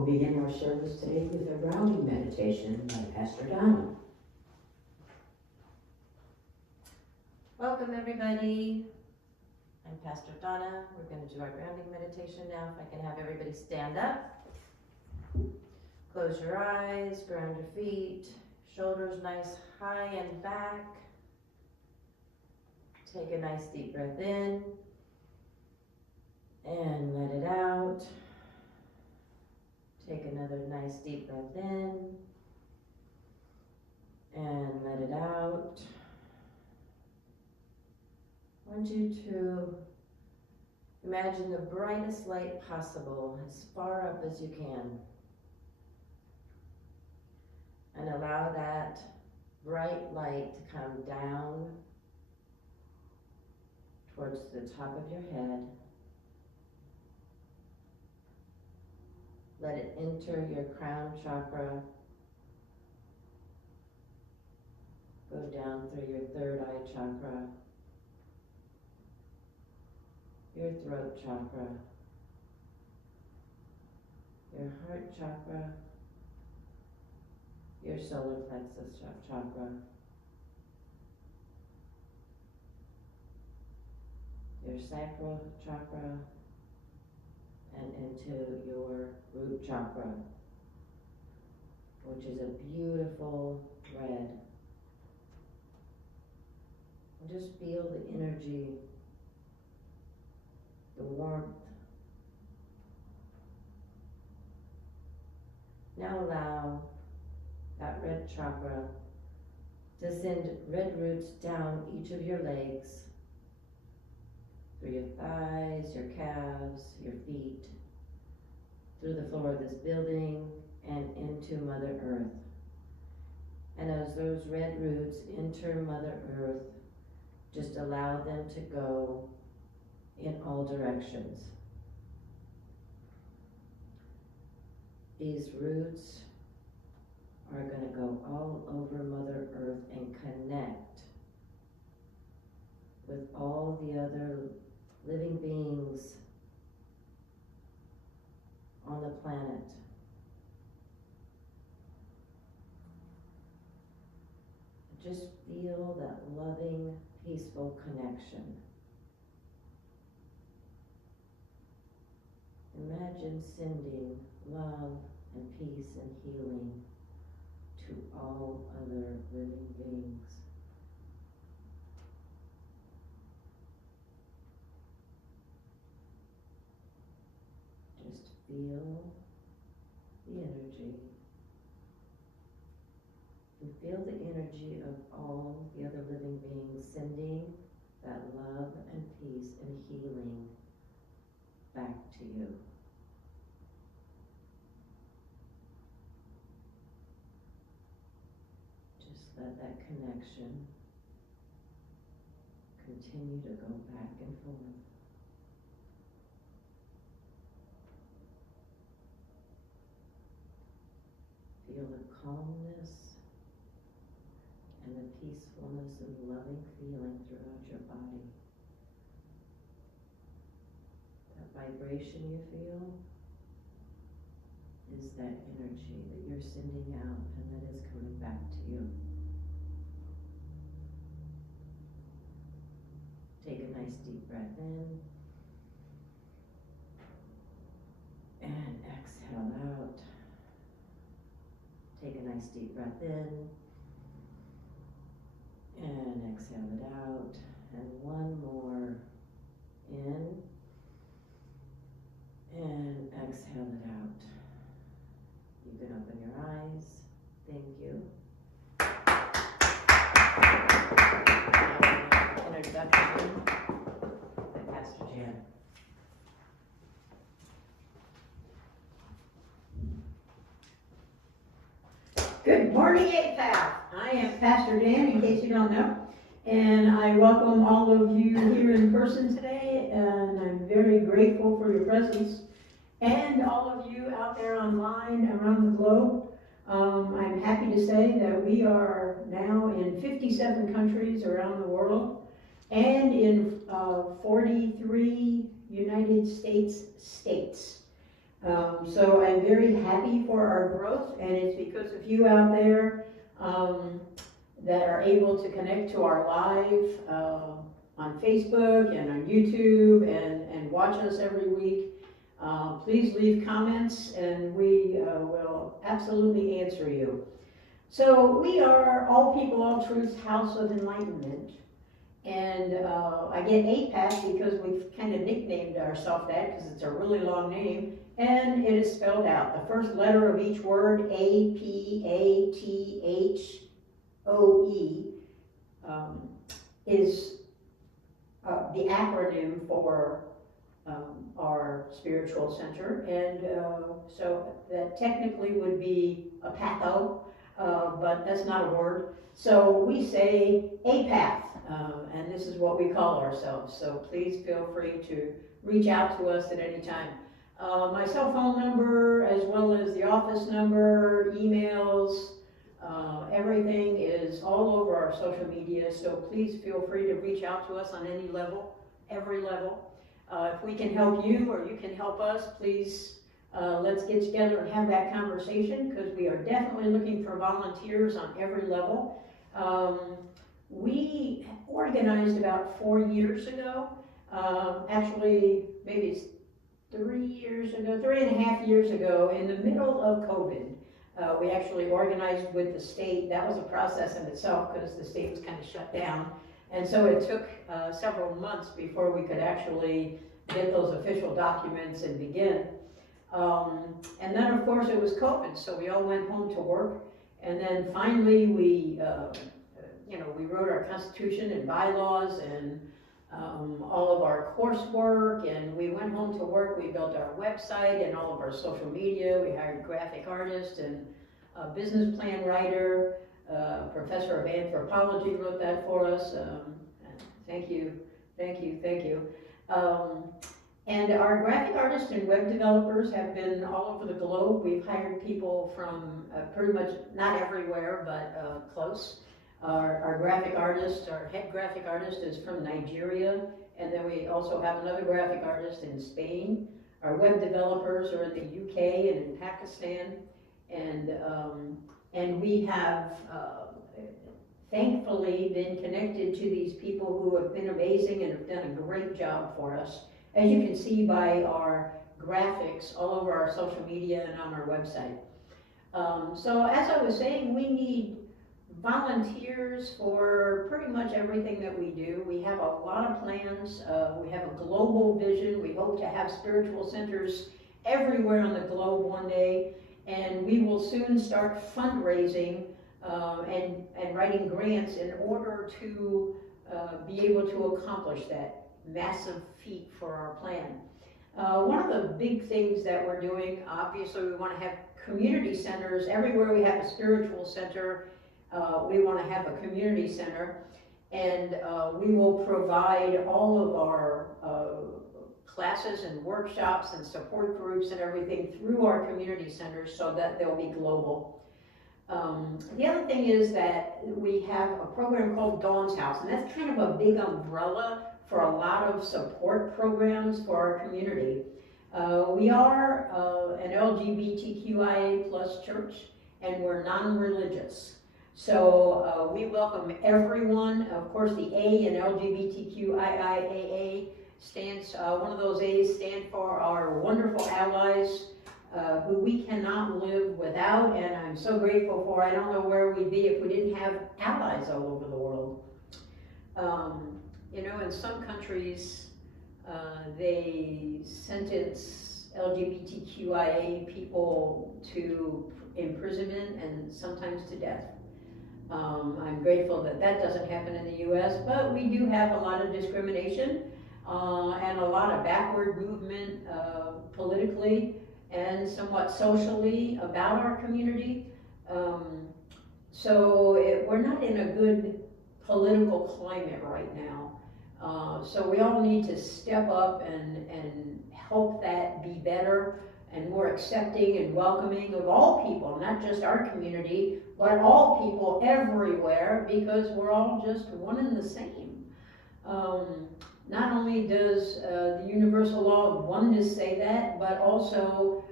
We'll begin our service today with a grounding meditation by Pastor Donna. Welcome everybody. I'm Pastor Donna. We're going to do our grounding meditation now. If I can have everybody stand up. Close your eyes, ground your feet, shoulders nice high and back. Take a nice deep breath in and let it out. Take another nice deep breath in and let it out. I want you to imagine the brightest light possible as far up as you can. And allow that bright light to come down towards the top of your head. Let it enter your crown chakra. Go down through your third eye chakra, your throat chakra, your heart chakra, your solar plexus chakra, your sacral chakra, and into your root chakra, which is a beautiful red. And just feel the energy, the warmth. Now allow that red chakra to send red roots down each of your legs, through your thighs, your calves, your feet, through the floor of this building and into Mother Earth. And as those red roots enter Mother Earth, just allow them to go in all directions. These roots are going to go all over Mother Earth and connect with all the other living beings on the planet. Just feel that loving, peaceful connection. Imagine sending love and peace and healing to all other living beings. Just feel the energy. And feel the energy of all the other living beings sending that love and peace and healing back to you. Just let that connection continue to go back and forth. Feel the calmness and the peacefulness and loving feeling throughout your body. That vibration you feel is that energy that you're sending out and that is coming back to you. Take a nice deep breath in and exhale out. Take a nice deep breath in and exhale it out. And one more in and exhale it out. You can open your eyes. Thank you. Introduction by Pastor Jan. Good morning, Apath. I am Pastor Dan, in case you don't know, and I welcome all of you here in person today, and I'm very grateful for your presence, and all of you out there online around the globe. I'm happy to say that we are now in 57 countries around the world, and in 43 United States states. So I'm very happy for our growth, and it's because of you out there that are able to connect to our live on Facebook and on YouTube and watch us every week. Please leave comments and we will absolutely answer you. So we are All People, All Truths House of Enlightenment. And I get Apath because we've kind of nicknamed ourselves that because it's a really long name. And it is spelled out. The first letter of each word, APATHOE, is the acronym for our spiritual center. And so that technically would be Apatho, but that's not a word. So we say Apath, and this is what we call ourselves. So please feel free to reach out to us at any time. My cell phone number, as well as the office number, emails, everything is all over our social media, so please feel free to reach out to us on any level, every level. If we can help you or you can help us, please let's get together and have that conversation, because we are definitely looking for volunteers on every level. We organized about 4 years ago, actually maybe it's 3 years ago, 3.5 years ago, in the middle of COVID. We actually organized with the state. That was a process in itself because the state was kind of shut down. And so it took several months before we could actually get those official documents and begin. And then of course it was COVID, so we all went home to work. And then finally we wrote our Constitution and bylaws and all of our coursework, and we went home to work. We built our website and all of our social media. We hired graphic artists and a business plan writer. Professor of anthropology wrote that for us. Thank you. And our graphic artists and web developers have been all over the globe. We've hired people from pretty much, not everywhere, but close. Our graphic artist, our head graphic artist is from Nigeria, and then we also have another graphic artist in Spain. Our web developers are in the UK and in Pakistan, and we have thankfully been connected to these people who have been amazing and have done a great job for us, as you can see by our graphics all over our social media and on our website. So as I was saying, we need volunteers for pretty much everything that we do. We have a lot of plans. We have a global vision. We hope to have spiritual centers everywhere on the globe one day, and we will soon start fundraising and writing grants in order to be able to accomplish that massive feat for our plan. One of the big things that we're doing, obviously we want to have community centers. Everywhere we have a spiritual center, we want to have a community center, and we will provide all of our classes and workshops and support groups and everything through our community centers so that they'll be global. The other thing is that we have a program called Dawn's House, and that's kind of a big umbrella for a lot of support programs for our community. We are an LGBTQIA plus church, and we're non-religious. So we welcome everyone. Of course, the A in LGBTQIA stands, one of those A's stand for our wonderful allies, who we cannot live without, and I'm so grateful for. I don't know where we'd be if we didn't have allies all over the world. In some countries, they sentence LGBTQIA people to imprisonment and sometimes to death. I'm grateful that that doesn't happen in the U.S., but we do have a lot of discrimination and a lot of backward movement politically and somewhat socially about our community. We're not in a good political climate right now. So we all need to step up and help that be better and more accepting and welcoming of all people, not just our community, but all people everywhere, because we're all just one and the same. Not only does the universal law of oneness say that, but also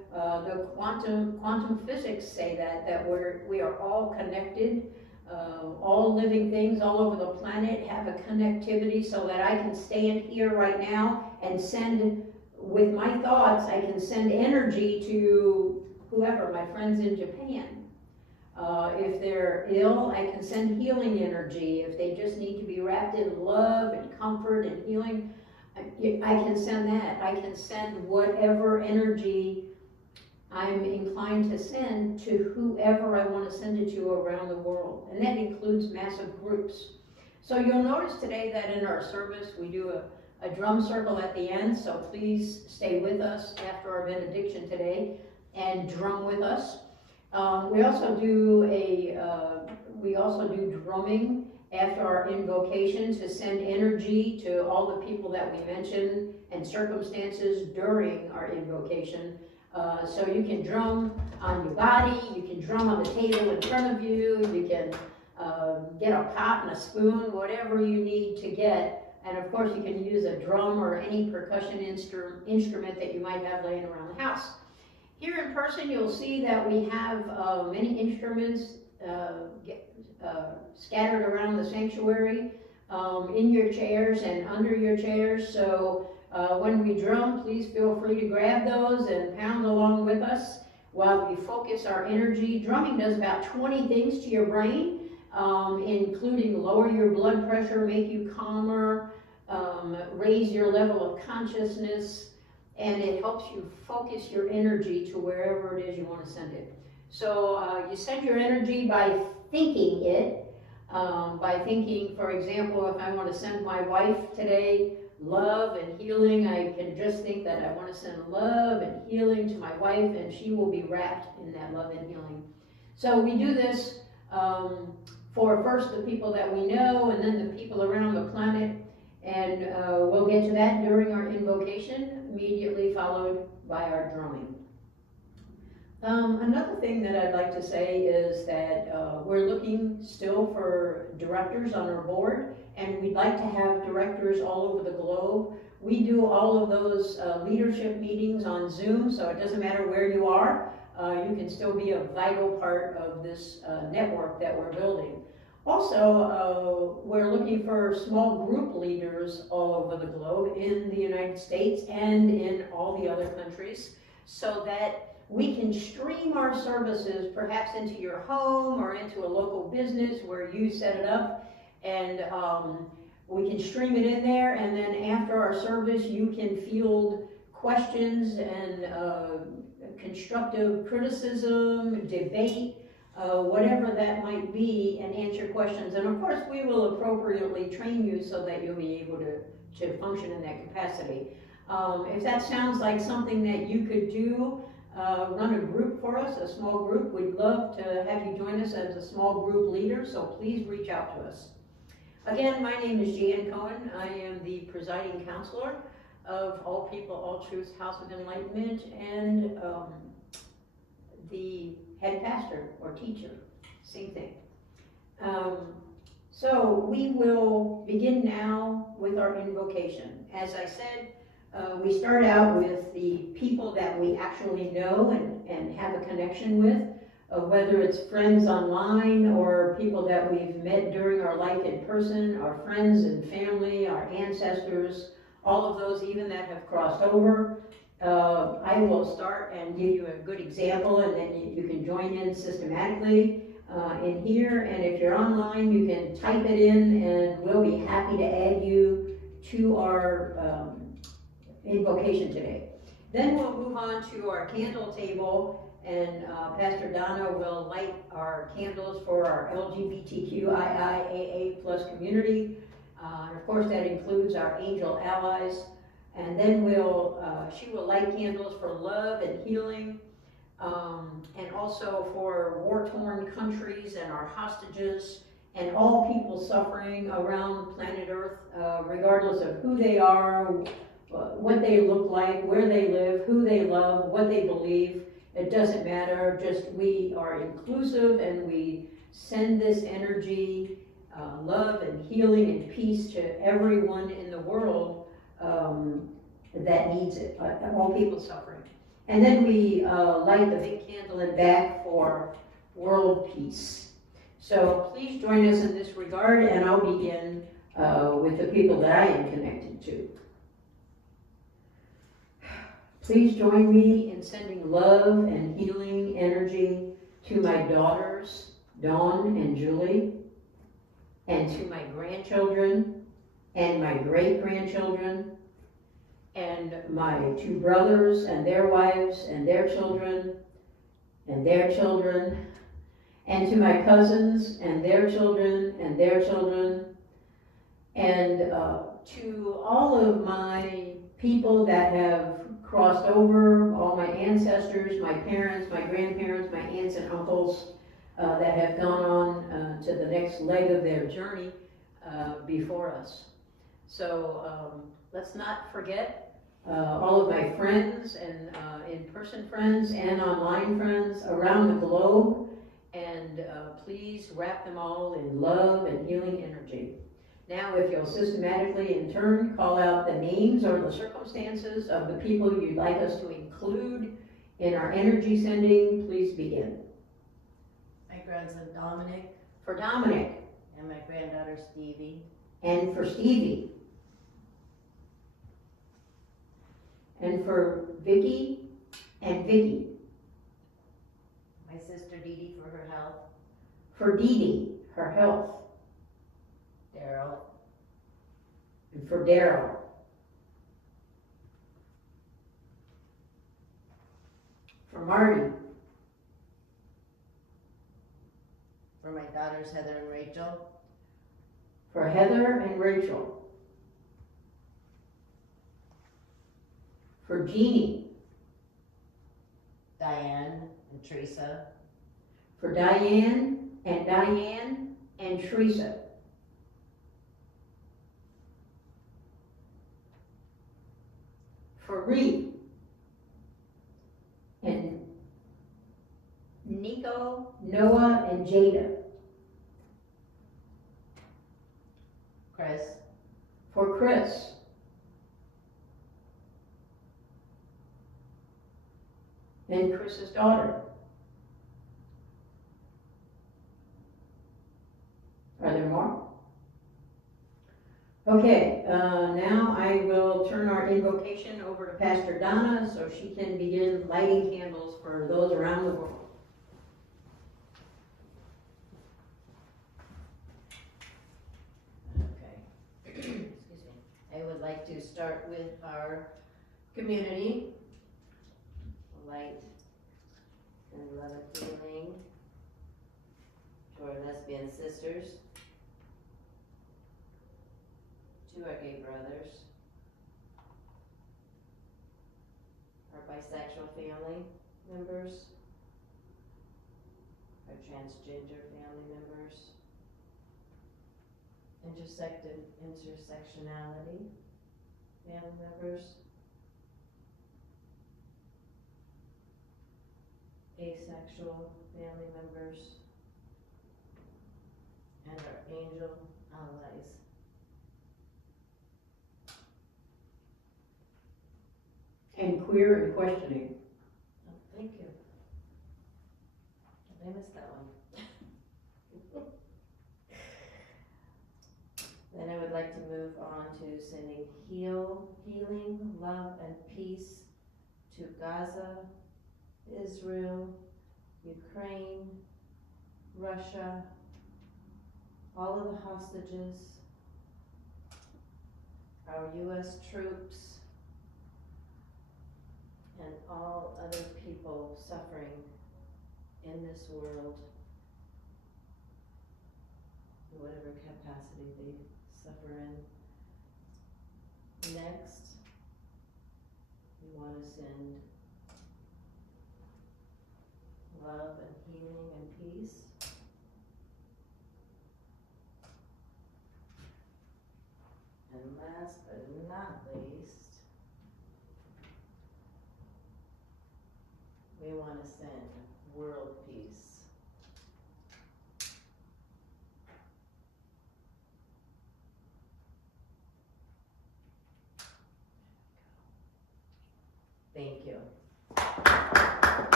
The quantum physics say that we are all connected. All living things all over the planet have a connectivity, so that I can stand here right now and send, with my thoughts, I can send energy to whoever, my friends in Japan. If they're ill, I can send healing energy. If they just need to be wrapped in love and comfort and healing, I can send that. I can send whatever energy I'm inclined to send to whoever I want to send it to around the world. And that includes massive groups. So you'll notice today that in our service we do a drum circle at the end, so please stay with us after our benediction today and drum with us. We also do drumming after our invocation to send energy to all the people that we mention and circumstances during our invocation. So you can drum on your body, you can drum on the table in front of you, you can get a pot and a spoon, whatever you need to get. And of course you can use a drum or any percussion instrument that you might have laying around the house. Here in person you'll see that we have many instruments scattered around the sanctuary, in your chairs and under your chairs. So when we drum, please feel free to grab those and pound along with us while we focus our energy. Drumming does about 20 things to your brain, including lower your blood pressure, make you calmer, raise your level of consciousness, and it helps you focus your energy to wherever it is you want to send it. So you send your energy by thinking it, by thinking, for example, if I want to send my wife today love and healing, I can just think that I want to send love and healing to my wife, and she will be wrapped in that love and healing. So we do this for first the people that we know, and then the people around the planet, and we'll get to that during our invocation, immediately followed by our drumming. Another thing that I'd like to say is that we're looking still for directors on our board, and we'd like to have directors all over the globe. We do all of those leadership meetings on Zoom, so it doesn't matter where you are, you can still be a vital part of this network that we're building. Also, we're looking for small group leaders all over the globe, in the United States and in all the other countries, so that we can stream our services perhaps into your home or into a local business where you set it up, and we can stream it in there, and then after our service you can field questions and constructive criticism, debate, whatever that might be, and answer questions. And of course we will appropriately train you so that you'll be able to function in that capacity. If that sounds like something that you could do, run a group for us, a small group. We'd love to have you join us as a small group leader, so please reach out to us. Again, my name is Jan Cohen. I am the presiding counselor of All People, All Truths House of Enlightenment, and the head pastor or teacher, same thing. So we will begin now with our invocation. As I said, we start out with the people that we actually know and have a connection with, whether it's friends online or people that we've met during our life in person, our friends and family, our ancestors, all of those even that have crossed over. I will start and give you a good example, and then you can join in systematically in here. And if you're online, you can type it in, and we'll be happy to add you to our invocation today. Then we'll move on to our candle table, and Pastor Donna will light our candles for our LGBTQIA+ community. And of course that includes our angel allies. And then she will light candles for love and healing, and also for war-torn countries and our hostages and all people suffering around planet Earth, regardless of who they are, what they look like, where they live, who they love, what they believe. It doesn't matter, just we are inclusive, and we send this energy, love and healing and peace to everyone in the world that needs it, all people suffering. And then we light the big candle in back for world peace. So please join us in this regard, and I'll begin with the people that I am connected to. Please join me in sending love and healing energy to my daughters, Dawn and Julie, and to my grandchildren and my great-grandchildren, and my 2 brothers and their wives and their children, and to my cousins and their children, and to all of my people that have crossed over, all my ancestors, my parents, my grandparents, my aunts and uncles that have gone on to the next leg of their journey before us. So let's not forget all of my friends and in-person friends and online friends around the globe, and please wrap them all in love and healing energy. Now, if you'll systematically, in turn, call out the names or the circumstances of the people you'd like us to include in our energy sending, please begin. My grandson Dominic. For Dominic. And my granddaughter Stevie. And for Stevie. And for Vicky and Vicky. My sister Dee Dee for her health. For Dee Dee, her health. Daryl. And for Daryl. For Marty. For my daughters Heather and Rachel. For Heather and Rachel. For Jeannie. Diane and Teresa. For Diane and Teresa. For Reed and Nico, Noah, and Jada. Chris. For Chris. And Chris's daughter. Are there more? Okay, now I will turn our invocation over to Pastor Donna so she can begin lighting candles for those around the world. Okay. Excuse me. I would like to start with our community. Light and love and healing to our lesbian sisters, to our gay brothers, our bisexual family members, our transgender family members, intersectionality family members, asexual family members, and our angel allies. And queer and questioning. Oh, thank you. I missed that one. Then I would like to move on to sending healing, love, and peace to Gaza, Israel, Ukraine, Russia, all of the hostages, our U.S. troops, and all other people suffering in this world, in whatever capacity they suffer in. Next, we want to send love and healing and peace and last but not least, we want to send world peace. Thank you.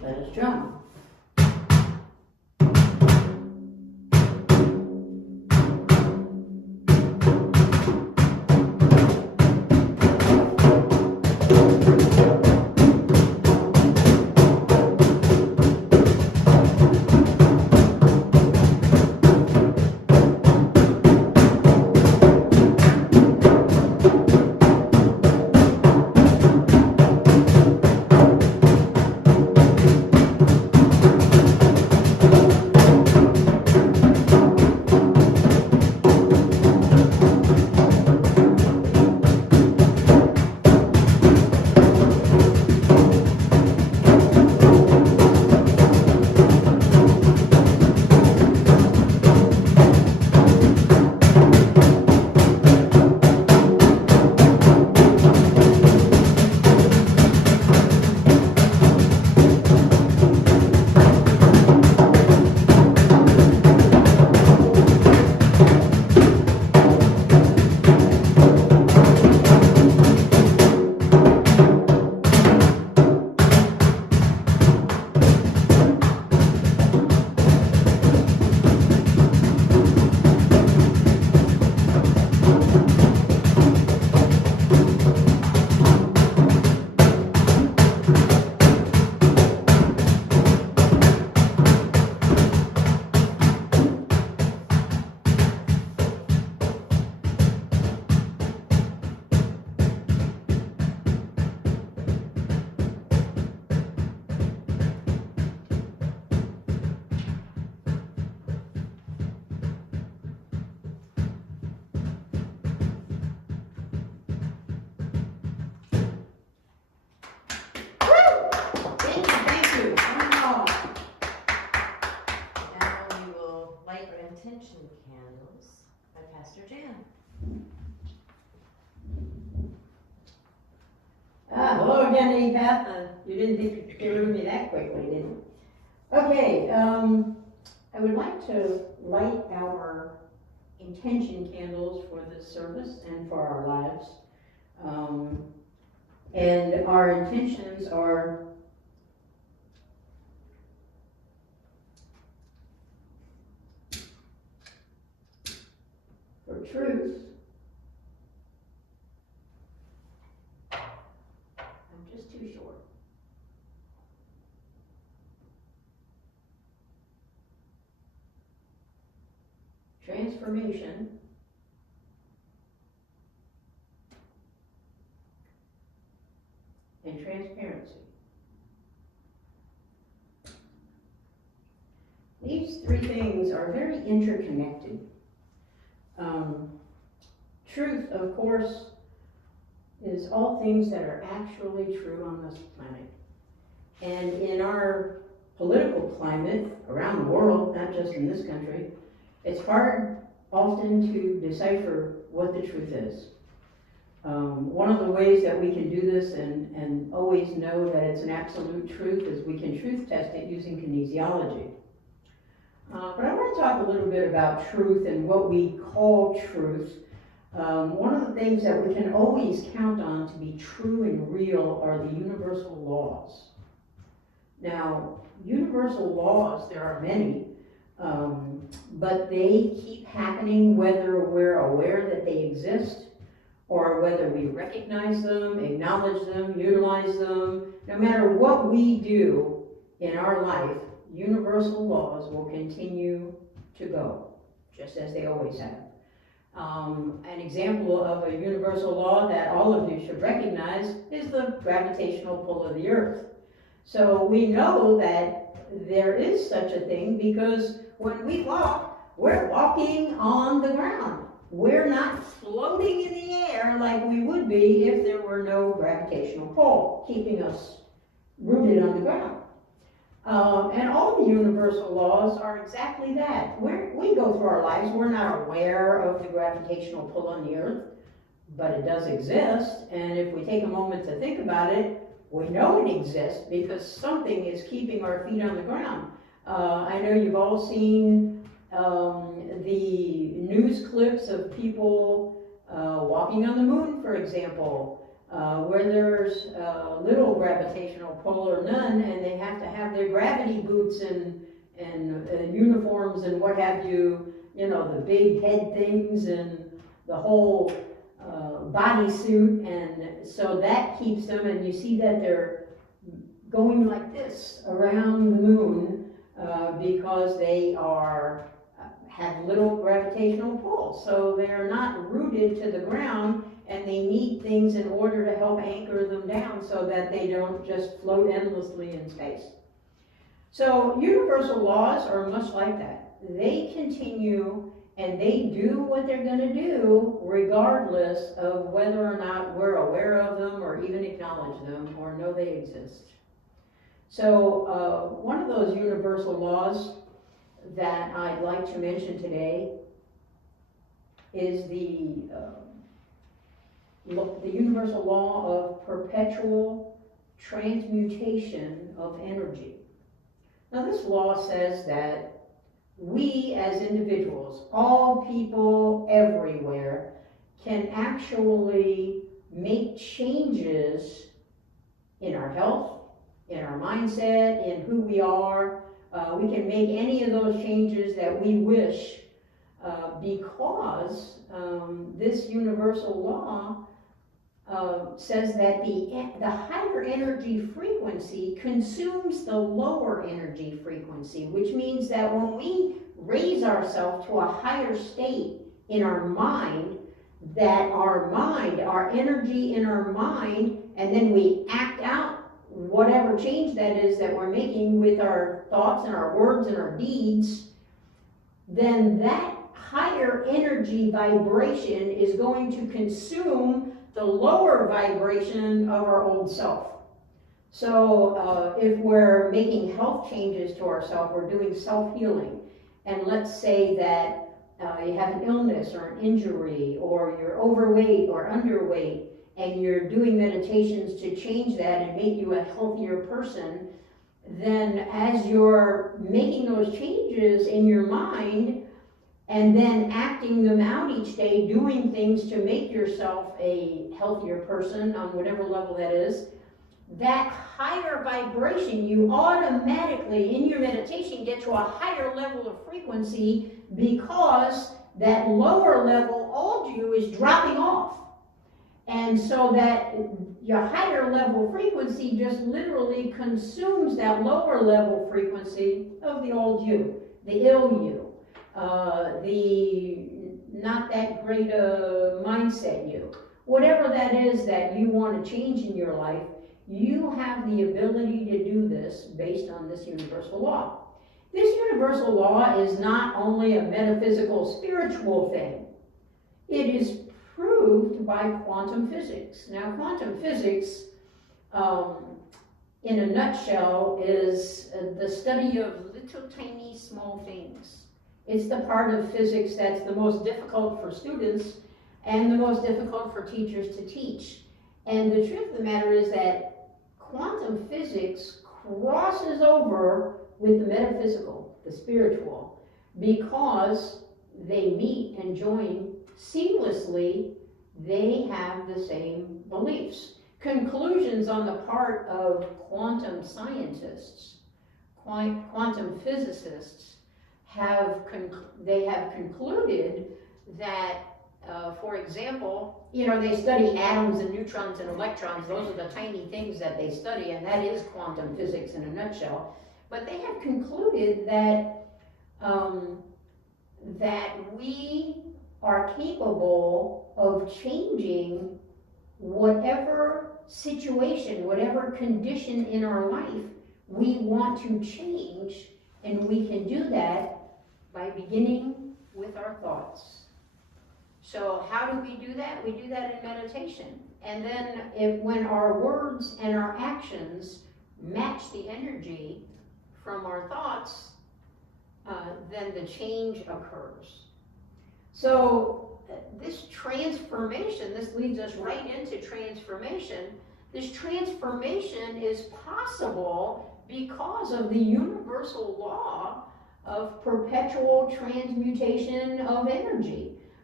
Let us drum. Intention candles by Pastor Jan. Hello again, Apath. You didn't think you could get rid of me that quickly, did you? Okay, I would like to light our intention candles for this service and for our lives. And our intentions are for truth. I'm just too short. Transformation. And transparency. These three things are very interconnected. Truth, of course, is all things that are actually true on this planet. And in our political climate around the world, not just in this country, it's hard often to decipher what the truth is. One of the ways that we can do this and always know that it's an absolute truth is we can truth test it using kinesiology. But I want to talk a little bit about truth and what we call truth. One of the things that we can always count on to be true and real are the universal laws. Now, universal laws, there are many, but they keep happening whether we're aware that they exist or whether we recognize them, acknowledge them, utilize them. No matter what we do in our life, universal laws will continue to go, just as they always have. An example of a universal law that all of you should recognize is the gravitational pull of the earth. So we know that there is such a thing because when we walk, we're walking on the ground. We're not floating in the air like we would be if there were no gravitational pull keeping us rooted on the ground. And all the universal laws are exactly that. We go through our lives, we're not aware of the gravitational pull on the earth, but it does exist, and if we take a moment to think about it, we know it exists because something is keeping our feet on the ground. I know you've all seen the news clips of people walking on the moon, for example. where there's little gravitational pull or none, and they have to have their gravity boots and uniforms and what have you, the big head things and the whole bodysuit, and so that keeps them, and you see that they're going like this around the moon because they have little gravitational pull, so they're not rooted to the ground, and they need things in order to help anchor them down so that they don't just float endlessly in space. So universal laws are much like that. They continue and they do what they're going to do regardless of whether or not we're aware of them or even acknowledge them or know they exist. So one of those universal laws that I'd like to mention today is the universal law of perpetual transmutation of energy. Now this law says that we as individuals, all people everywhere, can actually make changes in our health, in our mindset, in who we are. We can make any of those changes that we wish because this universal law says that the higher energy frequency consumes the lower energy frequency, which means that when we raise ourselves to a higher state in our mind, that our energy in our mind, and then we act out whatever change that is that we're making with our thoughts and our words and our deeds, then that higher energy vibration is going to consume the lower vibration of our old self. So if we're making health changes to ourselves, we're doing self-healing, and let's say that you have an illness or an injury, or you're overweight or underweight, and you're doing meditations to change that and make you a healthier person, then as you're making those changes in your mind and then acting them out each day, doing things to make yourself a healthier person on whatever level that is, that higher vibration, you automatically in your meditation get to a higher level of frequency because that lower level old you is dropping off. And so that your higher level frequency just literally consumes that lower level frequency of the old you, the ill you, the not that great a mindset you. Whatever that is that you want to change in your life, you have the ability to do this based on this universal law. This universal law is not only a metaphysical, spiritual thing. It is proved by quantum physics. Now, quantum physics, in a nutshell, is the study of little tiny small things. It's the part of physics that's the most difficult for students and the most difficult for teachers to teach. And the truth of the matter is that quantum physics crosses over with the metaphysical, the spiritual, because they meet and join seamlessly. They have the same beliefs. Conclusions on the part of quantum scientists, quantum physicists, have concluded that, for example, they study atoms and neutrons and electrons. Those are the tiny things that they study, and that is quantum physics in a nutshell. But they have concluded that that we are capable of changing whatever situation, whatever condition in our life we want to change, and we can do that by beginning with our thoughts. So how do we do that? We do that in meditation. And then when our words and our actions match the energy from our thoughts, then the change occurs. So this transformation, this leads us right into transformation. This transformation is possible because of the universal law of perpetual transmutation of energy.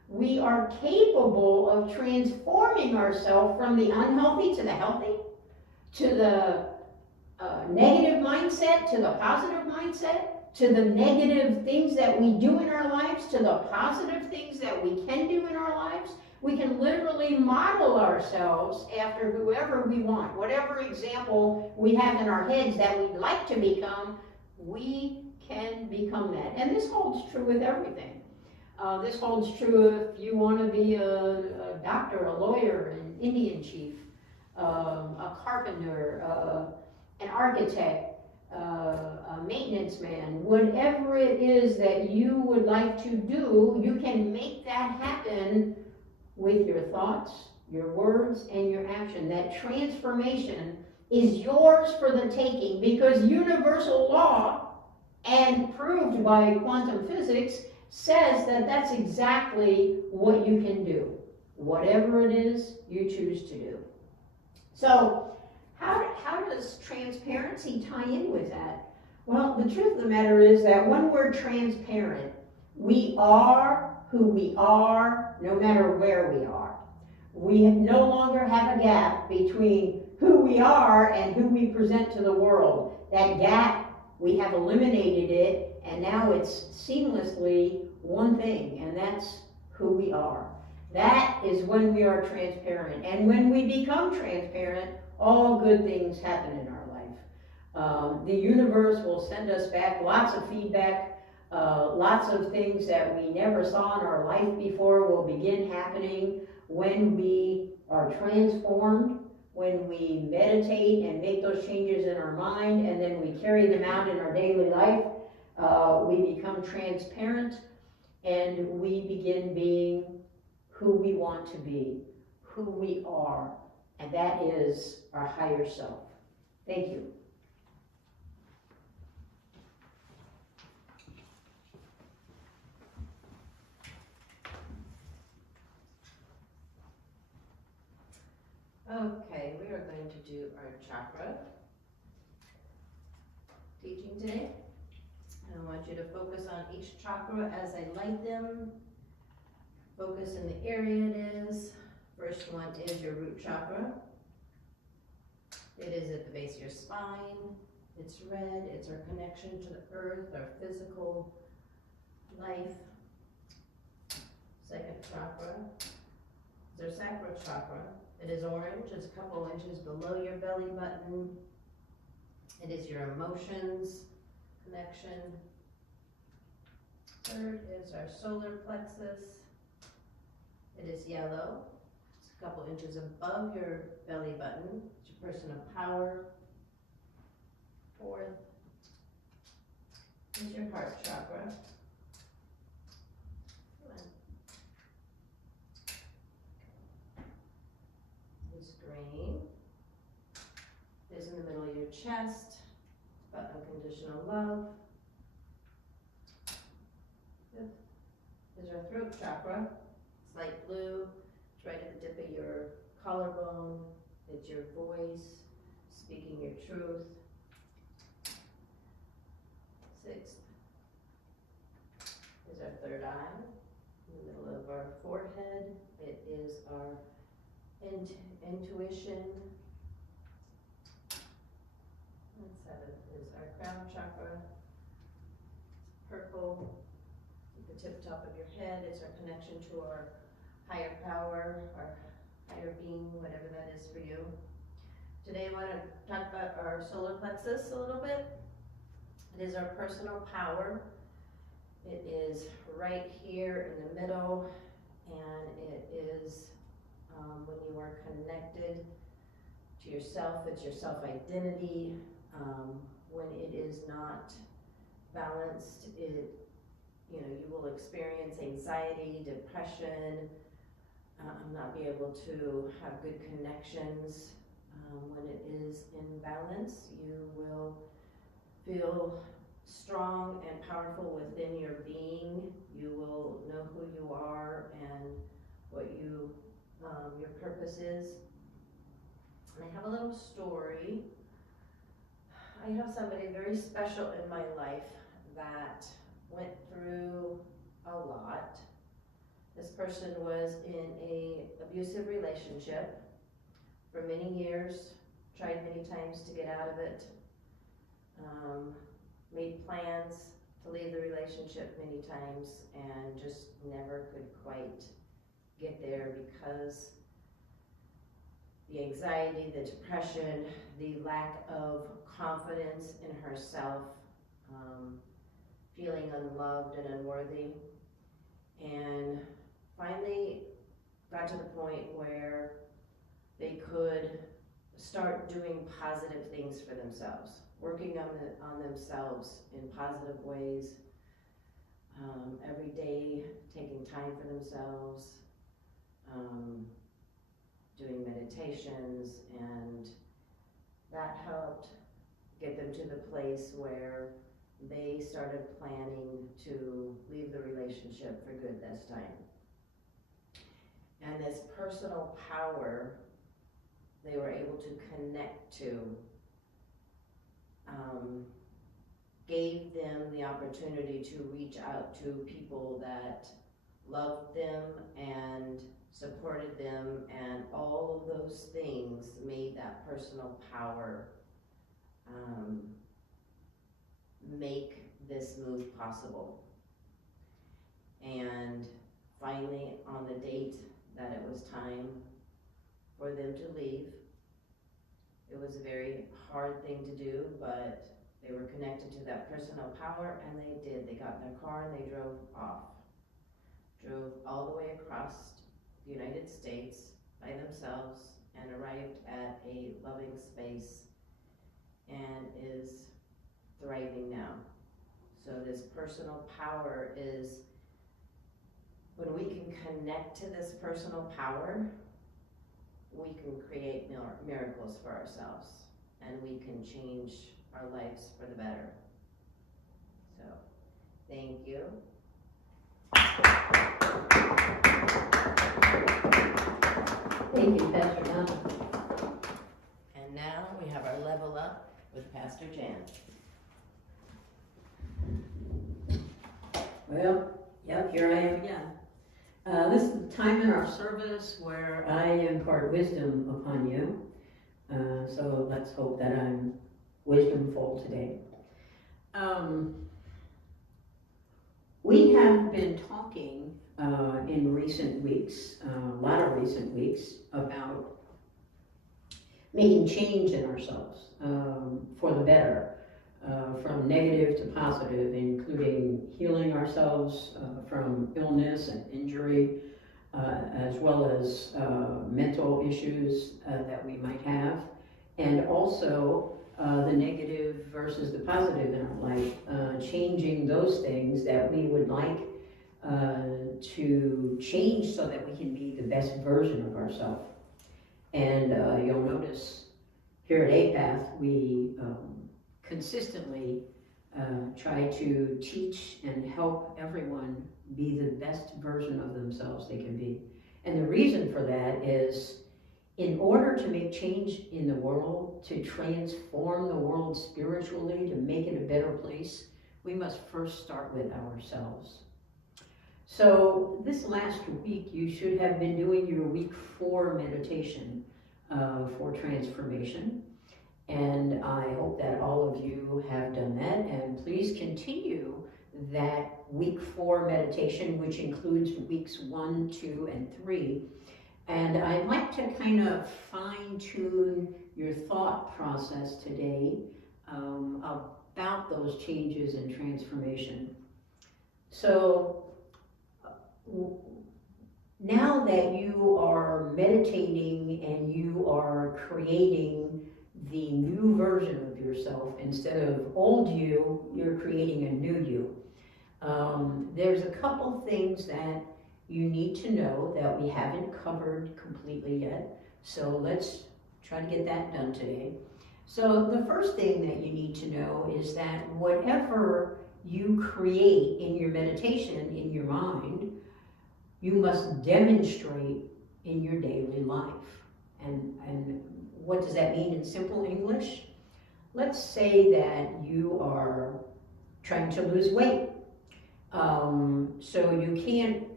we are capable of transforming ourselves from the unhealthy to the healthy, to the negative mindset, to the positive mindset, to the negative things that we do in our lives, to the positive things that we can do in our lives. We can literally model ourselves after whoever we want. Whatever example we have in our heads that we'd like to become, we can become that. And this holds true with everything. This holds true if you want to be a doctor, a lawyer, an Indian chief, a carpenter, an architect, a maintenance man. Whatever it is that you would like to do, you can make that happen with your thoughts, your words, and your action. That transformation is yours for the taking, because universal law, and proved by quantum physics, says that that's exactly what you can do. Whatever it is you choose to do. So, how does transparency tie in with that? Well, the truth of the matter is that when we're transparent, we are who we are no matter where we are. We no longer have a gap between who we are and who we present to the world. That gap, we have eliminated it, and now it's seamlessly one thing, and that's who we are. That is when we are transparent. And when we become transparent, all good things happen in our life. The universe will send us back lots of feedback. Lots of things that we never saw in our life before will begin happening when we are transformed, when we meditate and make those changes in our mind, and then we carry them out in our daily life. We become transparent, and we begin being who we want to be, who we are, and that is our higher self. Thank you. Okay, we are going to do our chakra teaching today. I want you to focus on each chakra as I light them. Focus in the area it is. First one is your root chakra. It is at the base of your spine. It's red. It's our connection to the earth, our physical life. Second chakra is our sacral chakra. It is orange. It's a couple inches below your belly button. It is your emotions connection. Third is our solar plexus. It is yellow. It's a couple inches above your belly button. It's your person of power. Fourth is your heart chakra. It's green. It's in the middle of your chest. It's about unconditional love. Fifth is our throat chakra. It's light blue. It's right at the tip of your collarbone. It's your voice, speaking your truth. Sixth is our third eye, in the middle of our forehead. It is our intuition. And seventh is our crown chakra. It's purple, at the tip top of your head. It's our connection to our higher power, our higher being, whatever that is for you. Today I want to talk about our solar plexus a little bit. It is our personal power. It is right here in the middle, and it is when you are connected to yourself. It's your self-identity. When it is not balanced, you will experience anxiety, depression, not be able to have good connections. When it is in balance, you will feel strong and powerful within your being. You will know who you are and what your purpose is. And I have a little story. I have somebody very special in my life that went through a lot. This person was in a abusive relationship for many years, tried many times to get out of it, made plans to leave the relationship many times and just never could quite get there because the anxiety, the depression, the lack of confidence in herself, feeling unloved and unworthy, and finally got to the point where they could start doing positive things for themselves, working on themselves in positive ways, every day taking time for themselves, doing meditations, and that helped get them to the place where they started planning to leave the relationship for good this time. And this personal power they were able to connect to gave them the opportunity to reach out to people that loved them and supported them, and all of those things made that personal power make this move possible. And finally, on the date that it was time for them to leave, it was a very hard thing to do, but they were connected to that personal power, and they did. They got in their car and they drove off. Drove all the way across the United States by themselves and arrived at a loving space and is thriving now. So this personal power is, when we can connect to this personal power, we can create miracles for ourselves, and we can change our lives for the better. So, thank you. Thank you, Pastor Donna. And now we have our level up with Pastor Jan. Well, yep, here I am again. This is the time in our service where I impart wisdom upon you. So let's hope that I'm wisdomful today. We have been talking in recent weeks, a lot of recent weeks, about making change in ourselves for the better. From negative to positive, including healing ourselves from illness and injury, as well as mental issues that we might have, and also the negative versus the positive in our life, changing those things that we would like to change so that we can be the best version of ourselves. And you'll notice here at Apath, we consistently try to teach and help everyone be the best version of themselves they can be. And the reason for that is, in order to make change in the world, to transform the world spiritually, to make it a better place, we must first start with ourselves. So this last week, you should have been doing your week 4 meditation for transformation. And I hope that all of you have done that, and please continue that week 4 meditation, which includes weeks 1, 2, and 3. And I'd like to kind of fine-tune your thought process today about those changes and transformation. So now that you are meditating and you are creating the new version of yourself, instead of old you, you're creating a new you. There's a couple things that you need to know that we haven't covered completely yet. So let's try to get that done today. So the first thing that you need to know is that whatever you create in your meditation, in your mind, you must demonstrate in your daily life. And what does that mean in simple English? Let's say that you are trying to lose weight. So you can't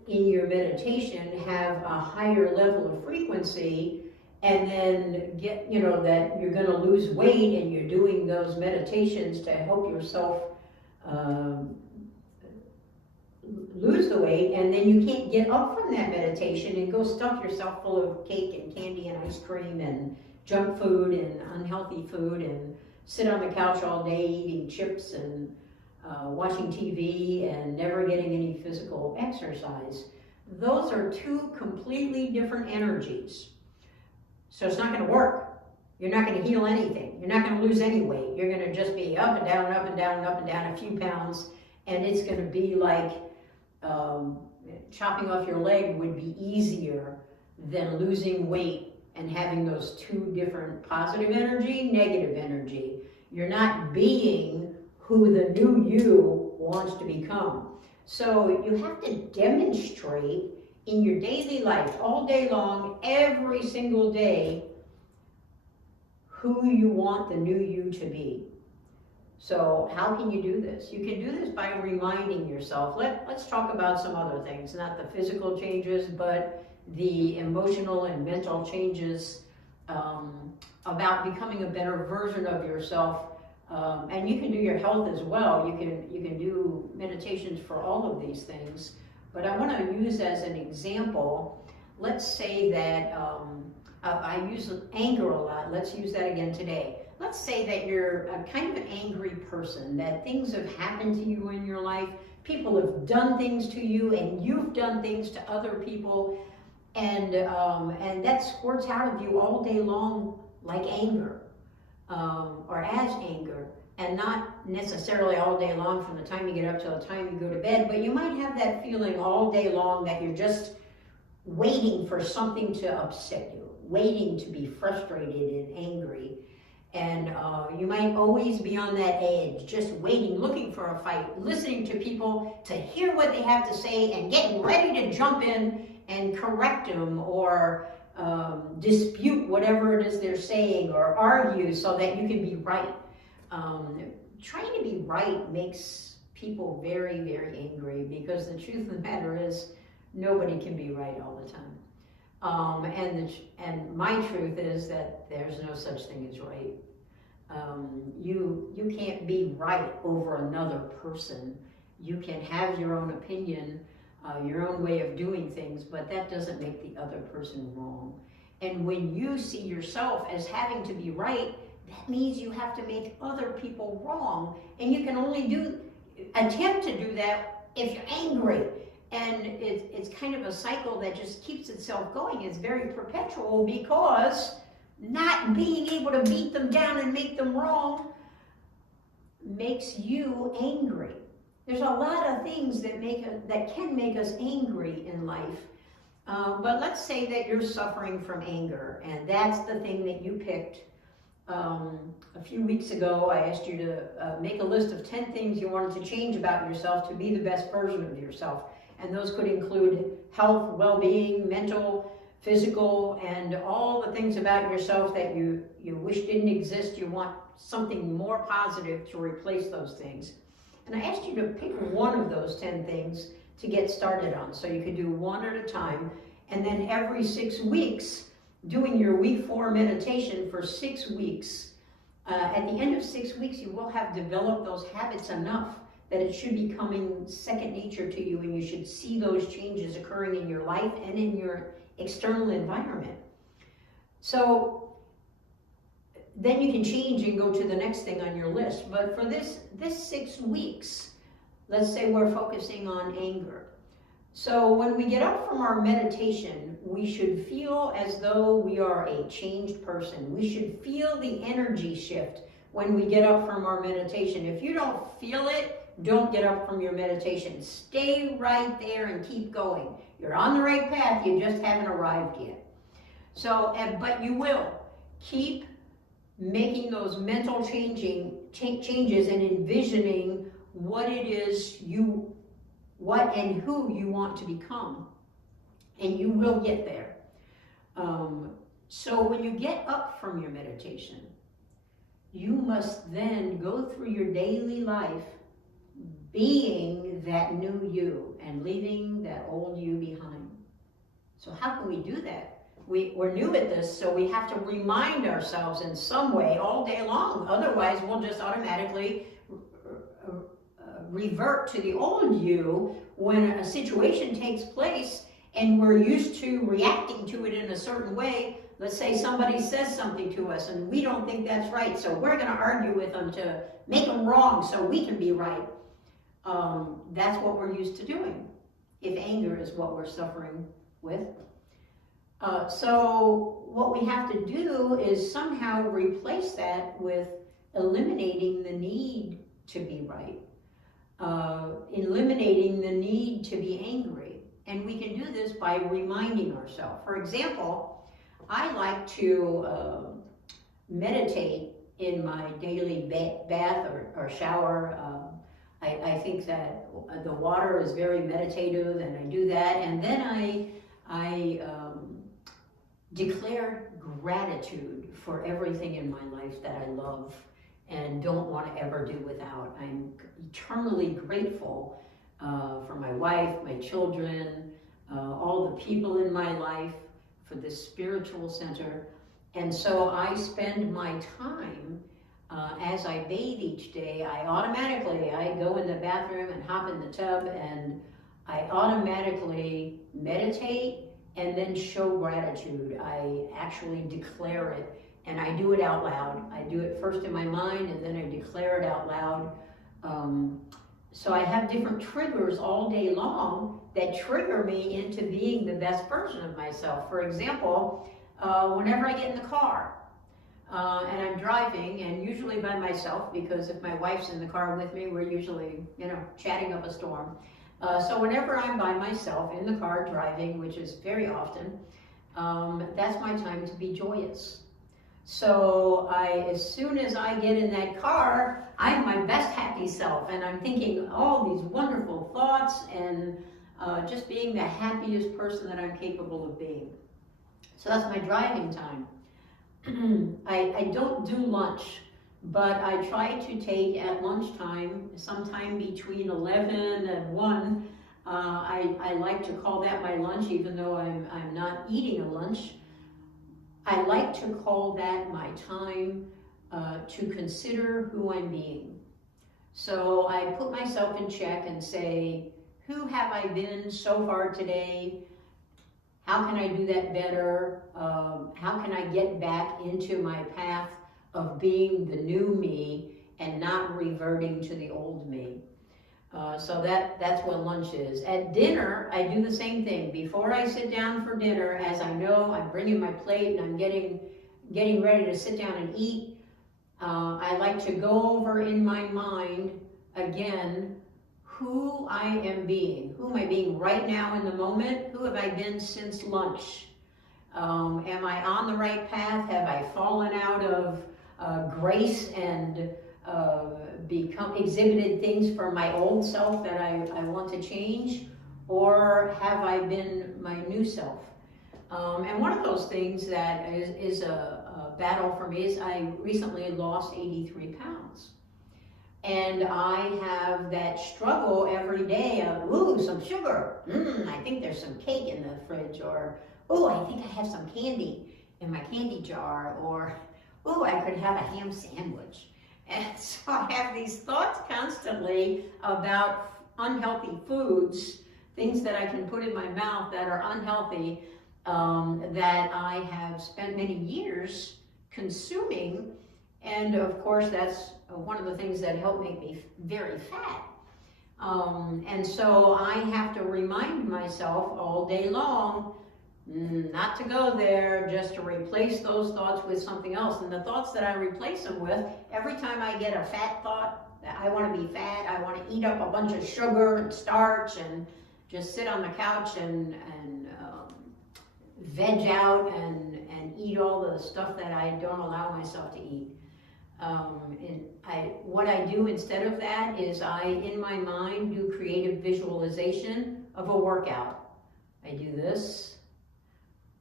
in your meditation have a higher level of frequency, and then get, that you're gonna lose weight and you're doing those meditations to help yourself lose the weight, and then you can't get up from that meditation and go stuff yourself full of cake and candy and ice cream and junk food and unhealthy food and sit on the couch all day eating chips and watching TV and never getting any physical exercise. Those are two completely different energies. So it's not going to work. You're not going to heal anything. You're not going to lose any weight. You're going to just be up and down, up and down, up and down a few pounds, and it's going to be like chopping off your leg would be easier than losing weight and having those two different positive energy, negative energy. You're not being who the new you wants to become. So you have to demonstrate in your daily life, all day long, every single day, who you want the new you to be. So how can you do this? You can do this by reminding yourself. Let's talk about some other things, not the physical changes, but the emotional and mental changes about becoming a better version of yourself. And you can do your health as well. You can do meditations for all of these things. But I want to use as an example, let's say that I use anger a lot. Let's use that again today. Let's say that you're a kind of an angry person, that things have happened to you in your life. People have done things to you, and you've done things to other people, and that squirts out of you all day long like anger, or as anger, and not necessarily all day long from the time you get up till the time you go to bed, but you might have that feeling all day long that you're just waiting for something to upset you, waiting to be frustrated and angry. And you might always be on that edge, just waiting, looking for a fight, listening to people to hear what they have to say and getting ready to jump in and correct them or dispute whatever it is they're saying or argue so that you can be right. Trying to be right makes people very, very angry because the truth of the matter is nobody can be right all the time. And my truth is that there's no such thing as right. You can't be right over another person. You can have your own opinion, your own way of doing things, but that doesn't make the other person wrong. And when you see yourself as having to be right, that means you have to make other people wrong. And you can only attempt to do that if you're angry. And it's kind of a cycle that just keeps itself going. It's very perpetual because not being able to beat them down and make them wrong makes you angry. There's a lot of things that can make us angry in life. But let's say that you're suffering from anger, and that's the thing that you picked. A few weeks ago, I asked you to make a list of 10 things you wanted to change about yourself to be the best version of yourself. And those could include health, well-being, mental, physical, and all the things about yourself that you wish didn't exist. You want something more positive to replace those things. And I asked you to pick one of those 10 things to get started on. So you could do one at a time. And then every 6 weeks, doing your week 4 meditation for 6 weeks. At the end of 6 weeks, you will have developed those habits enough that it should be coming second nature to you, and you should see those changes occurring in your life and in your external environment. So then you can change and go to the next thing on your list. But for this 6 weeks, let's say we're focusing on anger. So when we get up from our meditation, we should feel as though we are a changed person. We should feel the energy shift when we get up from our meditation. If you don't feel it, don't get up from your meditation. Stay right there and keep going. You're on the right path, you just haven't arrived yet. So, but you will. Keep making those mental changes and envisioning what it is what and who you want to become. And you will get there. So when you get up from your meditation, you must then go through your daily life being that new you and leaving that old you behind. So how can we do that? We're new at this, so we have to remind ourselves in some way all day long. Otherwise, we'll just automatically revert to the old you when a situation takes place and we're used to reacting to it in a certain way. Let's say somebody says something to us and we don't think that's right, so we're going to argue with them to make them wrong so we can be right. That's what we're used to doing, if anger is what we're suffering with. So what we have to do is somehow replace that with eliminating the need to be right, eliminating the need to be angry. And we can do this by reminding ourselves. For example, I like to meditate in my daily bath or shower. I think that the water is very meditative, and I do that. And then I declare gratitude for everything in my life that I love and don't want to ever do without. I'm eternally grateful for my wife, my children, all the people in my life, for this spiritual center. And so I spend my time, as I bathe each day, I go in the bathroom and hop in the tub, and I automatically meditate and then show gratitude. I actually declare it, and I do it out loud. I do it first in my mind, and then I declare it out loud. So I have different triggers all day long that trigger me into being the best version of myself. For example, whenever I get in the car and I'm driving, and usually by myself, because if my wife's in the car with me, we're usually, chatting up a storm. So whenever I'm by myself in the car driving, which is very often, that's my time to be joyous. So as soon as I get in that car, I'm my best happy self, and I'm thinking all these wonderful thoughts and just being the happiest person that I'm capable of being. So that's my driving time. I don't do lunch, but I try to take at lunchtime, sometime between 11 and 1. I like to call that my lunch, even though I'm not eating a lunch. I like to call that my time to consider who I'm being. So I put myself in check and say, who have I been so far today? How can I do that better? How can I get back into my path of being the new me and not reverting to the old me? So that's what lunch is. At dinner, I do the same thing. Before I sit down for dinner, as I know I'm bringing my plate and I'm getting ready to sit down and eat, I like to go over in my mind again who I am being. Who am I being right now in the moment? Who have I been since lunch? Am I on the right path? Have I fallen out of grace and exhibited things from my old self that I want to change? Or have I been my new self? And one of those things that is a battle for me is I recently lost 83 pounds. And I have that struggle every day of, ooh, some sugar. I think there's some cake in the fridge. Or, ooh, I think I have some candy in my candy jar. Or, ooh, I could have a ham sandwich. And so I have these thoughts constantly about unhealthy foods, things that I can put in my mouth that are unhealthy, that I have spent many years consuming. And of course, that's one of the things that helped make me very fat. And so I have to remind myself all day long not to go there, just to replace those thoughts with something else. And the thoughts that I replace them with, every time I get a fat thought, that I want to be fat, I want to eat up a bunch of sugar and starch and just sit on the couch and veg out and eat all the stuff that I don't allow myself to eat. What I do instead of that is I, in my mind, do creative visualization of a workout. I do this,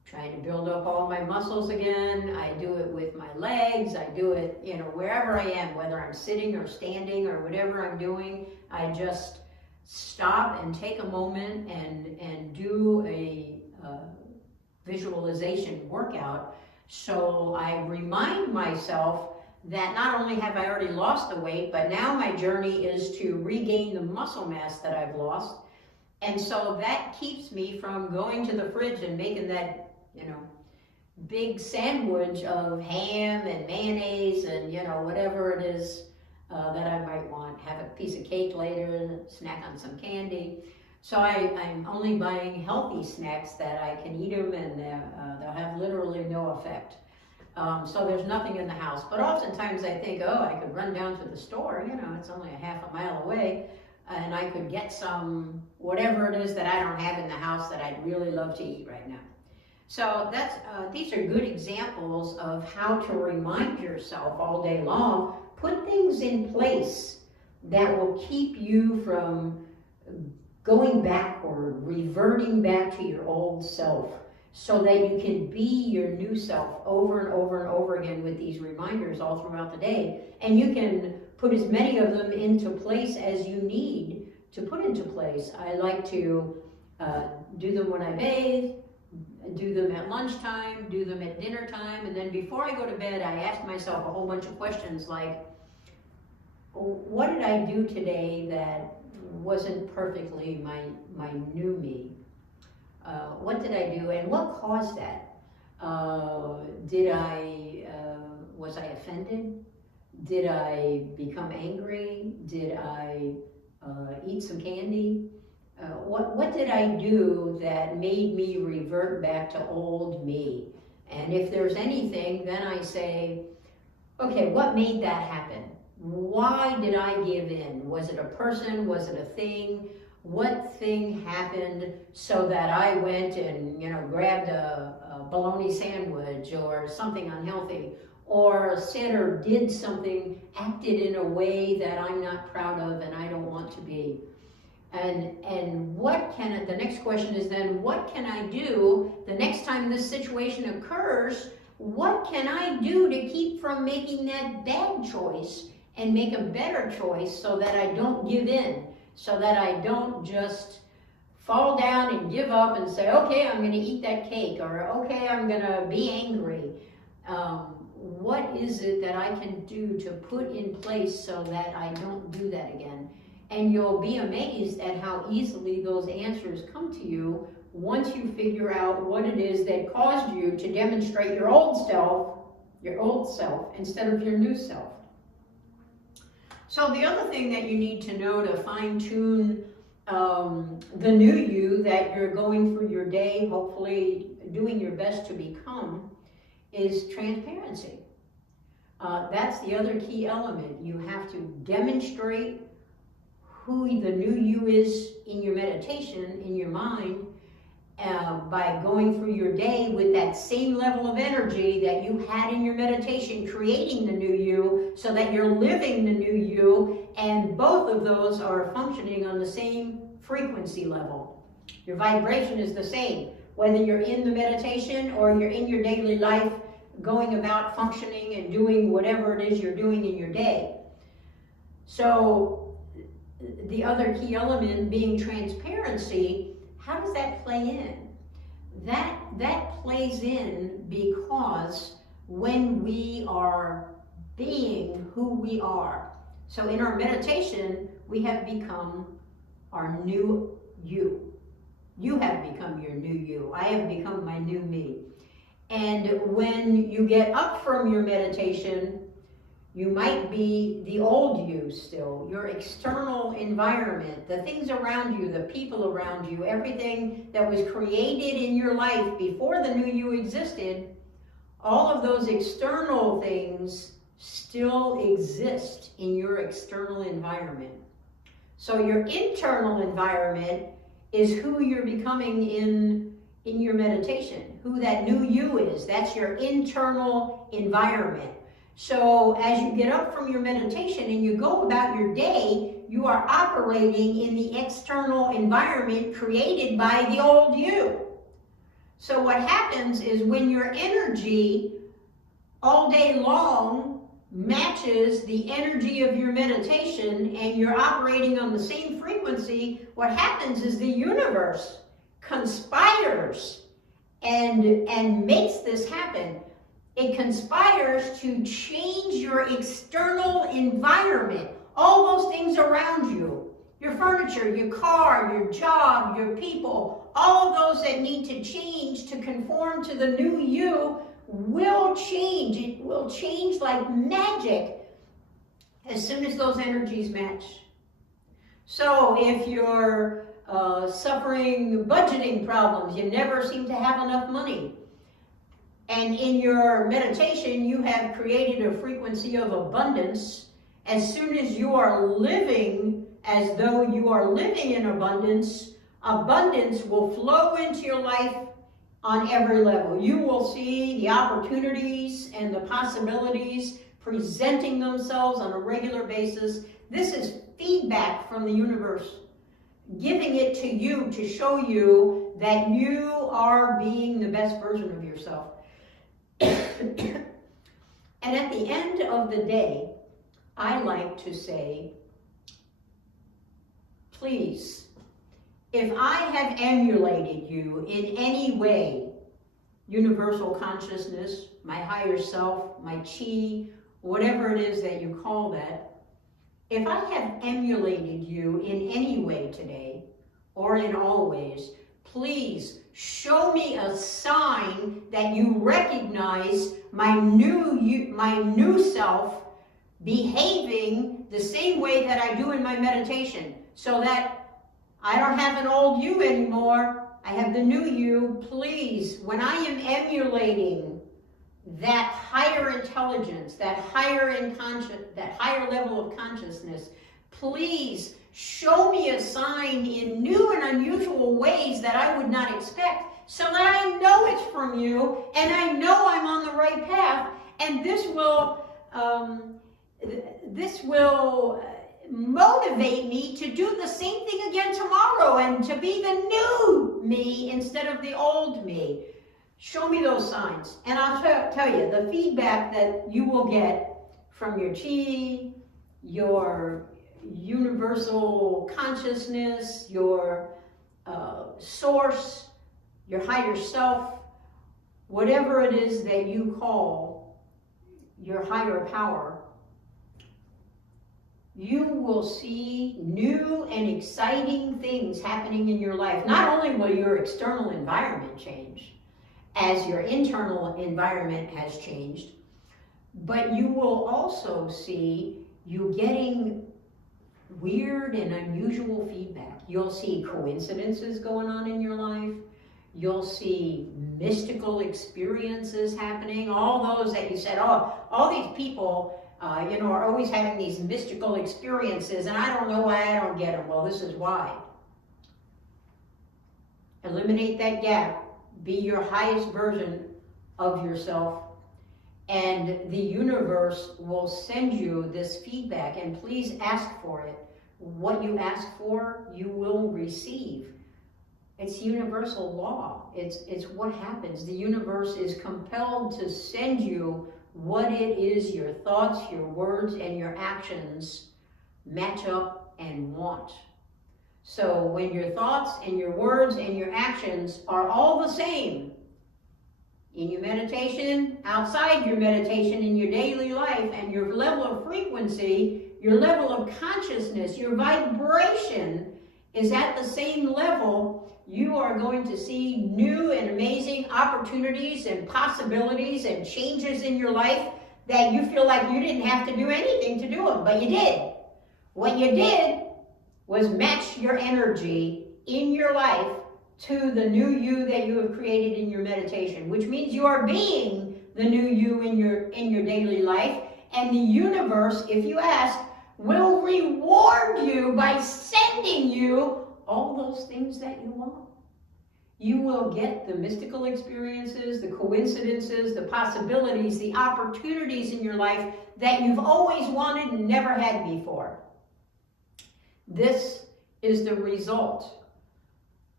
trying to build up all my muscles again. I do it with my legs. I do it, wherever I am, whether I'm sitting or standing or whatever I'm doing. I just stop and take a moment and do a visualization workout. So I remind myself that not only have I already lost the weight, but now my journey is to regain the muscle mass that I've lost. And so that keeps me from going to the fridge and making that, big sandwich of ham and mayonnaise and, whatever it is that I might want. Have a piece of cake later, snack on some candy. So I'm only buying healthy snacks that I can eat them and they'll have literally no effect. So there's nothing in the house. But oftentimes I think, I could run down to the store, it's only a half a mile away, and I could get some, whatever it is that I don't have in the house that I'd really love to eat right now. So these are good examples of how to remind yourself all day long. Put things in place that will keep you from going backward, reverting back to your old self, so that you can be your new self over and over and over again with these reminders all throughout the day. And you can put as many of them into place as you need to put into place. I like to do them when I bathe, do them at lunchtime, do them at dinner time, and then before I go to bed, I ask myself a whole bunch of questions like, what did I do today that wasn't perfectly my new me? What did I do and what caused that? Was I offended? Did I become angry? Did I eat some candy? What did I do that made me revert back to old me? And if there's anything, then I say, okay, what made that happen? Why did I give in? Was it a person? Was it a thing? What thing happened so that I went and, grabbed a bologna sandwich or something unhealthy, or said or did something, acted in a way that I'm not proud of and I don't want to be? And the next question is then, what can I do the next time this situation occurs? What can I do to keep from making that bad choice and make a better choice so that I don't give in, so that I don't just fall down and give up and say, okay, I'm going to eat that cake, or okay, I'm going to be angry. What is it that I can do to put in place so that I don't do that again? And you'll be amazed at how easily those answers come to you once you figure out what it is that caused you to demonstrate your old self instead of your new self. So the other thing that you need to know to fine-tune the new you that you're going through your day, hopefully doing your best to become, is transparency. That's the other key element. You have to demonstrate who the new you is in your meditation, in your mind, by going through your day with that same level of energy that you had in your meditation, creating the new you, so that you're living the new you, and both of those are functioning on the same frequency level. Your vibration is the same, whether you're in the meditation or you're in your daily life, going about functioning and doing whatever it is you're doing in your day. So the other key element being transparency, how does that play in? That plays in because when we are being who we are, so in our meditation, we have become our new you. You have become your new you. I have become my new me. And when you get up from your meditation, you might be the old you still, your external environment, the things around you, the people around you, everything that was created in your life before the new you existed, all of those external things still exist in your external environment. So your internal environment is who you're becoming in your meditation, who that new you is. That's your internal environment. So as you get up from your meditation and you go about your day, you are operating in the external environment created by the old you. So what happens is when your energy all day long matches the energy of your meditation and you're operating on the same frequency, what happens is the universe conspires and makes this happen. It conspires to change your external environment, all those things around you, your furniture, your car, your job, your people, all of those that need to change to conform to the new you will change. It will change like magic as soon as those energies match. So if you're suffering budgeting problems, you never seem to have enough money, and in your meditation you have created a frequency of abundance, as soon as you are living as though you are living in abundance, abundance will flow into your life on every level. You will see the opportunities and the possibilities presenting themselves on a regular basis. This is feedback from the universe, giving it to you to show you that you are being the best version of yourself. And at the end of the day, I like to say, please, if I have emulated you in any way, universal consciousness, my higher self, my chi, whatever it is that you call that, if I have emulated you in any way today, or in all ways, please show me a sign that you recognize my new self behaving the same way that I do in my meditation, so that I don't have an old you anymore. I have the new you. Please, when I am emulating that higher intelligence, that higher level of consciousness, please show me a sign in new and unusual ways that I would not expect, so that I know it's from you and I know I'm on the right path, and this will motivate me to do the same thing again tomorrow and to be the new me instead of the old me. Show me those signs, and I'll tell you, the feedback that you will get from your chi, your universal consciousness, your source, your higher self, whatever it is that you call your higher power, you will see new and exciting things happening in your life. Not only will your external environment change, as your internal environment has changed, but you will also see you getting weird and unusual feedback. You'll see coincidences going on in your life. You'll see mystical experiences happening. All those that you said, oh, all these people are always having these mystical experiences, and I don't know why I don't get them. Well, this is why. Eliminate that gap. Be your highest version of yourself, and the universe will send you this feedback, and please ask for it. What you ask for, you will receive. It's universal law. It's what happens. The universe is compelled to send you what it is your thoughts, your words, and your actions match up and want. So when your thoughts and your words and your actions are all the same, in your meditation, outside your meditation, in your daily life, and your level of frequency, your level of consciousness, your vibration is at the same level, you are going to see new and amazing opportunities and possibilities and changes in your life that you feel like you didn't have to do anything to do them, but you did. What you did was match your energy in your life to the new you that you have created in your meditation, which means you are being the new you in your daily life, and the universe, if you ask, will reward you by sending you all those things that you want. You will get the mystical experiences, the coincidences, the possibilities, the opportunities in your life that you've always wanted and never had before. This is the result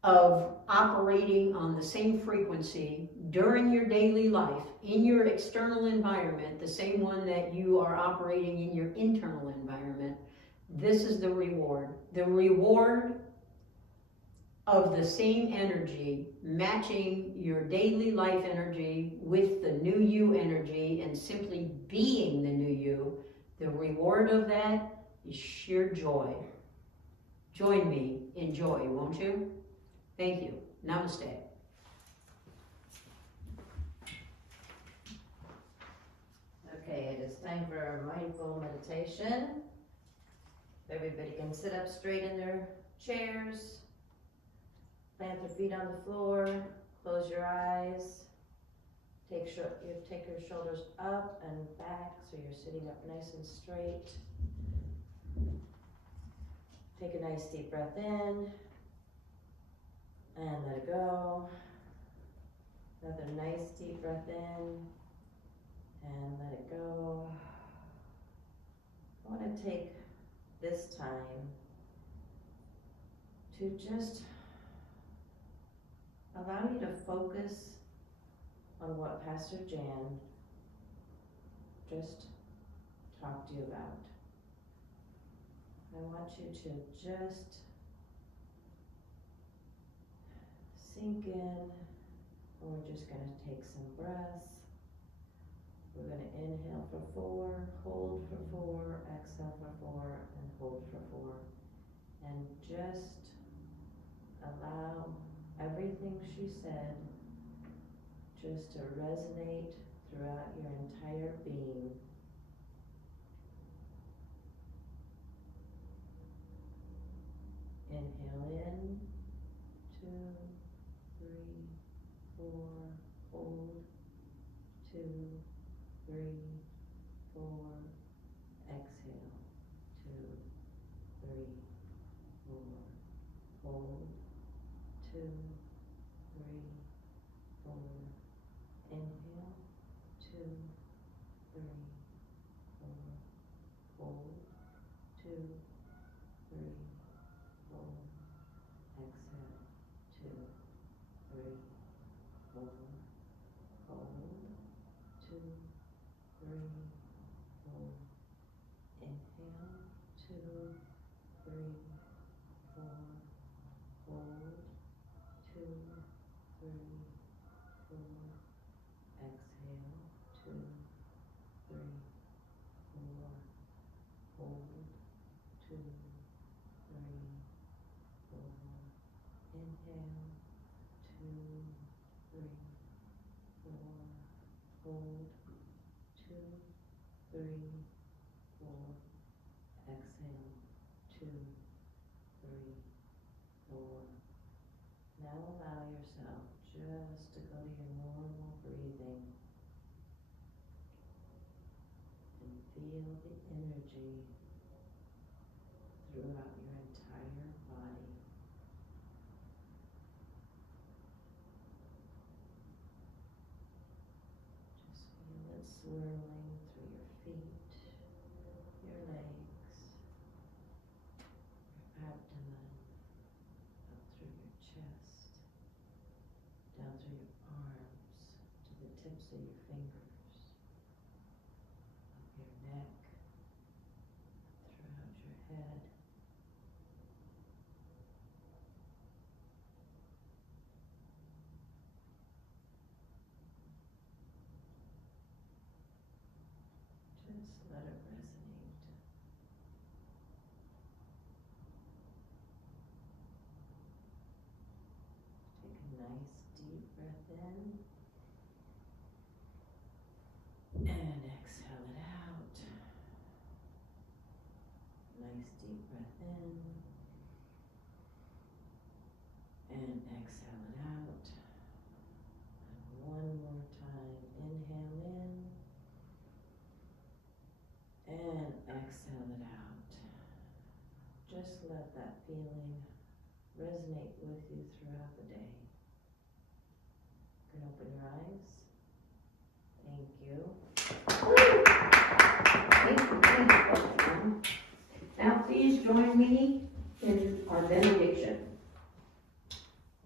of operating on the same frequency during your daily life, in your external environment, the same one that you are operating in your internal environment, this is the reward. The reward of the same energy, matching your daily life energy with the new you energy and simply being the new you, the reward of that is sheer joy. Join me in joy, won't you? Thank you. Namaste. Okay, it is time for our mindful meditation. Everybody can sit up straight in their chairs, plant their feet on the floor, close your eyes, take your shoulders up and back so you're sitting up nice and straight. Take a nice deep breath in and let it go. Another nice deep breath in and let it go. I want to take this time to just allow you to focus on what Pastor Jan just talked to you about. I want you to just sink in, and we're just going to take some breaths. We're going to inhale for 4, hold for 4, exhale for 4, and hold for 4. And just allow everything she said just to resonate throughout your entire being. Inhale in, 2, 3, 4, hold, 2, 3, 4, exhale, 2, 3, 4, hold, 2, 3, 4, inhale, 2, 3, 4, hold, 2, 3, 4, exhale, 2, 3, 4, hold, 2, 3, 4, inhale, 2, 3, 4, hold, 2, 3, 4, exhale, 2, 3, 4, hold, 2, 3, 4, inhale, 2, 3, 4, hold, 2, 3, 4, exhale, 2, 3, 4. Now allow yourself just to go to your normal breathing and feel the energy throughout your entire body. Just feel it swirling through your feet, your legs, your abdomen, up through your chest, down through your arms, to the tips of your fingers, up your neck, throughout your head. Just let it resonate. Take a nice deep breath in and exhale it out. Nice deep breath in and exhale it out. And one more time, inhale in and exhale it out. Just let that feeling resonate with you throughout the day. You can open your eyes. Thank you. Thank you. Now please join me in our benediction.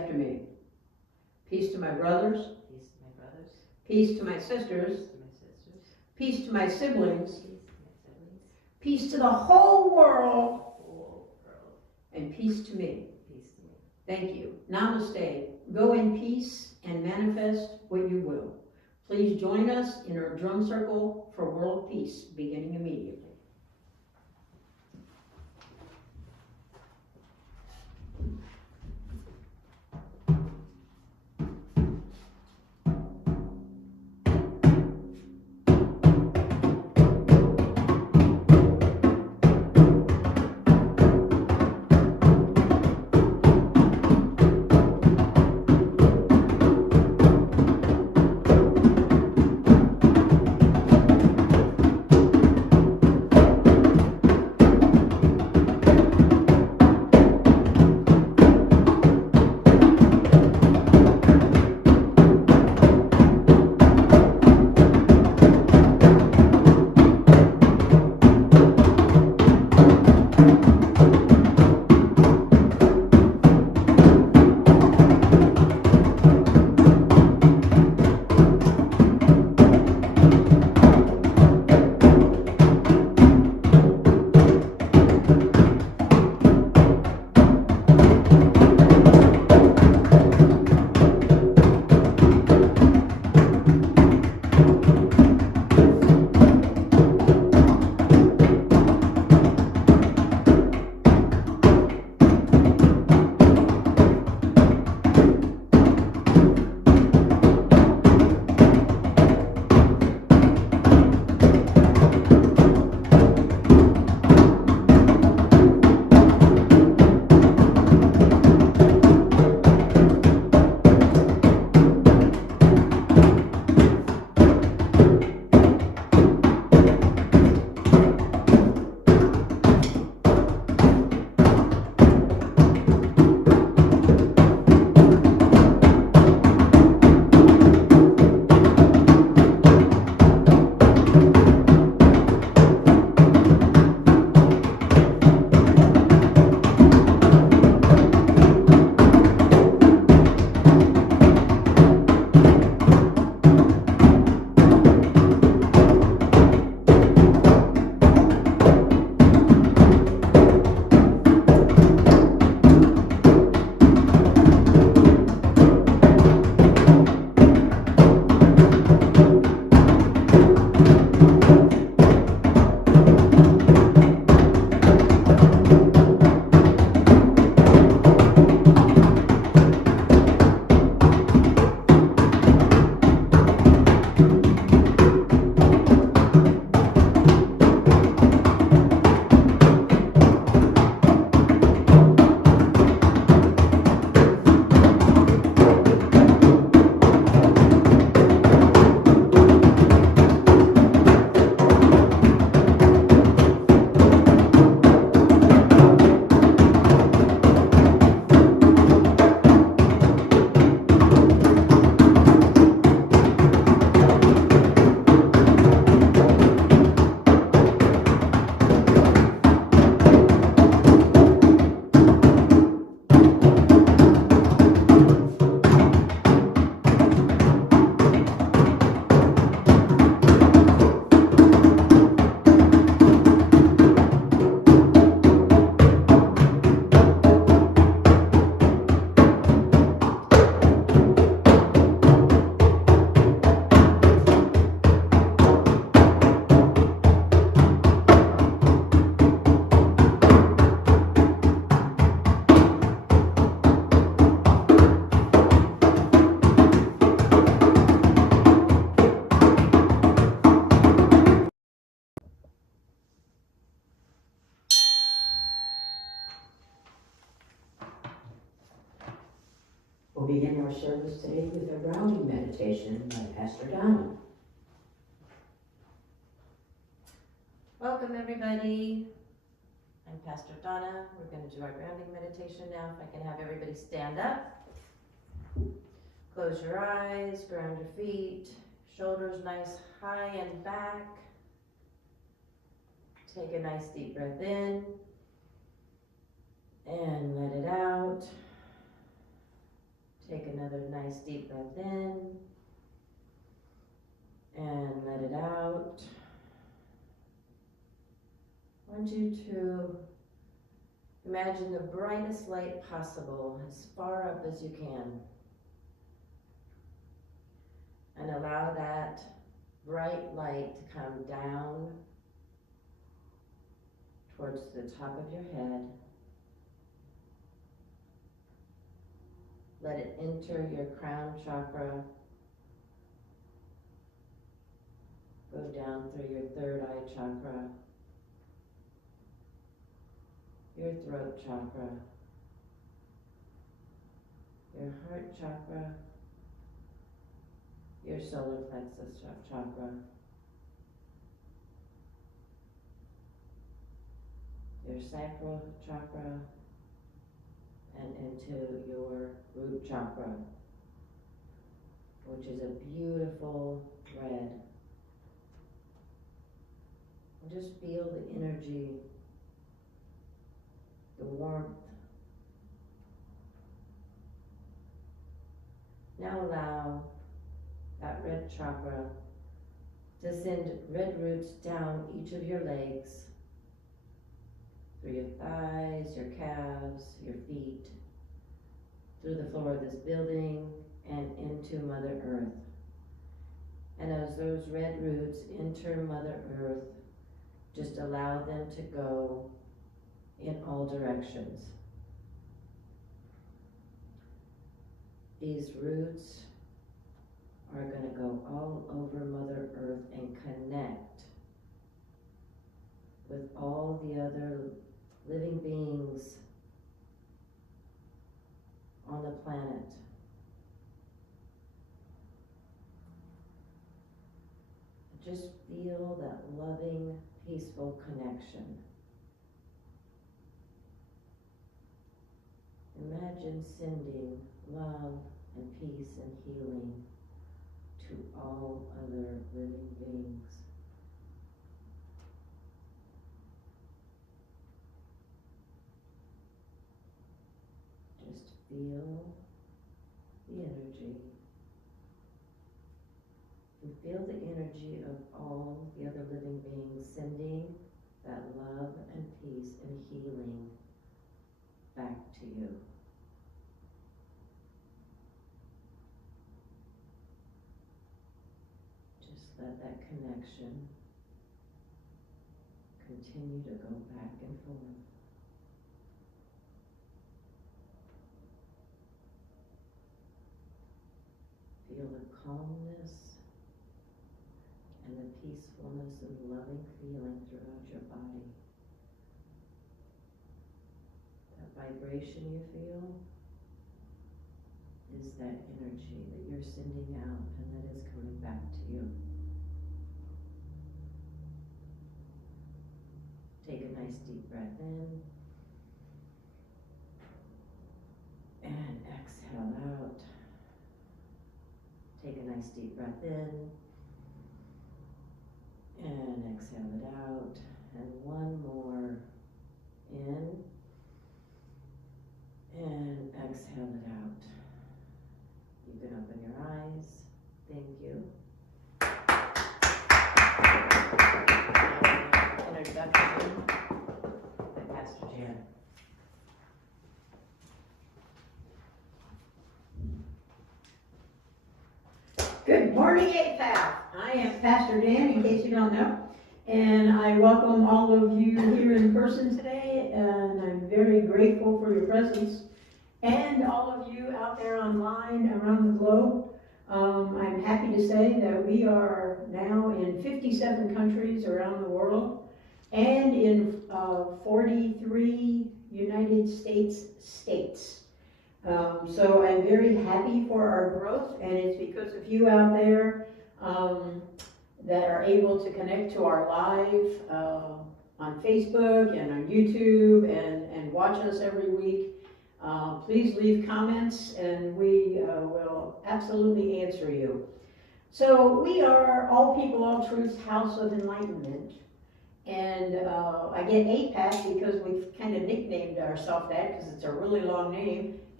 after me. Peace to my brothers. Peace to my brothers. Peace to my sisters. Peace to my sisters. Peace to my siblings. Peace to my siblings. Peace to the whole world. Whole world. And peace to me. Peace to me. Thank you. Namaste. Go in peace and manifest what you will. Please join us in our drum circle for world peace, beginning immediately. We'll begin our service today with a grounding meditation by Pastor Donna. Welcome, everybody. I'm Pastor Donna. We're going to do our grounding meditation now. If I can have everybody stand up. Close your eyes, ground your feet, shoulders nice high and back. Take a nice deep breath in and let it out. Take another nice deep breath in and let it out. I want you to imagine the brightest light possible as far up as you can. And allow that bright light to come down towards the top of your head. Let it enter your crown chakra. Go down through your third eye chakra, your throat chakra, your heart chakra, your solar plexus chakra, your sacral chakra, and into your root chakra, which is a beautiful red. And just feel the energy, the warmth. Now allow that red chakra to send red roots down each of your legs, through your thighs, your calves, your feet, through the floor of this building, and into Mother Earth. And as those red roots enter Mother Earth, just allow them to go in all directions. These roots are going to go all over Mother Earth and connect with all the other living beings on the planet. Just feel that loving, peaceful connection. Imagine sending love and peace and healing to all other living beings. Just feel the energy. And feel the energy of all the other living beings sending that love and peace and healing back to you. Just let that connection continue to go back and forth. Feel the calmness and the peacefulness and loving feeling throughout your body. That vibration you feel is that energy that you're sending out and that is coming back to you. Take a nice deep breath in and exhale out. Take a nice deep breath in and exhale it out. And one more in and exhale it out. You can open your eyes. Thank you. Introduction by Pastor Jan. Good morning, Apath. I am Pastor Dan, in case you don't know, and I welcome all of you here in person today, and I'm very grateful for your presence, and all of you out there online around the globe. I'm happy to say that we are now in 57 countries around the world, and in 43 United States states. So I'm very happy for our growth, and it's because of you out there that are able to connect to our live on Facebook and on YouTube and watch us every week. Please leave comments and we will absolutely answer you. So we are All People, All Truths House of Enlightenment. And I get Apath because we've kind of nicknamed ourselves that because it's a really long name.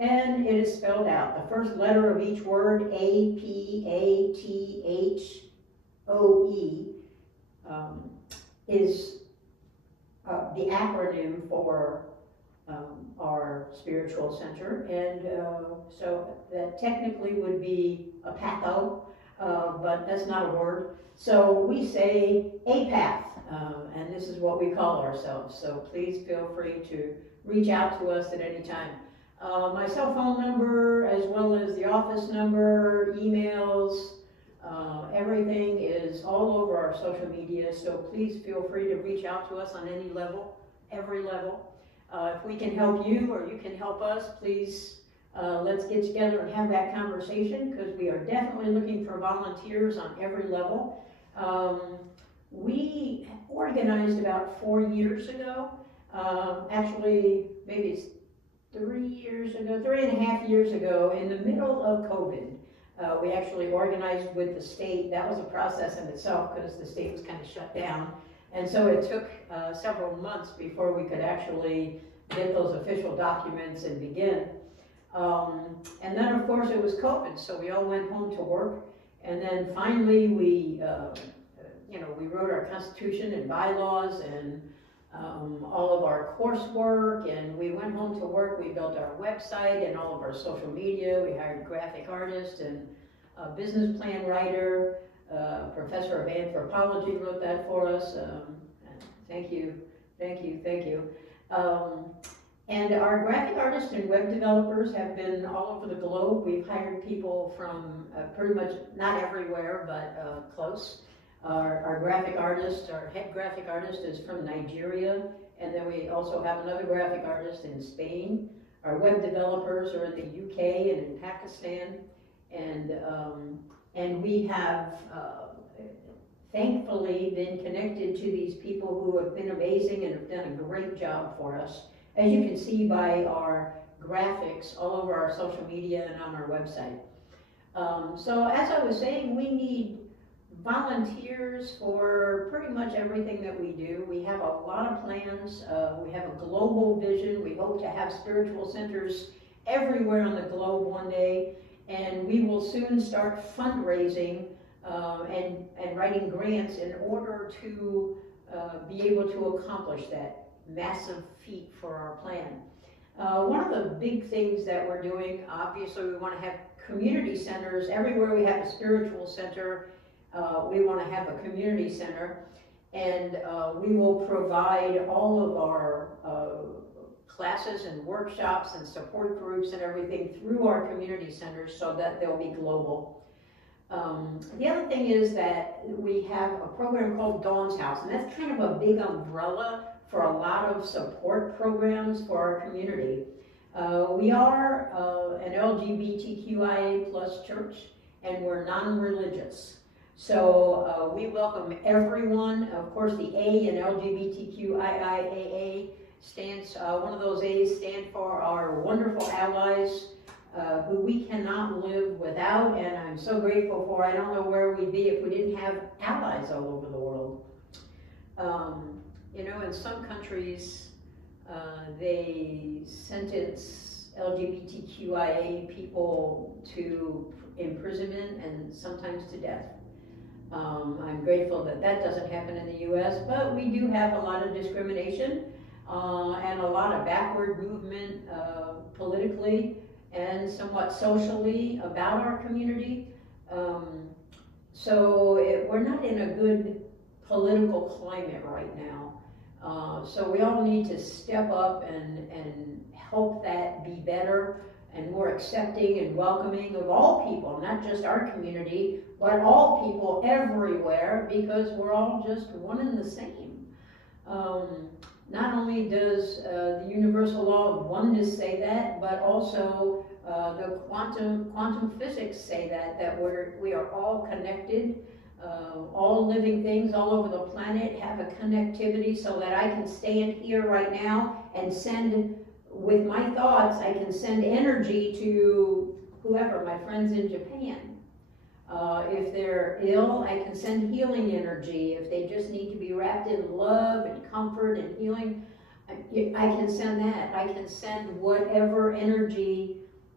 and it is spelled out. The first letter of each word, APATHOE, is the acronym for our spiritual center, and so that technically would be Apatho, but that's not a word. So we say Apath, and this is what we call ourselves. So please feel free to reach out to us at any time. My cell phone number, as well as the office number, emails, everything is all over our social media, so please feel free to reach out to us on any level, every level. If we can help you or you can help us, please let's get together and have that conversation, because we are definitely looking for volunteers on every level. We organized about 4 years ago, actually maybe it's 3 years ago, 3.5 years ago, in the middle of COVID. We actually organized with the state. That was a process in itself because the state was kind of shut down. And so it took several months before we could actually get those official documents and begin. And then of course it was COVID, so we all went home to work. And then finally we wrote our constitution and bylaws and all of our coursework, and we went home to work. We built our website and all of our social media. We hired a graphic artist and a business plan writer. Professor of anthropology wrote that for us. Thank you. And our graphic artists and web developers have been all over the globe. We've hired people from pretty much, not everywhere, but close. Our graphic artist, our head graphic artist is from Nigeria, and then we also have another graphic artist in Spain. Our web developers are in the UK and in Pakistan, and we have thankfully been connected to these people who have been amazing and have done a great job for us, as you can see by our graphics all over our social media and on our website. So as I was saying, we need volunteers for pretty much everything that we do. We have a lot of plans. We have a global vision. We hope to have spiritual centers everywhere on the globe one day, and we will soon start fundraising and writing grants in order to be able to accomplish that massive feat for our plan. One of the big things that we're doing, obviously we want to have community centers. Everywhere we have a spiritual center, we want to have a community center, and we will provide all of our classes and workshops and support groups and everything through our community centers so that they'll be global. The other thing is that we have a program called Dawn's House, and that's kind of a big umbrella for a lot of support programs for our community. We are an LGBTQIA+ church, and we're non-religious. So we welcome everyone. Of course, the A in LGBTQIA stands, one of those A's stand for our wonderful allies, who we cannot live without, and I'm so grateful for. I don't know where we'd be if we didn't have allies all over the world. In some countries, they sentence LGBTQIA people to imprisonment and sometimes to death. I'm grateful that that doesn't happen in the U.S., but we do have a lot of discrimination and a lot of backward movement politically and somewhat socially about our community. We're not in a good political climate right now. So we all need to step up and help that be better and more accepting and welcoming of all people, not just our community, but all people everywhere, because we're all just one and the same. Not only does the universal law of oneness say that, but also the quantum physics say that we are all connected. All living things all over the planet have a connectivity, so that I can stand here right now and send, with my thoughts, I can send energy to whoever, my friends in Japan. If they're ill, I can send healing energy. If they just need to be wrapped in love and comfort and healing, I can send that. I can send whatever energy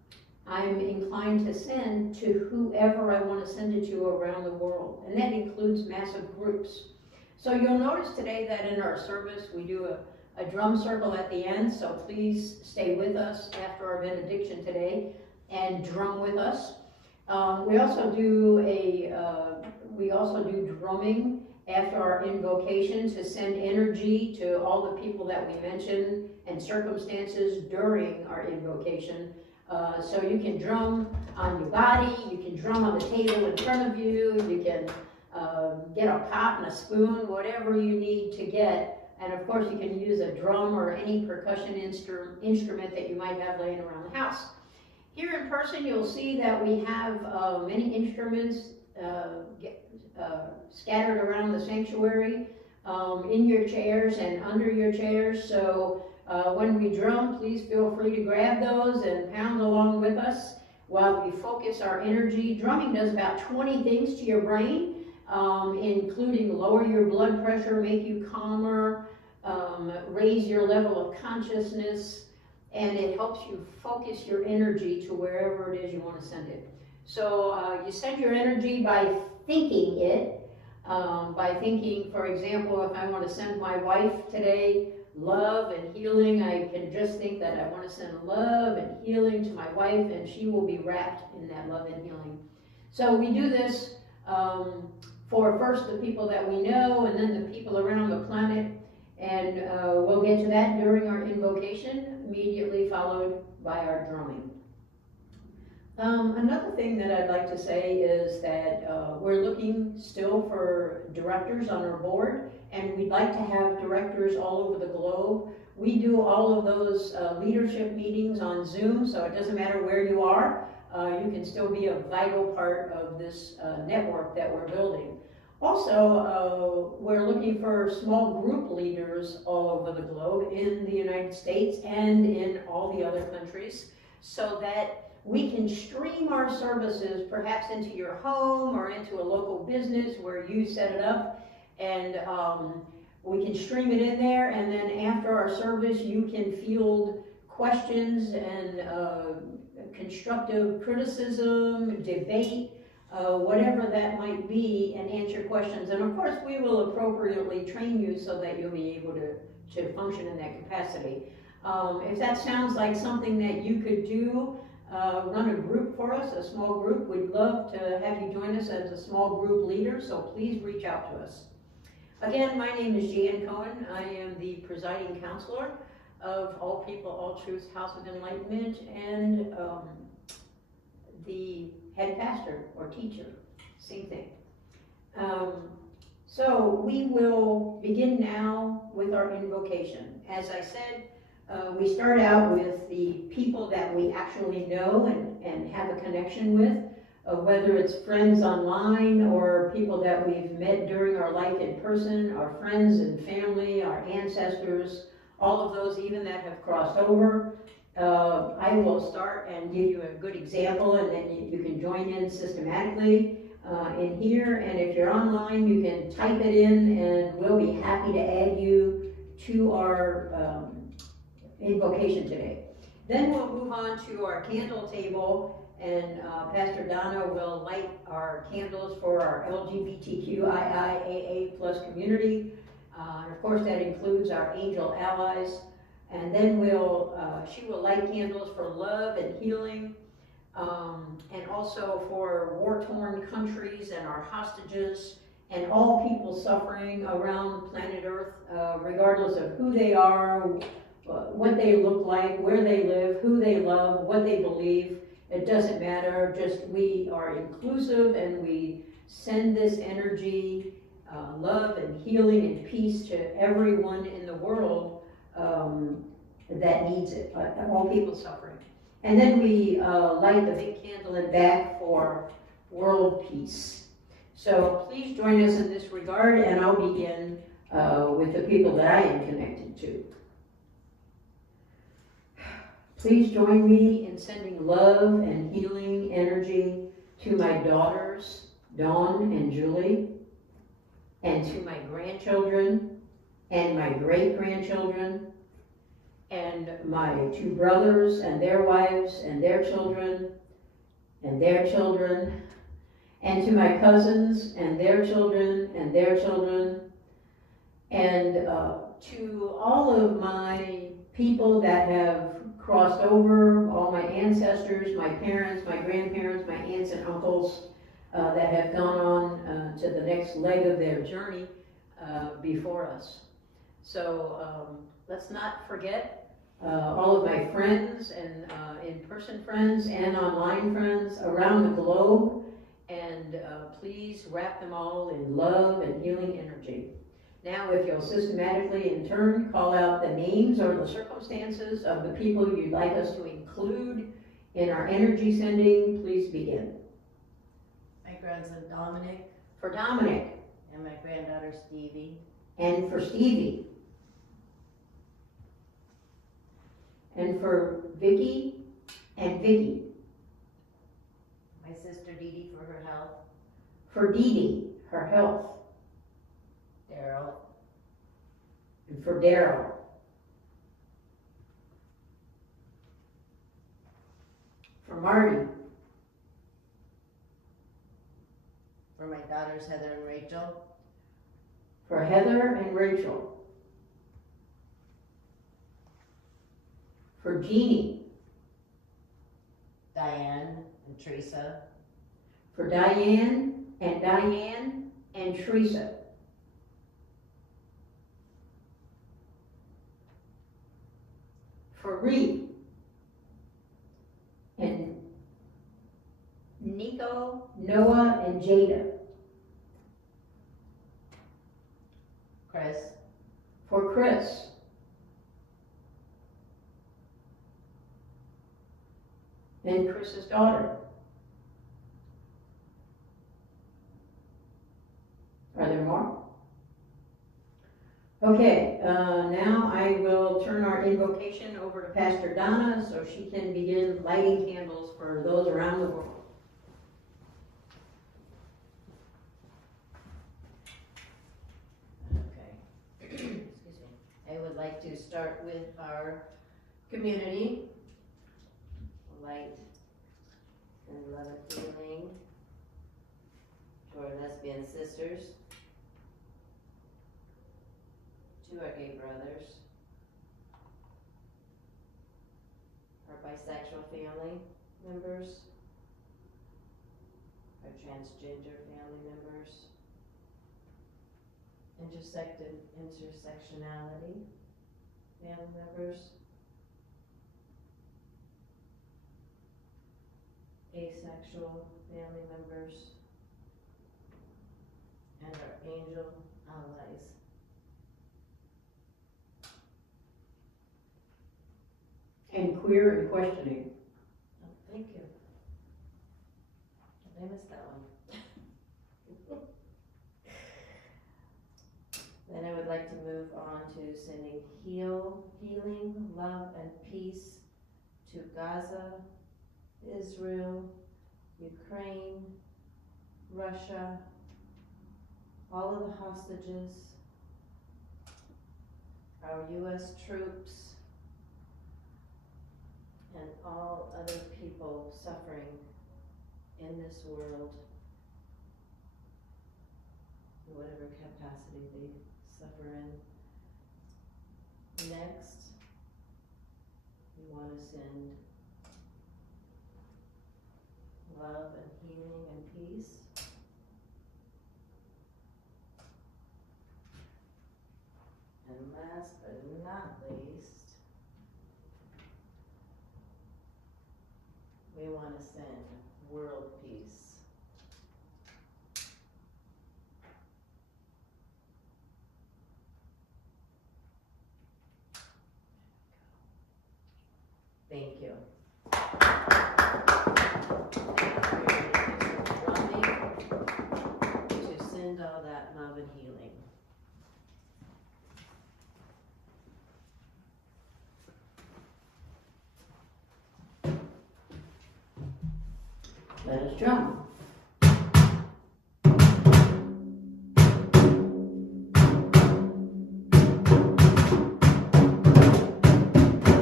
I'm inclined to send to whoever I want to send it to around the world, and that includes massive groups. So you'll notice today that in our service we do a drum circle at the end, so please stay with us after our benediction today and drum with us. We also do drumming after our invocation to send energy to all the people that we mention and circumstances during our invocation. So you can drum on your body, you can drum on the table in front of you, you can get a pot and a spoon, whatever you need to get. And of course you can use a drum or any percussion instrument that you might have laying around the house. Here in person you'll see that we have many instruments scattered around the sanctuary, in your chairs and under your chairs. So when we drum, please feel free to grab those and pound along with us while we focus our energy. Drumming does about 20 things to your brain, including lower your blood pressure, make you calmer, raise your level of consciousness, and it helps you focus your energy to wherever it is you want to send it. So you send your energy by thinking it, by thinking, for example, if I want to send my wife today love and healing, I can just think that I want to send love and healing to my wife, and she will be wrapped in that love and healing. So we do this for first the people that we know, and then the people around the planet, and we'll get to that during our invocation, immediately followed by our drumming. Another thing that I'd like to say is that we're looking still for directors on our board, and we'd like to have directors all over the globe. We do all of those leadership meetings on Zoom, so it doesn't matter where you are, you can still be a vital part of this network that we're building. Also, we're looking for small group leaders all over the globe in the United States and in all the other countries, so that we can stream our services perhaps into your home or into a local business where you set it up, and we can stream it in there, and then after our service you can field questions and constructive criticism, debate, whatever that might be, and answer questions. And of course we will appropriately train you so that you'll be able to function in that capacity. If that sounds like something that you could do, run a group for us, a small group. We'd love to have you join us as a small group leader, so please reach out to us. Again, my name is Jan Cohen. I am the presiding counselor of All People, All Truths House of Enlightenment, and the head pastor or teacher, same thing. So we will begin now with our invocation. As I said, we start out with the people that we actually know and have a connection with, whether it's friends online or people that we've met during our life in person, our friends and family, our ancestors, all of those even that have crossed over. I will start and give you a good example, and then you can join in systematically in here. And if you're online, you can type it in, and we'll be happy to add you to our invocation today. Then we'll move on to our candle table, and Pastor Donna will light our candles for our LGBTQIA+ plus community. Of course, that includes our angel allies. And then she will light candles for love and healing, and also for war-torn countries and our hostages and all people suffering around planet Earth, regardless of who they are, what they look like, where they live, who they love, what they believe. It doesn't matter, just we are inclusive, and we send this energy, love and healing and peace to everyone in the world that needs it, all people suffering. And then we light the big candle in back for world peace. So please join us in this regard, and I'll begin with the people that I am connected to. Please join me in sending love and healing energy to my daughters, Dawn and Julie, and to my grandchildren and my great-grandchildren, and my 2 brothers and their wives and their children and their children, and to my cousins and their children and their children, and to all of my people that have crossed over, all my ancestors, my parents, my grandparents, my aunts and uncles that have gone on to the next leg of their journey before us. So let's not forget all of my friends and in-person friends and online friends around the globe, and please wrap them all in love and healing energy. Now, if you'll systematically in turn call out the names or the circumstances of the people you'd like us to include in our energy sending, please begin. My grandson Dominic For Dominic, and my granddaughter Stevie, and for Stevie, and for Vicky and Vicky, my sister Dee Dee for her health, for Dee Dee, her health, Daryl, and for Daryl, for Marty, for my daughters Heather and Rachel, for Heather and Rachel, for Jeannie, Diane and Teresa, for Diane and Teresa, for Reed and Nico, Noah, and Jada, Chris, for Chris, and Chris's daughter. Are there more? Okay, now I will turn our invocation over to Pastor Donna so she can begin lighting candles for those around the world. okay, excuse me. I would like to start with our community, light and love and healing to our lesbian sisters, to our gay brothers, our bisexual family members, our transgender family members, intersectionality family members, asexual family members, and our angel allies. And queer and questioning. Oh, thank you. I missed that one. Then I would like to move on to sending healing, love, and peace to Gaza, Israel, Ukraine, Russia, all of the hostages, our U.S. troops, and all other people suffering in this world, in whatever capacity they suffer in. Next, we want to send love and healing and peace and last but not least, we want to send world peace. Thank you. To send all that love and healing. Let us drum.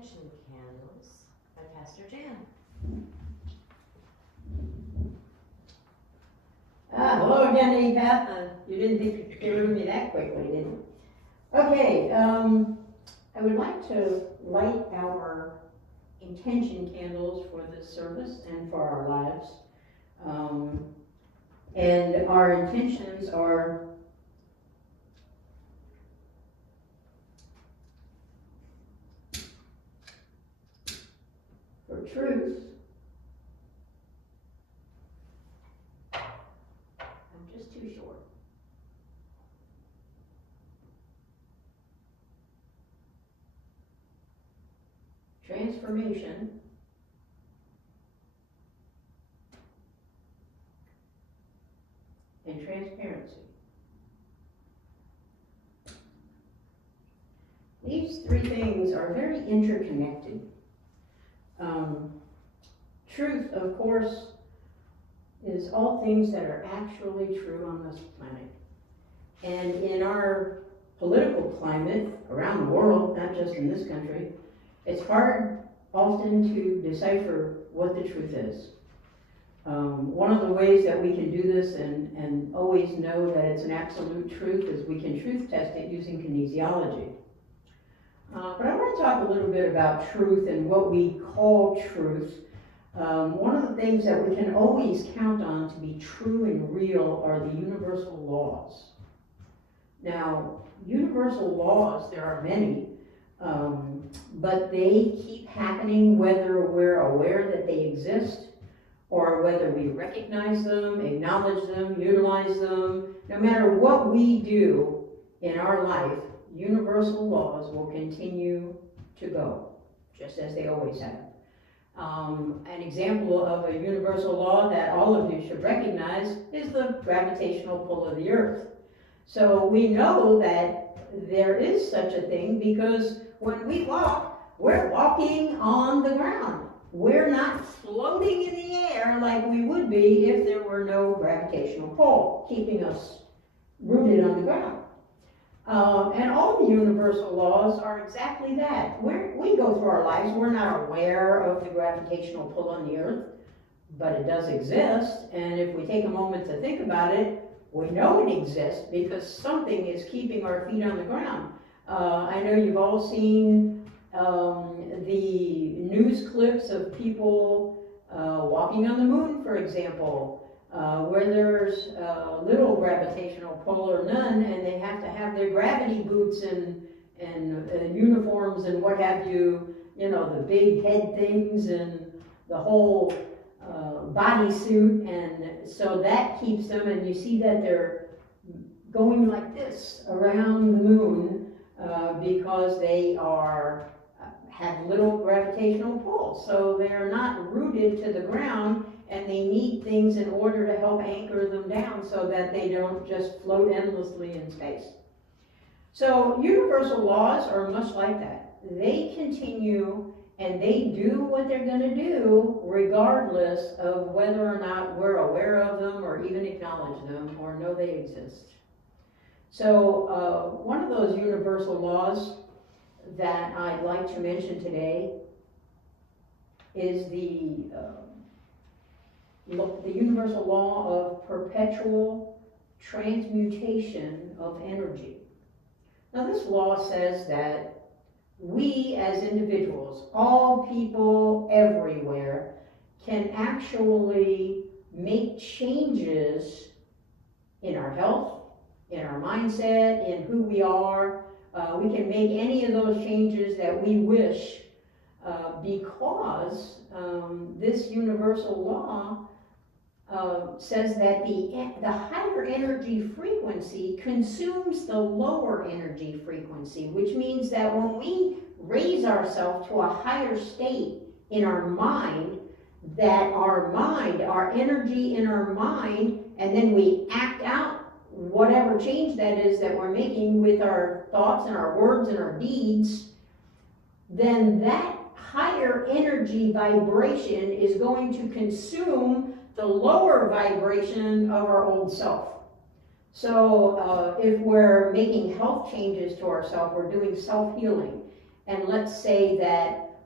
intention candles by Pastor Jan. Hello again, Apath. You didn't think you could get rid of me that quickly, did you? Okay, I would like to light our intention candles for this service and for our lives. And our intentions are for truth. I'm just too short. Transformation. And transparency. These three things are very interconnected. Truth, of course, is all things that are actually true on this planet. And in our political climate around the world, not just in this country, it's hard often to decipher what the truth is. One of the ways that we can do this and always know that it's an absolute truth is we can truth test it using kinesiology. But I want to talk a little bit about truth and what we call truth. One of the things that we can always count on to be true and real are the universal laws. Now, universal laws, there are many, but they keep happening whether we're aware that they exist or whether we recognize them, acknowledge them, utilize them. No matter what we do in our life, universal laws will continue to go, just as they always have. An example of a universal law that all of you should recognize is the gravitational pull of the earth. So we know that there is such a thing because when we walk, we're walking on the ground. We're not floating in the air like we would be if there were no gravitational pull keeping us rooted on the ground. And all the universal laws are exactly that. We go through our lives, we're not aware of the gravitational pull on the earth, but it does exist. And if we take a moment to think about it, we know it exists because something is keeping our feet on the ground. I know you've all seen the news clips of people walking on the moon, for example, where there's little gravitational pull or none, and they have to have their gravity boots and uniforms and what have you, the big head things and the whole bodysuit, and so that keeps them, and you see that they're going like this around the moon because they have little gravitational pull, so they're not rooted to the ground, and they need things in order to help anchor them down so that they don't just float endlessly in space. So universal laws are much like that. They continue and they do what they're going to do regardless of whether or not we're aware of them or even acknowledge them or know they exist. So one of those universal laws that I'd like to mention today is the universal law of perpetual transmutation of energy. Now this law says that we as individuals, all people everywhere, can actually make changes in our health, in our mindset, in who we are. We can make any of those changes that we wish because this universal law says that the higher energy frequency consumes the lower energy frequency, which means that when we raise ourselves to a higher state in our mind, that our energy in our mind, and then we act out whatever change that is that we're making with our thoughts and our words and our deeds, then that higher energy vibration is going to consume the lower vibration of our old self. So if we're making health changes to ourselves, we're doing self-healing, and let's say that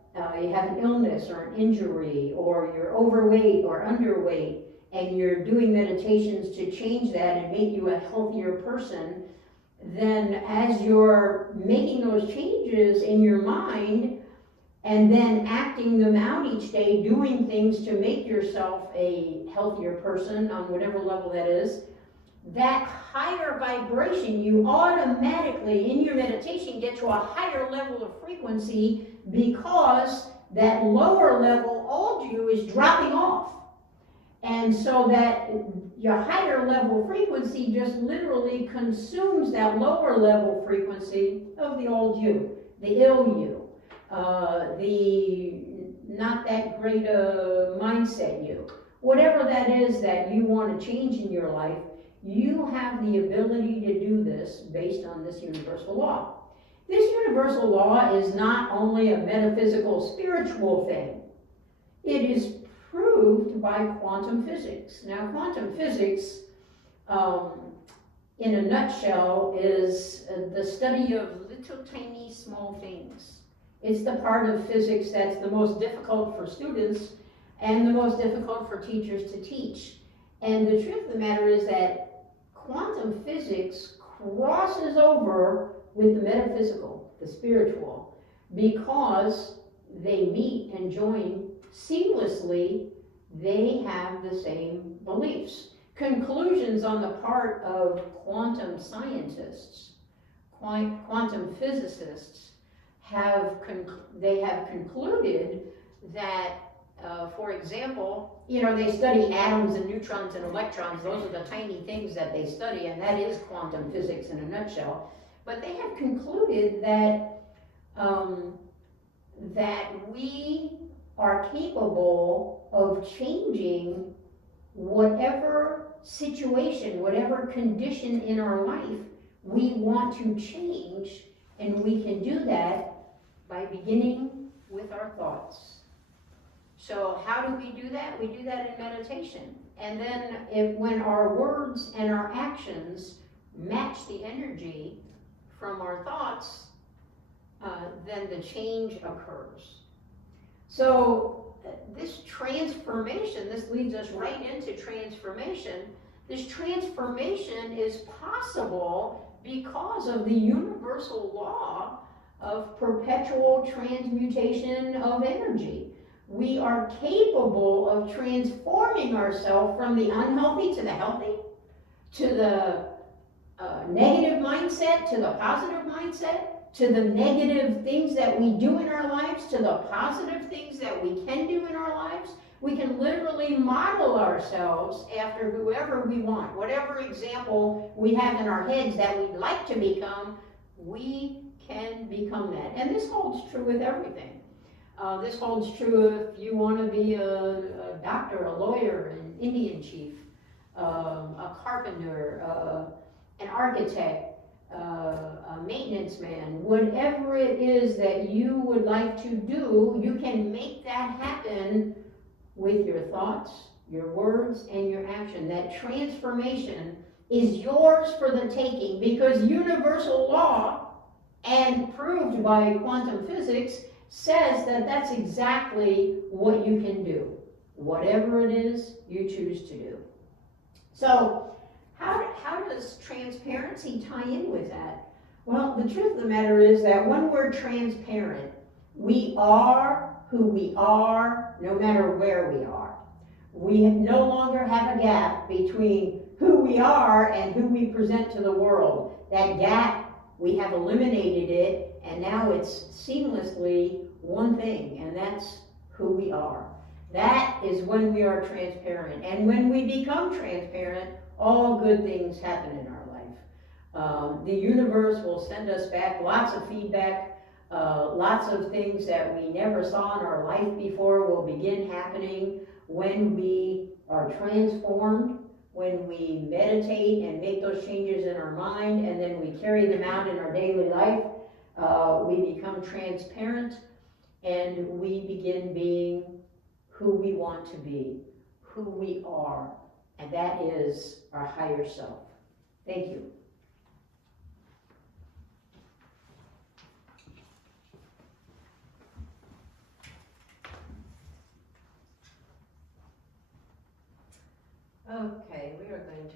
you have an illness or an injury, or you're overweight or underweight, and you're doing meditations to change that and make you a healthier person, then as you're making those changes in your mind and then acting them out each day, doing things to make yourself a healthier person on whatever level that is, that higher vibration, you automatically in your meditation get to a higher level of frequency, because that lower level old you is dropping off. And so that your higher level frequency just literally consumes that lower level frequency of the old you, the ill you, the not that great mindset you. Whatever that is that you want to change in your life, you have the ability to do this based on this universal law. This universal law is not only a metaphysical, spiritual thing. It is proved by quantum physics. Now, quantum physics, in a nutshell, is the study of little tiny small things. It's the part of physics that's the most difficult for students and the most difficult for teachers to teach. And the truth of the matter is that quantum physics crosses over with the metaphysical, the spiritual, because they meet and join seamlessly. They have the same beliefs. Conclusions on the part of quantum scientists, quantum physicists, have concluded that, for example, they study atoms and neutrons and electrons. Those are the tiny things that they study, and that is quantum physics in a nutshell. But they have concluded that that we are capable of changing whatever situation, whatever condition in our life we want to change, and we can do that by beginning with our thoughts. So how do we do that? We do that in meditation. And then when our words and our actions match the energy from our thoughts, then the change occurs. So this transformation, this leads us right into transformation. This transformation is possible because of the universal law of perpetual transmutation of energy. We are capable of transforming ourselves from the unhealthy to the healthy, to the negative mindset to the positive mindset, to the negative things that we do in our lives, to the positive things that we can do in our lives. We can literally model ourselves after whoever we want. Whatever example we have in our heads that we'd like to become, we can become that. And this holds true with everything. This holds true if you want to be a doctor, a lawyer, an Indian chief, a carpenter, an architect, a maintenance man. Whatever it is that you would like to do, you can make that happen with your thoughts, your words, and your action. That transformation is yours for the taking, because universal law, and proved by quantum physics, says that that's exactly what you can do. Whatever it is you choose to do. So, how does transparency tie in with that? Well, the truth of the matter is that when we're transparent, we are who we are no matter where we are. We no longer have a gap between who we are and who we present to the world. That gap, we have eliminated it, and now it's seamlessly one thing, and that's who we are. That is when we are transparent. And when we become transparent, all good things happen in our life. The universe will send us back lots of feedback, lots of things that we never saw in our life before will begin happening when we are transformed, when we meditate and make those changes in our mind, and then we carry them out in our daily life. We become transparent, and we begin being who we want to be, who we are, and that is our higher self. Thank you.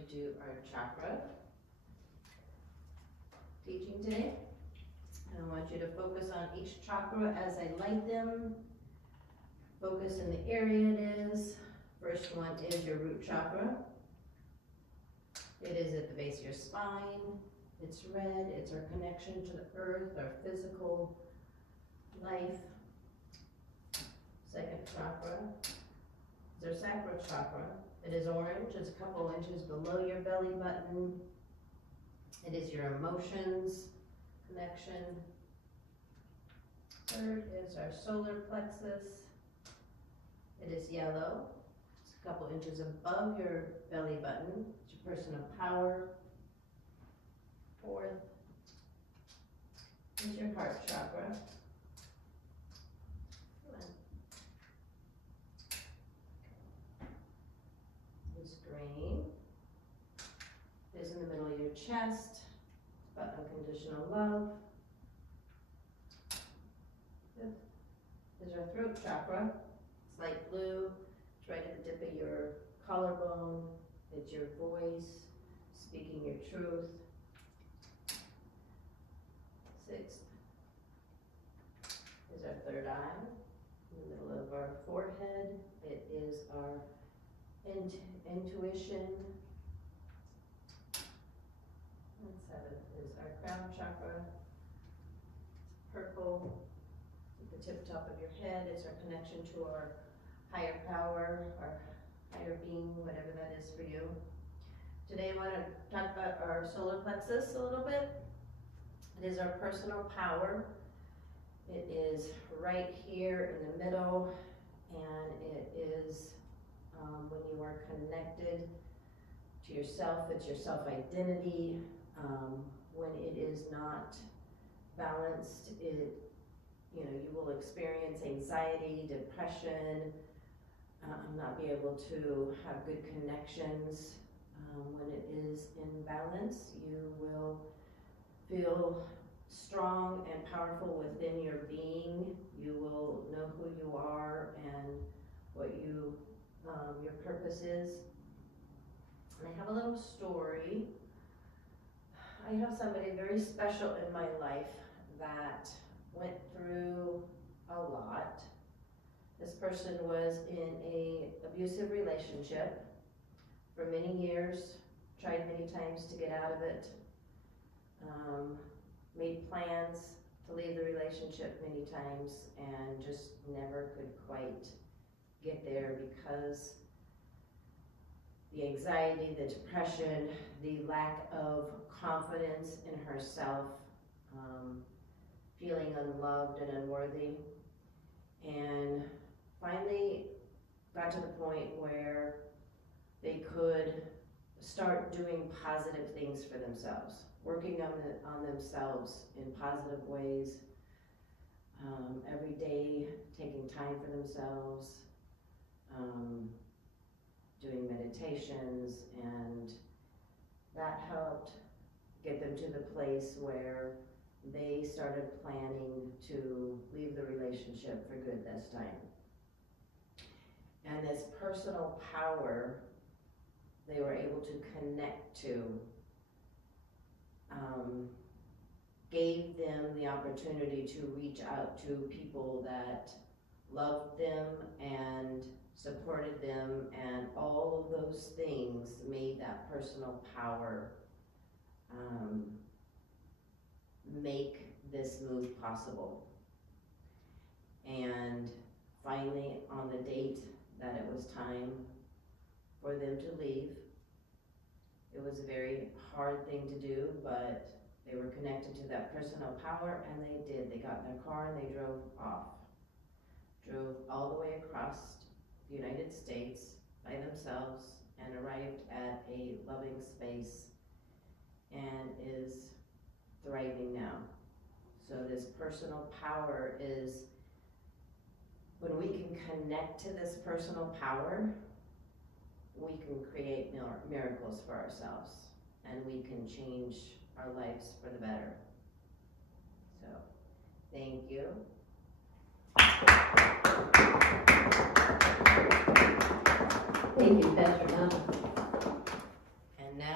do our chakra teaching today. And I want you to focus on each chakra as I light them. Focus in the area it is. First one is your root chakra. It is at the base of your spine. It's red. It's our connection to the earth, our physical life. Second chakra is our sacral chakra. It is orange. It's a couple inches below your belly button. It is your emotions connection. Third is our solar plexus. It is yellow. It's a couple inches above your belly button. It's your personal power. Fourth is your heart chakra. This green is in the middle of your chest. It's about unconditional love. Fifth is our throat chakra. It's light blue. It's right at the tip of your collarbone. It's your voice, speaking your truth. Sixth is our third eye, in the middle of our forehead. It is our intuition. And seventh is our crown chakra. It's purple, at the tip top of your head. It's our connection to our higher power, our higher being, whatever that is for you. Today I want to talk about our solar plexus a little bit. It is our personal power. It is right here in the middle, and it is when you are connected to yourself. It's your self-identity. When it is not balanced, you will experience anxiety, depression, not be able to have good connections. When it is in balance, you will feel strong and powerful within your being. You will know who you are and what your purpose is. And I have a little story. I have somebody very special in my life that went through a lot. This person was in an abusive relationship for many years, tried many times to get out of it, made plans to leave the relationship many times, and just never could quite get there because the anxiety, the depression, the lack of confidence in herself, feeling unloved and unworthy, and finally got to the point where they could start doing positive things for themselves, working on themselves in positive ways, every day taking time for themselves, doing meditations, and that helped get them to the place where they started planning to leave the relationship for good this time. And this personal power they were able to connect to gave them the opportunity to reach out to people that loved them and supported them, and all of those things made that personal power make this move possible. And finally, on the date that it was time for them to leave, it was a very hard thing to do, but they were connected to that personal power, and they did. They got in their car and they drove off. Drove all the way across the United States by themselves and arrived at a loving space and is thriving now. So this personal power is, when we can connect to this personal power, we can create miracles for ourselves, and we can change our lives for the better. So, thank you. Thank you, Pastor Donna. And now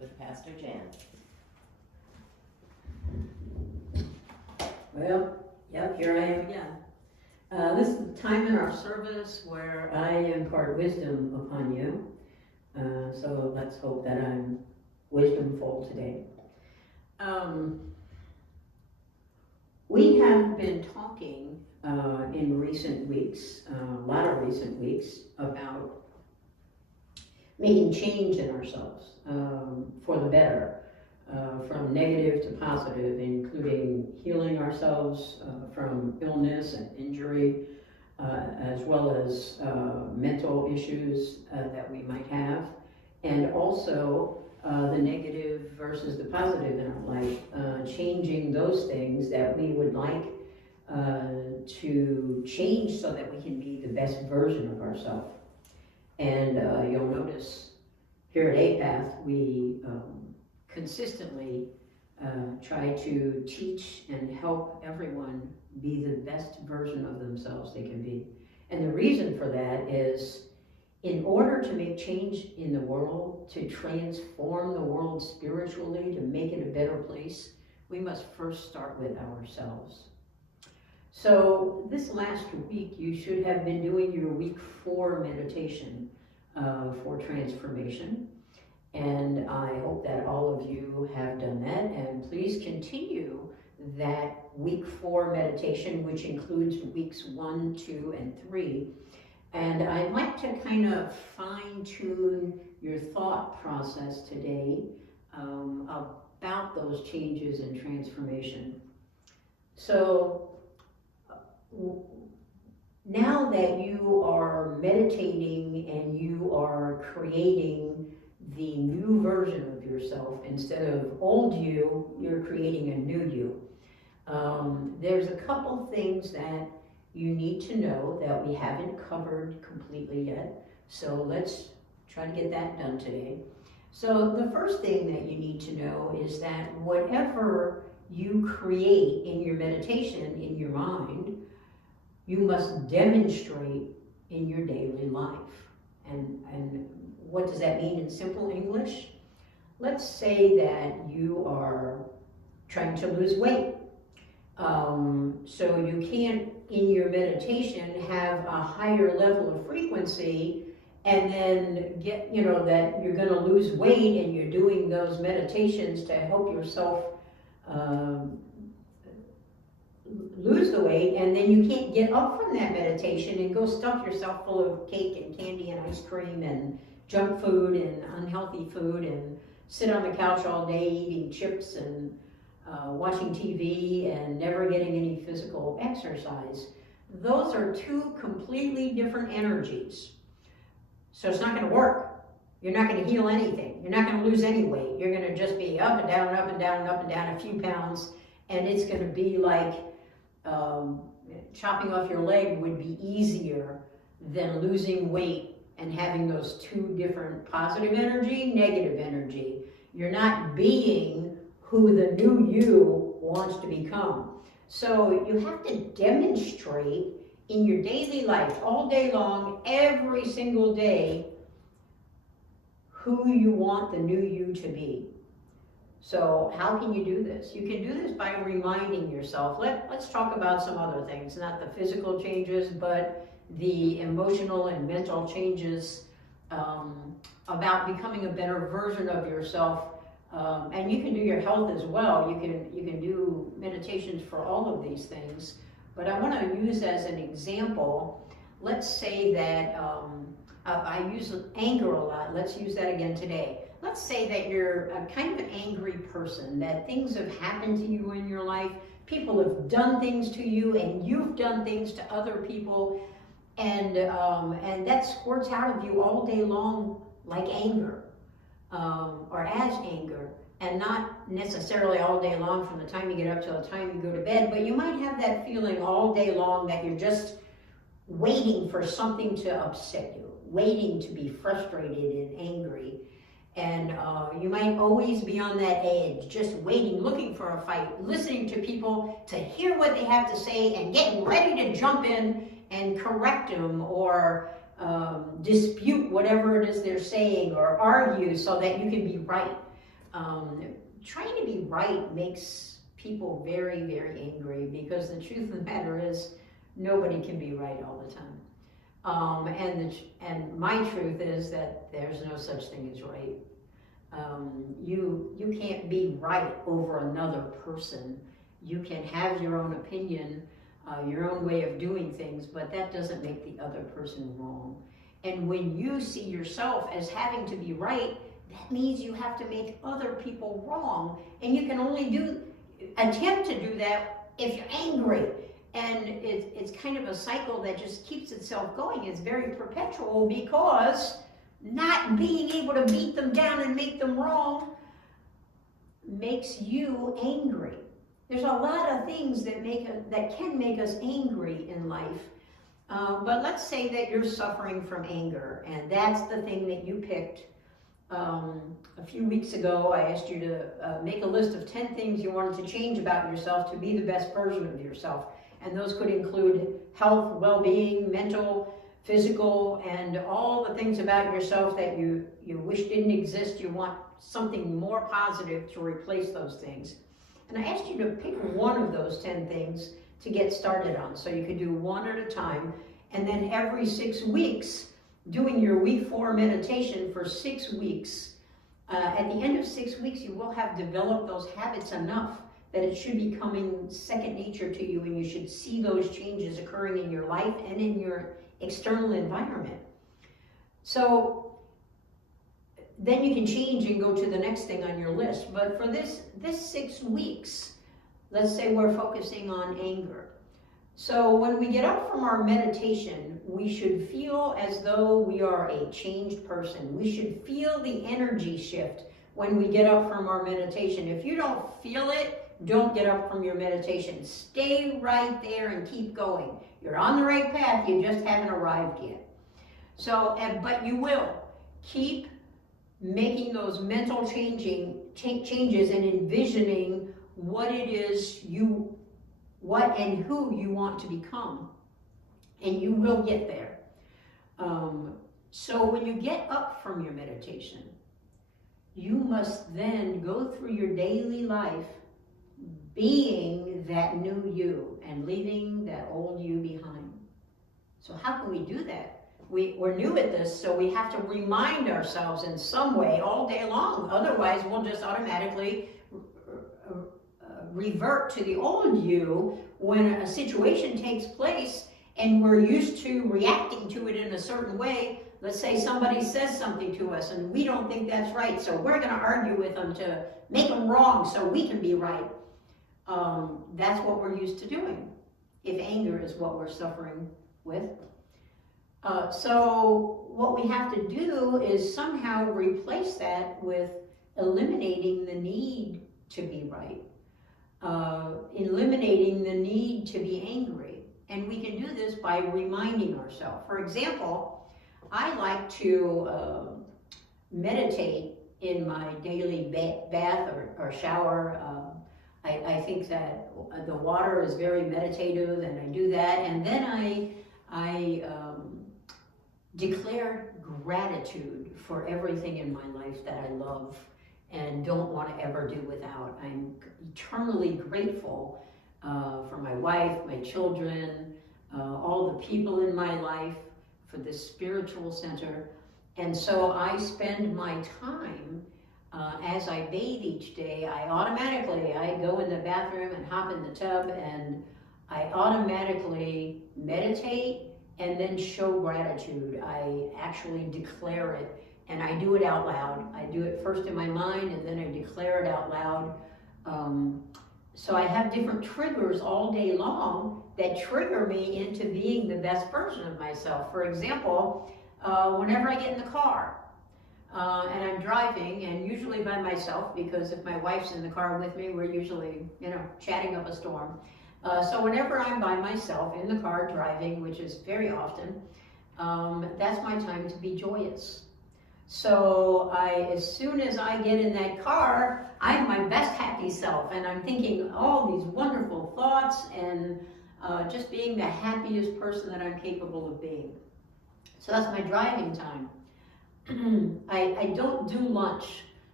with Pastor Jan. Well, yep, here I am again. This is the time in our service where I impart wisdom upon you. So let's hope that I'm wisdomful today. We have been talking in recent weeks, a lot of recent weeks, about making change in ourselves for the better, from negative to positive, including healing ourselves from illness and injury, as well as mental issues that we might have, and also the negative versus the positive in our life, changing those things that we would like to change so that we can be the best version of ourselves. And you'll notice here at Apath, we consistently try to teach and help everyone be the best version of themselves they can be. And the reason for that is, in order to make change in the world, to transform the world spiritually, to make it a better place, we must first start with ourselves. So this last week, you should have been doing your week 4 meditation for transformation. And I hope that all of you have done that. And please continue that week 4 meditation, which includes weeks 1, 2, and 3. And I'd like to kind of fine-tune your thought process today about those changes and transformation. So now that you are meditating and you are creating the new version of yourself, instead of old you, you're creating a new you. There's a couple things that you need to know that we haven't covered completely yet. So let's try to get that done today. So the first thing that you need to know is that whatever you create in your meditation, in your mind, you must demonstrate in your daily life. And what does that mean in simple English? Let's say that you are trying to lose weight. So you can't, in your meditation, have a higher level of frequency and then get, that you're going to lose weight and you're doing those meditations to help yourself lose the weight, and then you can't get up from that meditation and go stuff yourself full of cake and candy and ice cream and junk food and unhealthy food and sit on the couch all day eating chips and watching TV and never getting any physical exercise. Those are two completely different energies. So it's not going to work. You're not going to heal anything. You're not going to lose any weight. You're going to just be up and down, up and down, up and down a few pounds, and it's going to be like chopping off your leg would be easier than losing weight and having those two different positive energy, negative energy. You're not being who the new you wants to become. So you have to demonstrate in your daily life, all day long, every single day, who you want the new you to be. So how can you do this? You can do this by reminding yourself. Let's talk about some other things, not the physical changes, but the emotional and mental changes about becoming a better version of yourself. And you can do your health as well. You can do meditations for all of these things. But I want to use as an example, let's say that I use anger a lot. Let's use that again today. Let's say that you're a kind of an angry person, that things have happened to you in your life. People have done things to you, and you've done things to other people, and that squirts out of you all day long like anger, or as anger, and not necessarily all day long from the time you get up till the time you go to bed, but you might have that feeling all day long that you're just waiting for something to upset you, waiting to be frustrated and angry. And you might always be on that edge, just waiting, looking for a fight, listening to people to hear what they have to say and getting ready to jump in and correct them or dispute whatever it is they're saying or argue so that you can be right. trying to be right makes people very, very angry, because the truth of the matter is nobody can be right all the time. And my truth is that there's no such thing as right. You can't be right over another person. You can have your own opinion, your own way of doing things, but that doesn't make the other person wrong. And when you see yourself as having to be right, that means you have to make other people wrong. And you can only attempt to do that if you're angry. And it's kind of a cycle that just keeps itself going. It's very perpetual, because not being able to beat them down and make them wrong makes you angry. There's a lot of things that can make us angry in life. But let's say that you're suffering from anger, and that's the thing that you picked. A few weeks ago, I asked you to make a list of 10 things you wanted to change about yourself to be the best version of yourself. And those could include health, well-being, mental, physical, and all the things about yourself that you wish didn't exist. You want something more positive to replace those things. And I asked you to pick one of those 10 things to get started on. So you could do one at a time, and then every 6 weeks, doing your week 4 meditation for 6 weeks. At the end of 6 weeks, you will have developed those habits enough that it should be coming second nature to you, and you should see those changes occurring in your life and in your external environment. So then you can change and go to the next thing on your list. But for this 6 weeks, let's say we're focusing on anger. So when we get up from our meditation, we should feel as though we are a changed person. We should feel the energy shift when we get up from our meditation. If you don't feel it, don't get up from your meditation. Stay right there and keep going. You're on the right path, you just haven't arrived yet. So, but you will. Keep making those mental changes and envisioning what it is what and who you want to become. And you will get there. So when you get up from your meditation, you must then go through your daily life being that new you and leaving that old you behind. So how can we do that? We're new at this, so we have to remind ourselves in some way all day long. Otherwise, we'll just automatically revert to the old you when a situation takes place and we're used to reacting to it in a certain way. Let's say somebody says something to us and we don't think that's right, so we're going to argue with them to make them wrong so we can be right. That's what we're used to doing, if anger is what we're suffering with. So what we have to do is somehow replace that with eliminating the need to be right, eliminating the need to be angry. And we can do this by reminding ourselves. For example, I like to meditate in my daily bath or shower. I think that the water is very meditative, and I do that. And then I declare gratitude for everything in my life that I love and don't want to ever do without. I'm eternally grateful for my wife, my children, all the people in my life, for this spiritual center. And so I spend my time as I bathe each day. I go in the bathroom and hop in the tub, and I automatically meditate and then show gratitude. I actually declare it, and I do it out loud. I do it first in my mind, and then I declare it out loud. So I have different triggers all day long that trigger me into being the best version of myself. For example, whenever I get in the car and I'm driving, and usually by myself, because if my wife's in the car with me, we're usually, chatting up a storm. So whenever I'm by myself in the car driving, which is very often, that's my time to be joyous. So as soon as I get in that car, I'm my best happy self, and I'm thinking all these wonderful thoughts and just being the happiest person that I'm capable of being. So that's my driving time. I don't do lunch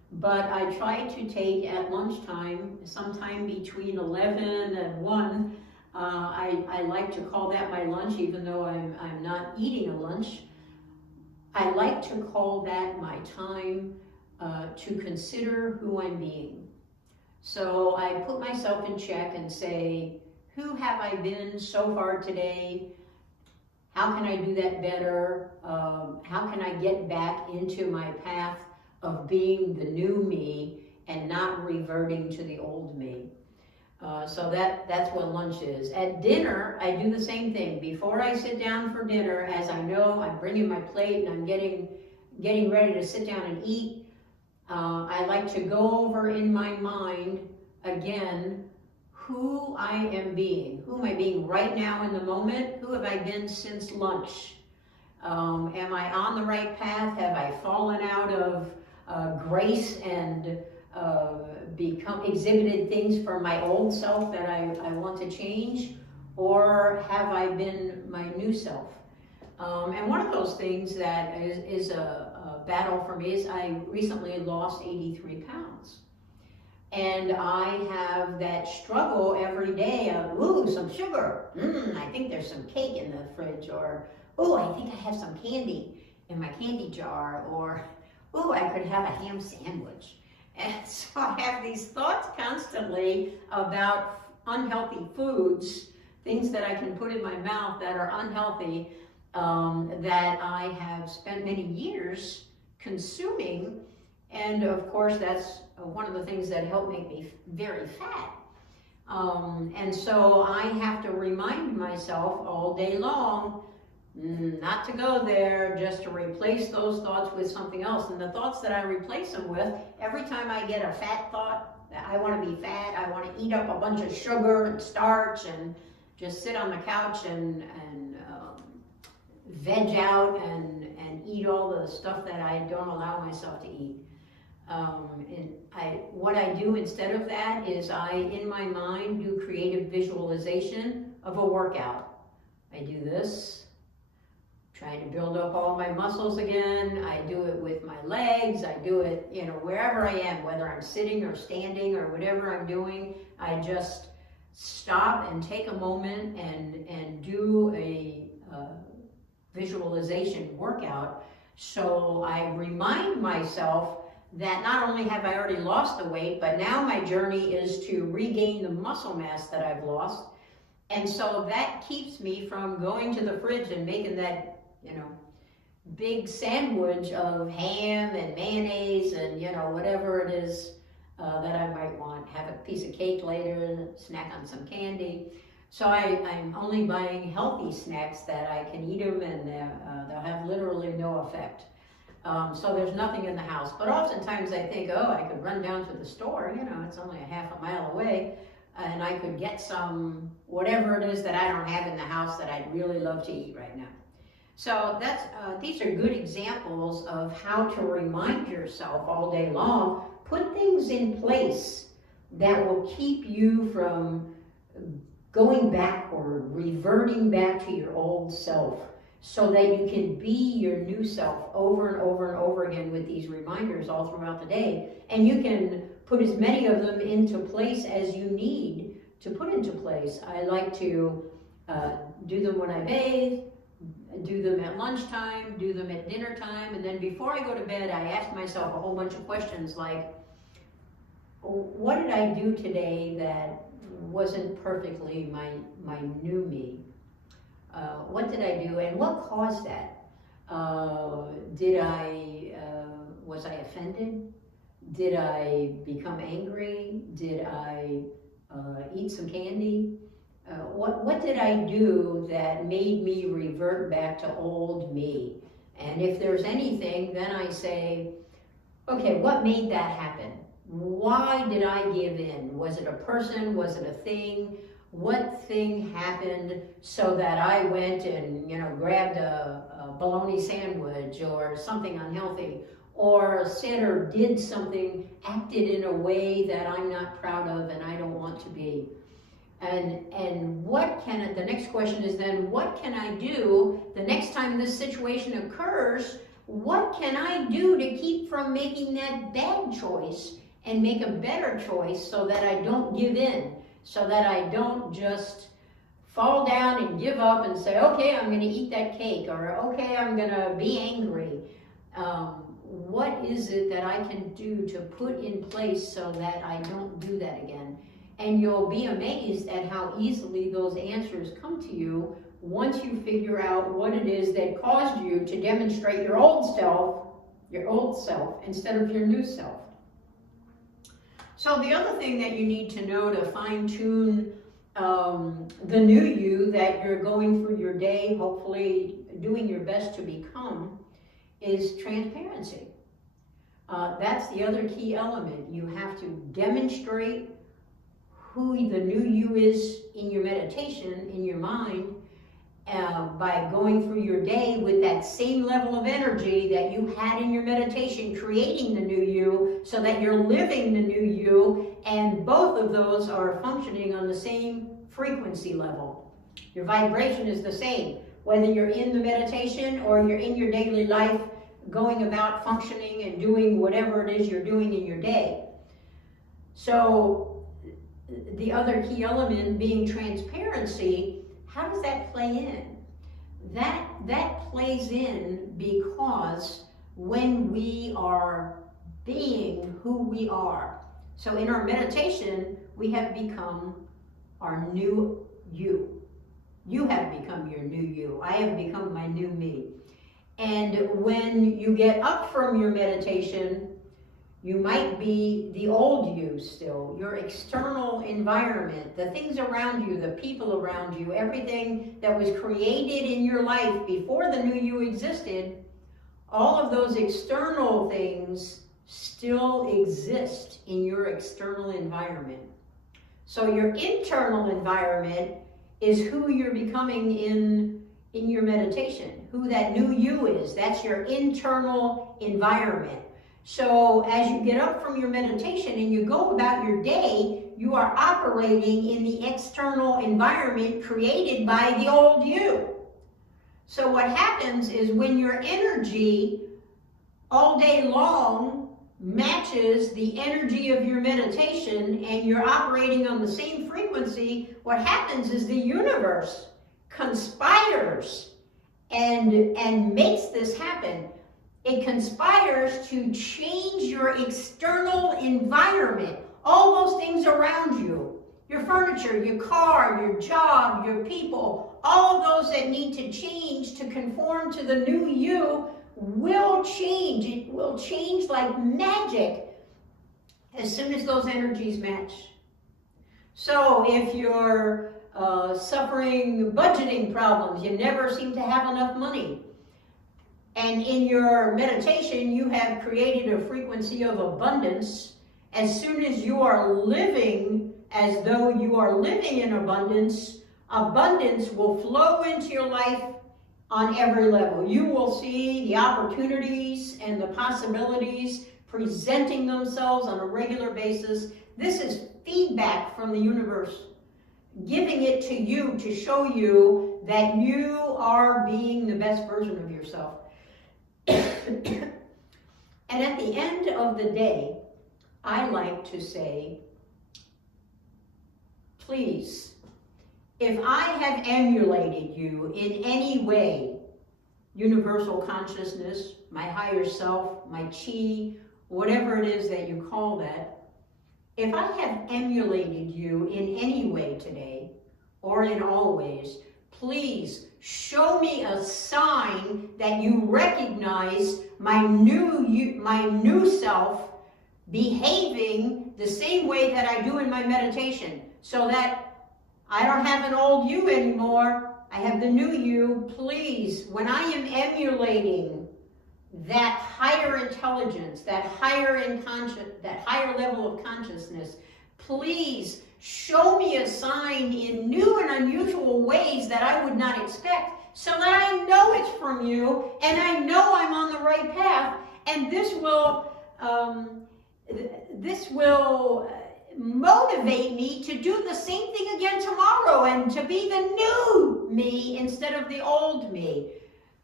but I try to take at lunchtime, sometime between 11 and 1. I like to call that my lunch, even though I'm not eating a lunch. I like to call that my time to consider who I'm being. So I put myself in check and say, who have I been so far today? How can I do that better? How can I get back into my path of being the new me and not reverting to the old me? So that's what lunch is. At dinner, I do the same thing. Before I sit down for dinner, as I know I'm bringing my plate and I'm getting ready to sit down and eat, I like to go over in my mind again who I am being. Who am I being right now in the moment? Who have I been since lunch? Am I on the right path? Have I fallen out of grace and exhibited things from my old self that I want to change? Or have I been my new self? And one of those things that is a battle for me is I recently lost 83 pounds. And I have that struggle every day of, ooh, some sugar. I think there's some cake in the fridge. Or, ooh, I think I have some candy in my candy jar. Or, ooh, I could have a ham sandwich. And so I have these thoughts constantly about unhealthy foods, things that I can put in my mouth that are unhealthy, that I have spent many years consuming. And of course, that's one of the things that helped make me very fat. And so I have to remind myself all day long not to go there, just to replace those thoughts with something else. And the thoughts that I replace them with, every time I get a fat thought, that I want to be fat, I want to eat up a bunch of sugar and starch and just sit on the couch and veg out and eat all the stuff that I don't allow myself to eat. What I do instead of that is in my mind, do creative visualization of a workout. I do this, trying to build up all my muscles again. I do it with my legs. I do it, wherever I am, whether I'm sitting or standing or whatever I'm doing. I just stop and take a moment and do a visualization workout. So I remind myself that not only have I already lost the weight, but now my journey is to regain the muscle mass that I've lost. And so that keeps me from going to the fridge and making that, big sandwich of ham and mayonnaise and, whatever it is that I might want. Have a piece of cake later, snack on some candy. So I'm only buying healthy snacks that I can eat them and they'll have literally no effect. So there's nothing in the house. But oftentimes I think, I could run down to the store, it's only a half a mile away, and I could get some, whatever it is that I don't have in the house that I'd really love to eat right now. So these are good examples of how to remind yourself all day long. Put things in place that will keep you from going backward, reverting back to your old self, so that you can be your new self over and over and over again with these reminders all throughout the day. And you can put as many of them into place as you need to put into place. I like to do them when I bathe, do them at lunchtime, do them at dinner time, and then before I go to bed, I ask myself a whole bunch of questions like, what did I do today that wasn't perfectly my new me? What did I do and what caused that? Was I offended? Did I become angry? Did I eat some candy? What did I do that made me revert back to old me? And if there's anything, then I say, okay, what made that happen? Why did I give in? Was it a person? Was it a thing? What thing happened so that I went and, grabbed a bologna sandwich or something unhealthy, or said or did something, acted in a way that I'm not proud of and I don't want to be? And the next question is then, what can I do the next time this situation occurs what can I do to keep from making that bad choice and make a better choice so that I don't give in, so that I don't just fall down and give up and say, okay, I'm going to eat that cake, or okay, I'm going to be angry. What is it that I can do to put in place so that I don't do that again? And you'll be amazed at how easily those answers come to you once you figure out what it is that caused you to demonstrate your old self instead of your new self. So the other thing that you need to know to fine-tune the new you that you're going through your day, hopefully doing your best to become, is transparency. That's the other key element. You have to demonstrate who the new you is in your meditation, in your mind, by going through your day with that same level of energy that you had in your meditation, creating the new you, so that you're living the new you, and both of those are functioning on the same frequency level. Your vibration is the same, whether you're in the meditation or you're in your daily life, going about functioning and doing whatever it is you're doing in your day. So the other key element being transparency, how does that play in? That plays in because when we are being who we are, so in our meditation, we have become our new you. You have become your new you. I have become my new me. And when you get up from your meditation, you might be the old you still, your external environment, the things around you, the people around you, everything that was created in your life before the new you existed, all of those external things still exist in your external environment. So your internal environment is who you're becoming in your meditation, who that new you is. That's your internal environment. So as you get up from your meditation and you go about your day, you are operating in the external environment created by the old you. So what happens is when your energy all day long matches the energy of your meditation and you're operating on the same frequency, what happens is the universe conspires and makes this happen. It conspires to change your external environment, all those things around you, your furniture, your car, your job, your people, all of those that need to change to conform to the new you will change. It will change like magic as soon as those energies match. So if you're suffering budgeting problems, you never seem to have enough money, and in your meditation you have created a frequency of abundance, as soon as you are living as though you are living in abundance, abundance will flow into your life on every level. You will see the opportunities and the possibilities presenting themselves on a regular basis. This is feedback from the universe, giving it to you to show you that you are being the best version of yourself. And at the end of the day, I like to say, please, if I have emulated you in any way, universal consciousness, my higher self, my chi, whatever it is that you call that, if I have emulated you in any way today, or in all ways, please show me a sign that you recognize my new self behaving the same way that I do in my meditation, so that I don't have an old you anymore. I have the new you. Please, when I am emulating that higher intelligence, that higher level of consciousness, please show me a sign in new and unusual ways that I would not expect, so that I know it's from you and I know I'm on the right path, and this will motivate me to do the same thing again tomorrow and to be the new me instead of the old me.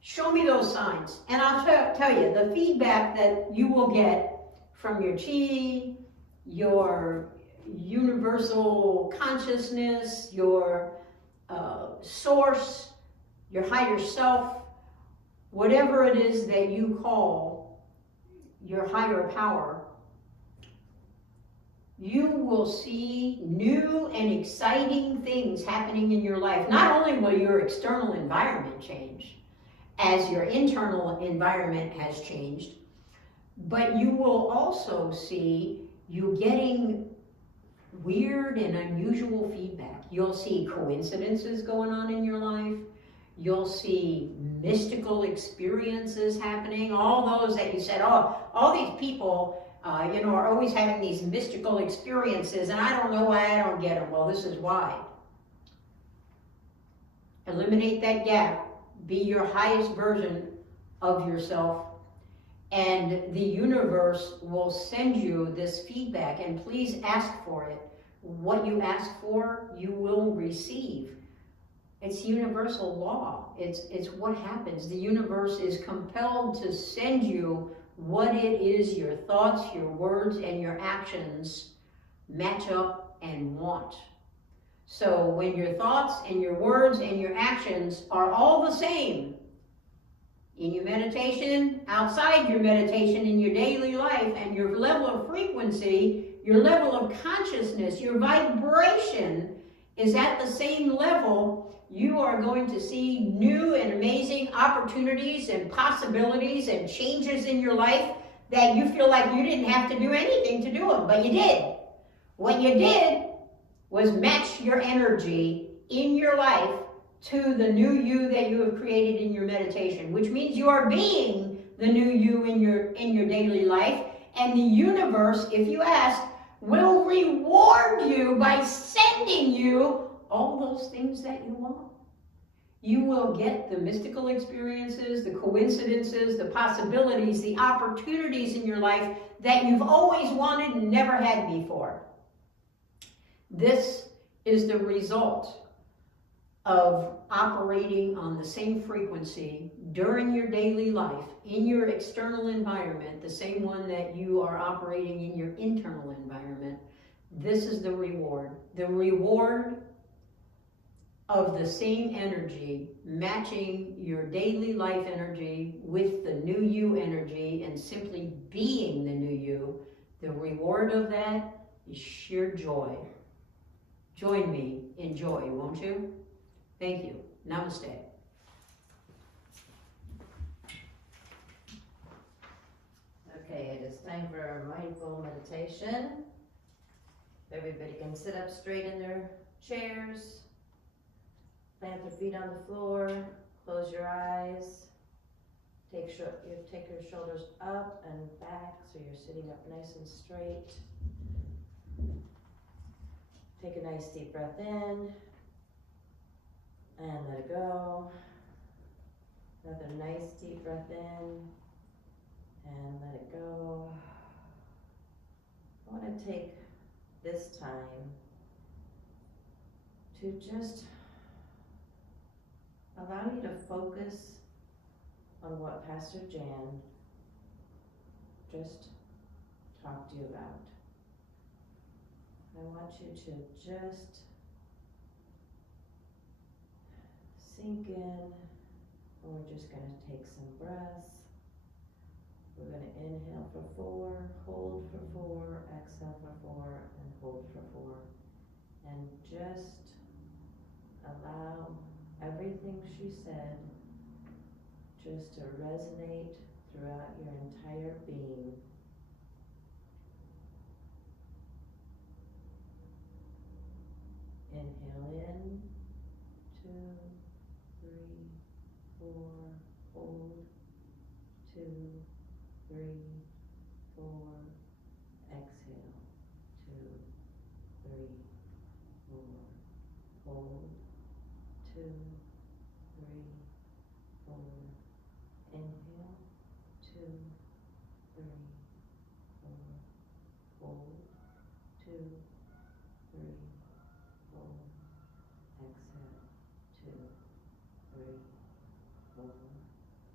Show me those signs. And I'll tell you, the feedback that you will get from your chi, your universal consciousness, your source, your higher self, whatever it is that you call your higher power, you will see new and exciting things happening in your life. Not only will your external environment change, as your internal environment has changed, but you will also see you getting weird and unusual feedback. You'll see coincidences going on in your life. You'll see mystical experiences happening. All those that you said, oh, all these people, are always having these mystical experiences, and I don't know why I don't get them. Well, this is why. Eliminate that gap. Be your highest version of yourself, and the universe will send you this feedback, and please ask for it. What you ask for, you will receive. It's universal law. It's what happens. The universe is compelled to send you what it is your thoughts, your words, and your actions match up and want. So when your thoughts and your words and your actions are all the same, in your meditation, outside your meditation, in your daily life, and your level of frequency, your level of consciousness, your vibration is at the same level, you are going to see new and amazing opportunities and possibilities and changes in your life that you feel like you didn't have to do anything to do them, but you did. What you did was match your energy in your life to the new you that you have created in your meditation, which means you are being the new you in your daily life, and the universe, if you ask, will reward you by sending you all those things that you want. You will get the mystical experiences, the coincidences, the possibilities, the opportunities in your life that you've always wanted and never had before. This is the result of operating on the same frequency during your daily life, in your external environment, the same one that you are operating in your internal environment. This is the reward. The reward of the same energy, matching your daily life energy with the new you energy and simply being the new you. The reward of that is sheer joy. Join me in joy, won't you? Thank you. Namaste. Okay, it is time for our mindful meditation. Everybody can sit up straight in their chairs, plant their feet on the floor, close your eyes, take your shoulders up and back so you're sitting up nice and straight. Take a nice deep breath in and let it go. Another nice deep breath in and let it go. I want to take this time to just allow you to focus on what Pastor Jan just talked to you about. I want you to just sink in, and we're just going to take some breaths. We're going to inhale for 4, hold for 4, exhale for 4, and hold for 4. And just allow everything she said just to resonate throughout your entire being. Inhale in, 2, 3, 4, hold, 2, 3, 4, exhale, 2, 3, 4, hold, 2, 3, 4, inhale, 2, 3, 4, hold, 2, 3, 4, exhale, 2, 3, 4,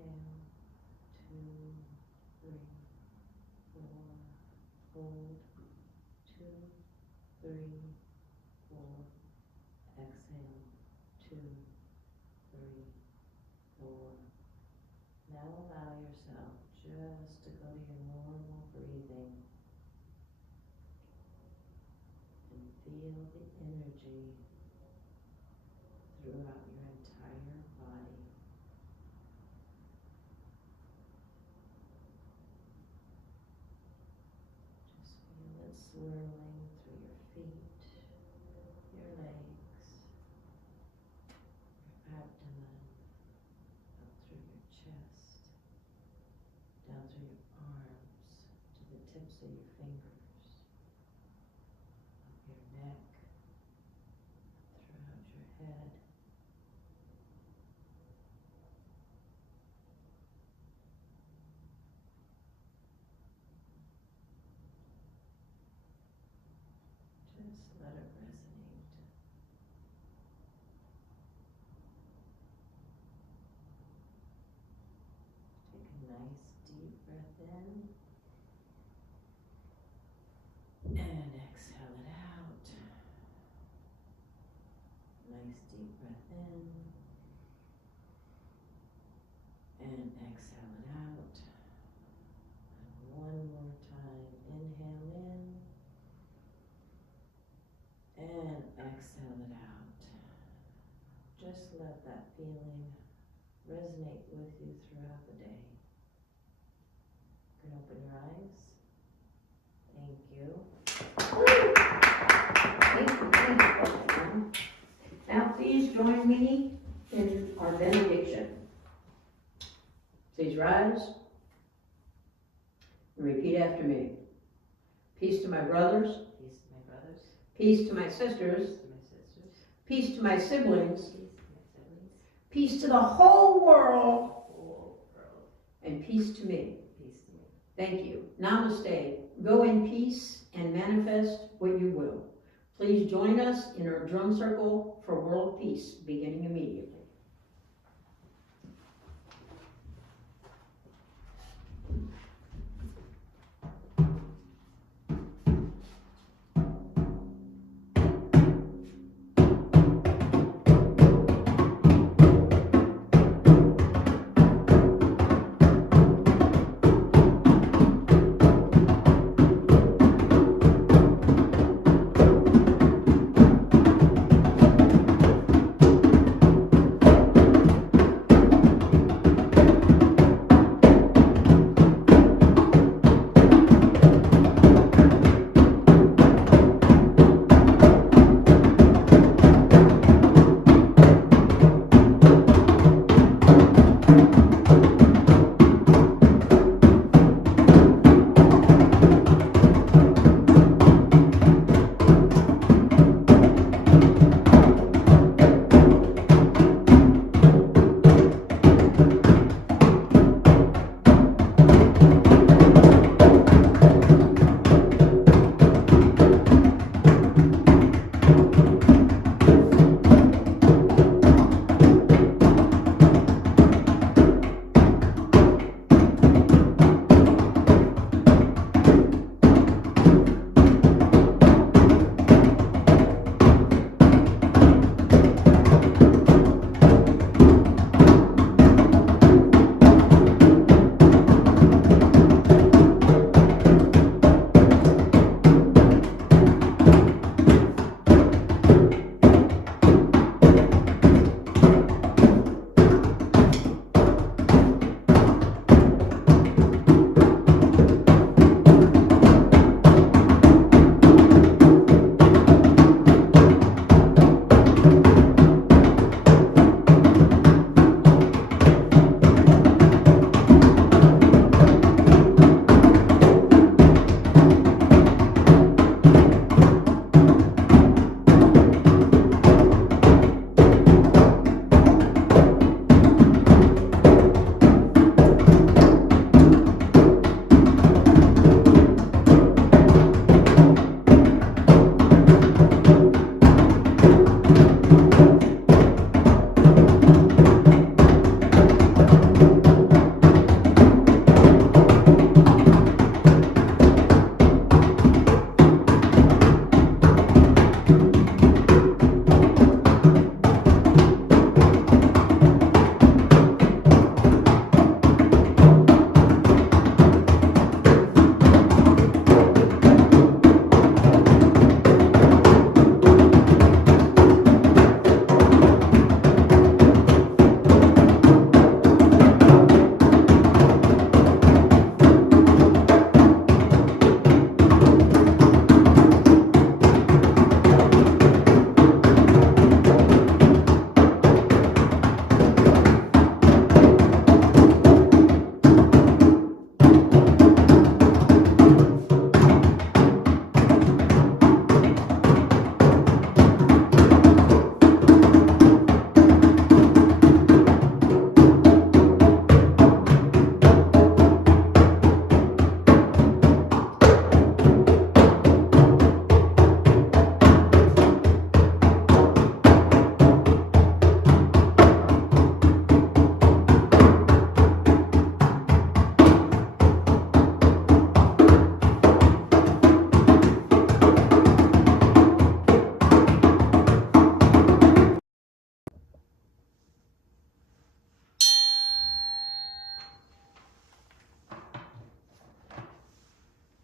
Inhale, 2, 3, 4. Hold, 2, 3, 4. Exhale, 2, 3, 4. Now allow yourself just to go to your normal breathing and feel the energy throughout your entire body. Just feel it swirling through your feet, your legs, your abdomen, up through your chest, down through your arms, to the tips of your fingers, up your neck, throughout your head. Just let it resonate. Take a nice deep breath in and exhale it out. Nice deep breath in and exhale it out. And one more time, inhale in and exhale it out. Just let that feeling resonate with you throughout the day. You can open your eyes. Thank you. Thank you. Now please join me in our benediction. Please rise and repeat after me. Peace to my brothers. Peace to my brothers. Peace to my sisters. Peace to my sisters. Peace to my siblings. Peace to my siblings. Peace to the whole world. Whole world. And peace to me. Peace to me. Thank you. Namaste. Go in peace and manifest what you will. Please join us in our drum circle for world peace, beginning immediately.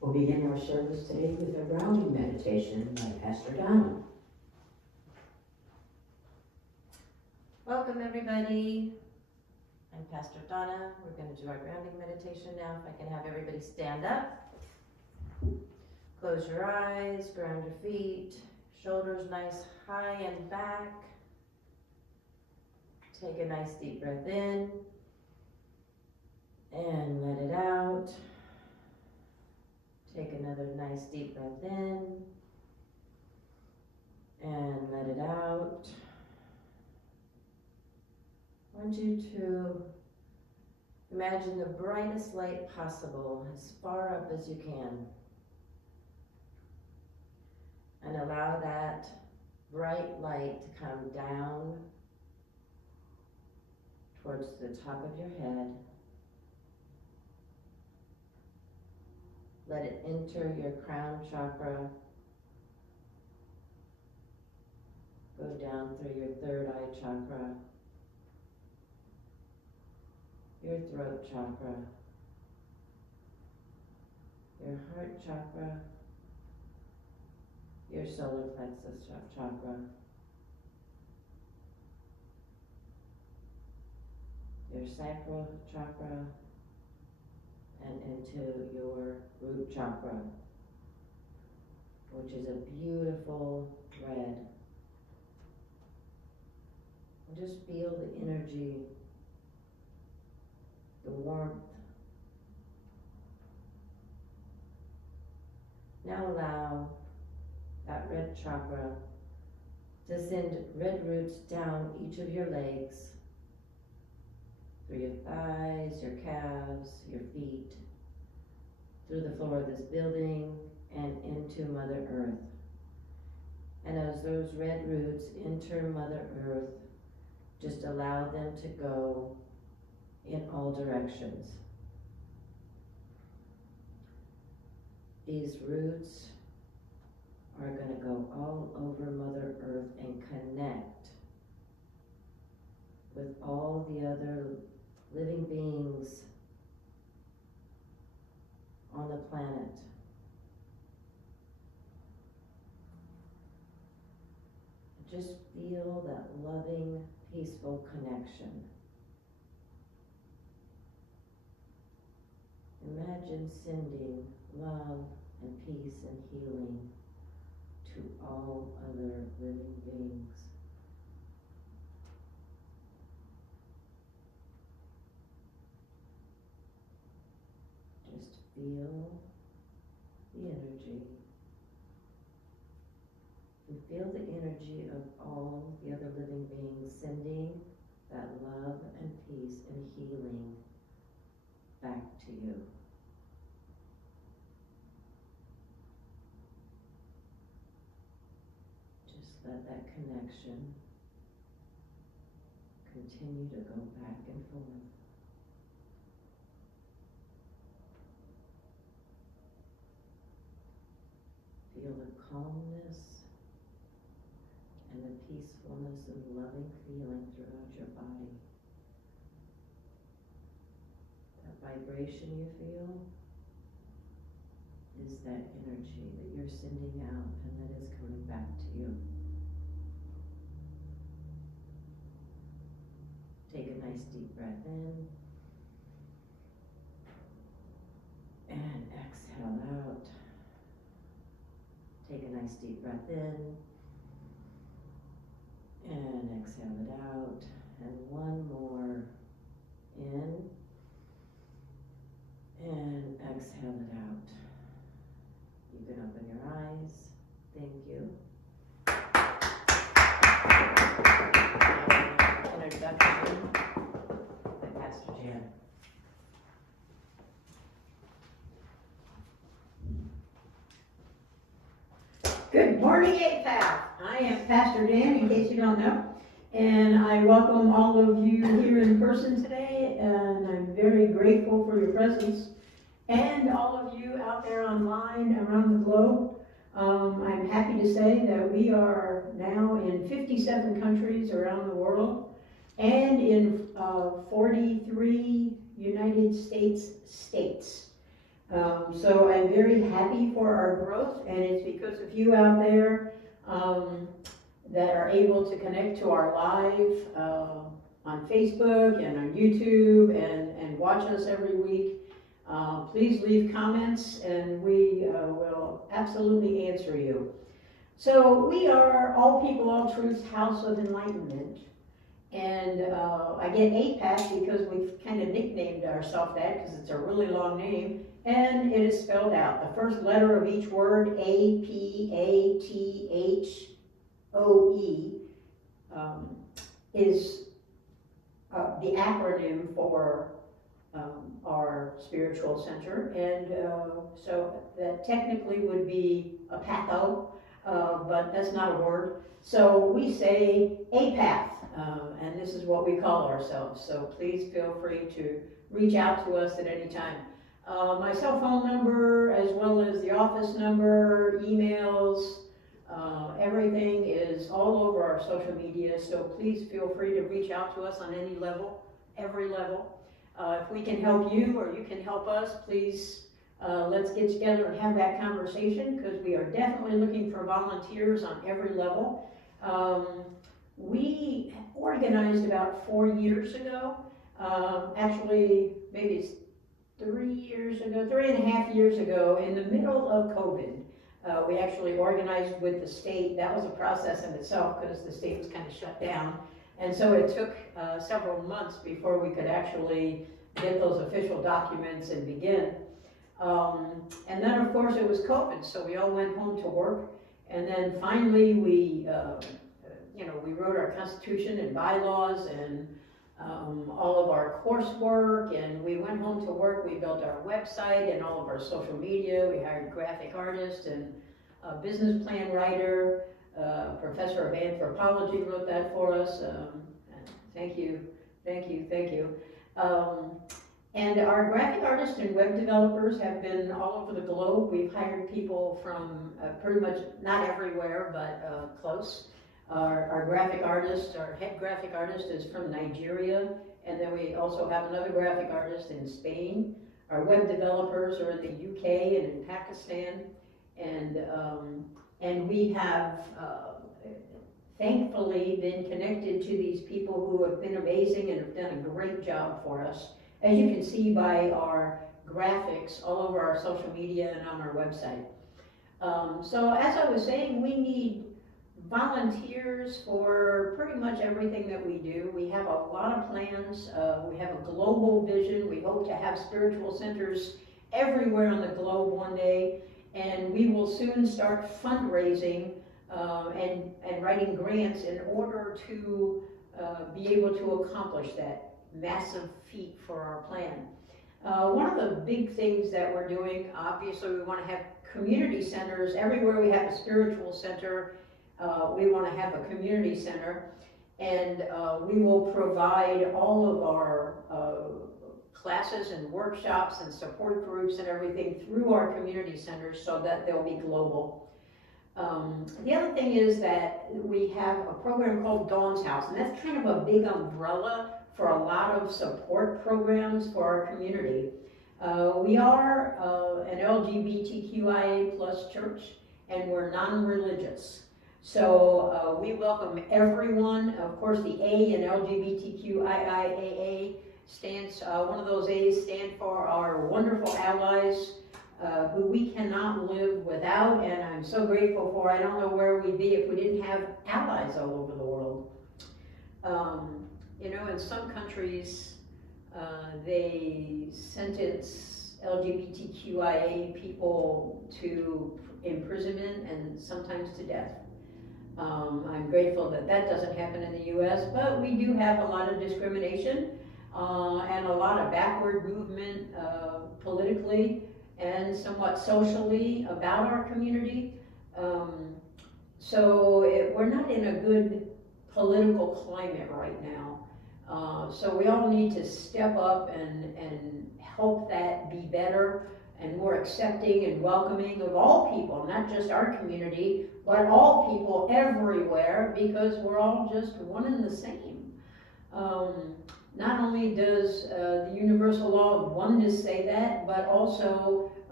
We'll begin our service today with a grounding meditation by Pastor Donna. Welcome, everybody. I'm Pastor Donna. We're going to do our grounding meditation now. If I can have everybody stand up. Close your eyes, ground your feet, shoulders nice high and back. Take a nice deep breath in and let it out. Take another nice deep breath in and let it out. I want you to imagine the brightest light possible as far up as you can. And allow that bright light to come down towards the top of your head. Let it enter your crown chakra. Go down through your third eye chakra, your throat chakra, your heart chakra, your solar plexus chakra, your sacral chakra, and into your root chakra, which is a beautiful red. And just feel the energy, the warmth. Now allow that red chakra to send red roots down each of your legs, through your thighs, your calves, your feet, through the floor of this building and into Mother Earth. And as those red roots enter Mother Earth, just allow them to go in all directions. These roots are going to go all over Mother Earth and connect with all the other living beings on the planet. Just feel that loving, peaceful connection. Imagine sending love and peace and healing to all other living beings. Just feel the energy. And feel the energy of all the other living beings sending that love and peace and healing back to you. Just let that connection continue to go back and forth. Feel the calmness and the peacefulness and loving feeling throughout your body. That vibration you feel is that energy that you're sending out and that is coming back to you. Take a nice deep breath in and exhale out. Take a nice deep breath in and exhale it out. And one more in and exhale it out. You can open your eyes. Thank you. Introduction by Pastor Jan. Good morning, Apath. I am Pastor Dan, in case you don't know, and I welcome all of you here in person today, and I'm very grateful for your presence, and all of you out there online around the globe. I'm happy to say that we are now in 57 countries around the world, and in 43 United States states. So I'm very happy for our growth, and it's because of you out there that are able to connect to our live on Facebook and on YouTube and watch us every week. Please leave comments and we will absolutely answer you. So we are All People, All Truths House of Enlightenment. And I get Apath because we've kind of nicknamed ourselves that because it's a really long name. And it is spelled out. The first letter of each word, APATHOE, is the acronym for our spiritual center. And so that technically would be Apatho, but that's not a word. So we say Apath, and this is what we call ourselves. So please feel free to reach out to us at any time. My cell phone number, as well as the office number, emails, everything is all over our social media. So please feel free to reach out to us on any level, every level. If we can help you or you can help us, please let's get together and have that conversation, because we are definitely looking for volunteers on every level. We organized about 4 years ago, actually maybe it's 3 years ago, 3.5 years ago, in the middle of COVID. We actually organized with the state. That was a process in itself because the state was kind of shut down. And so it took several months before we could actually get those official documents and begin. And then of course it was COVID, so we all went home to work. And then finally we wrote our constitution and bylaws and all of our coursework, and we went home to work. We built our website and all of our social media. We hired graphic artists and a business plan writer. Professor of anthropology wrote that for us. Thank you. And our graphic artists and web developers have been all over the globe. We've hired people from pretty much, not everywhere, but close. Our graphic artist, our head graphic artist is from Nigeria, and then we also have another graphic artist in Spain. Our web developers are in the UK and in Pakistan, and we have thankfully been connected to these people who have been amazing and have done a great job for us, as you can see by our graphics all over our social media and on our website. So as I was saying, we need volunteers for pretty much everything that we do. We have a lot of plans. We have a global vision. We hope to have spiritual centers everywhere on the globe one day, and we will soon start fundraising and writing grants in order to be able to accomplish that massive feat for our plan. One of the big things that we're doing, obviously we want to have community centers. Everywhere we have a spiritual center, we want to have a community center, and we will provide all of our classes and workshops and support groups and everything through our community centers so that they'll be global. The other thing is that we have a program called Dawn's House, and that's kind of a big umbrella for a lot of support programs for our community. We are an LGBTQIA plus church, and we're non-religious. So we welcome everyone. Of course, the A in LGBTQIA stands, one of those A's stand for our wonderful allies who we cannot live without, and I'm so grateful for. I don't know where we'd be if we didn't have allies all over the world. In some countries, they sentence LGBTQIA people to imprisonment and sometimes to death. I'm grateful that that doesn't happen in the U.S., but we do have a lot of discrimination and a lot of backward movement politically and somewhat socially about our community. We're not in a good political climate right now. So we all need to step up and help that be better and more accepting and welcoming of all people, not just our community, but all people everywhere, because we're all just one and the same. Not only does the universal law of oneness say that, but also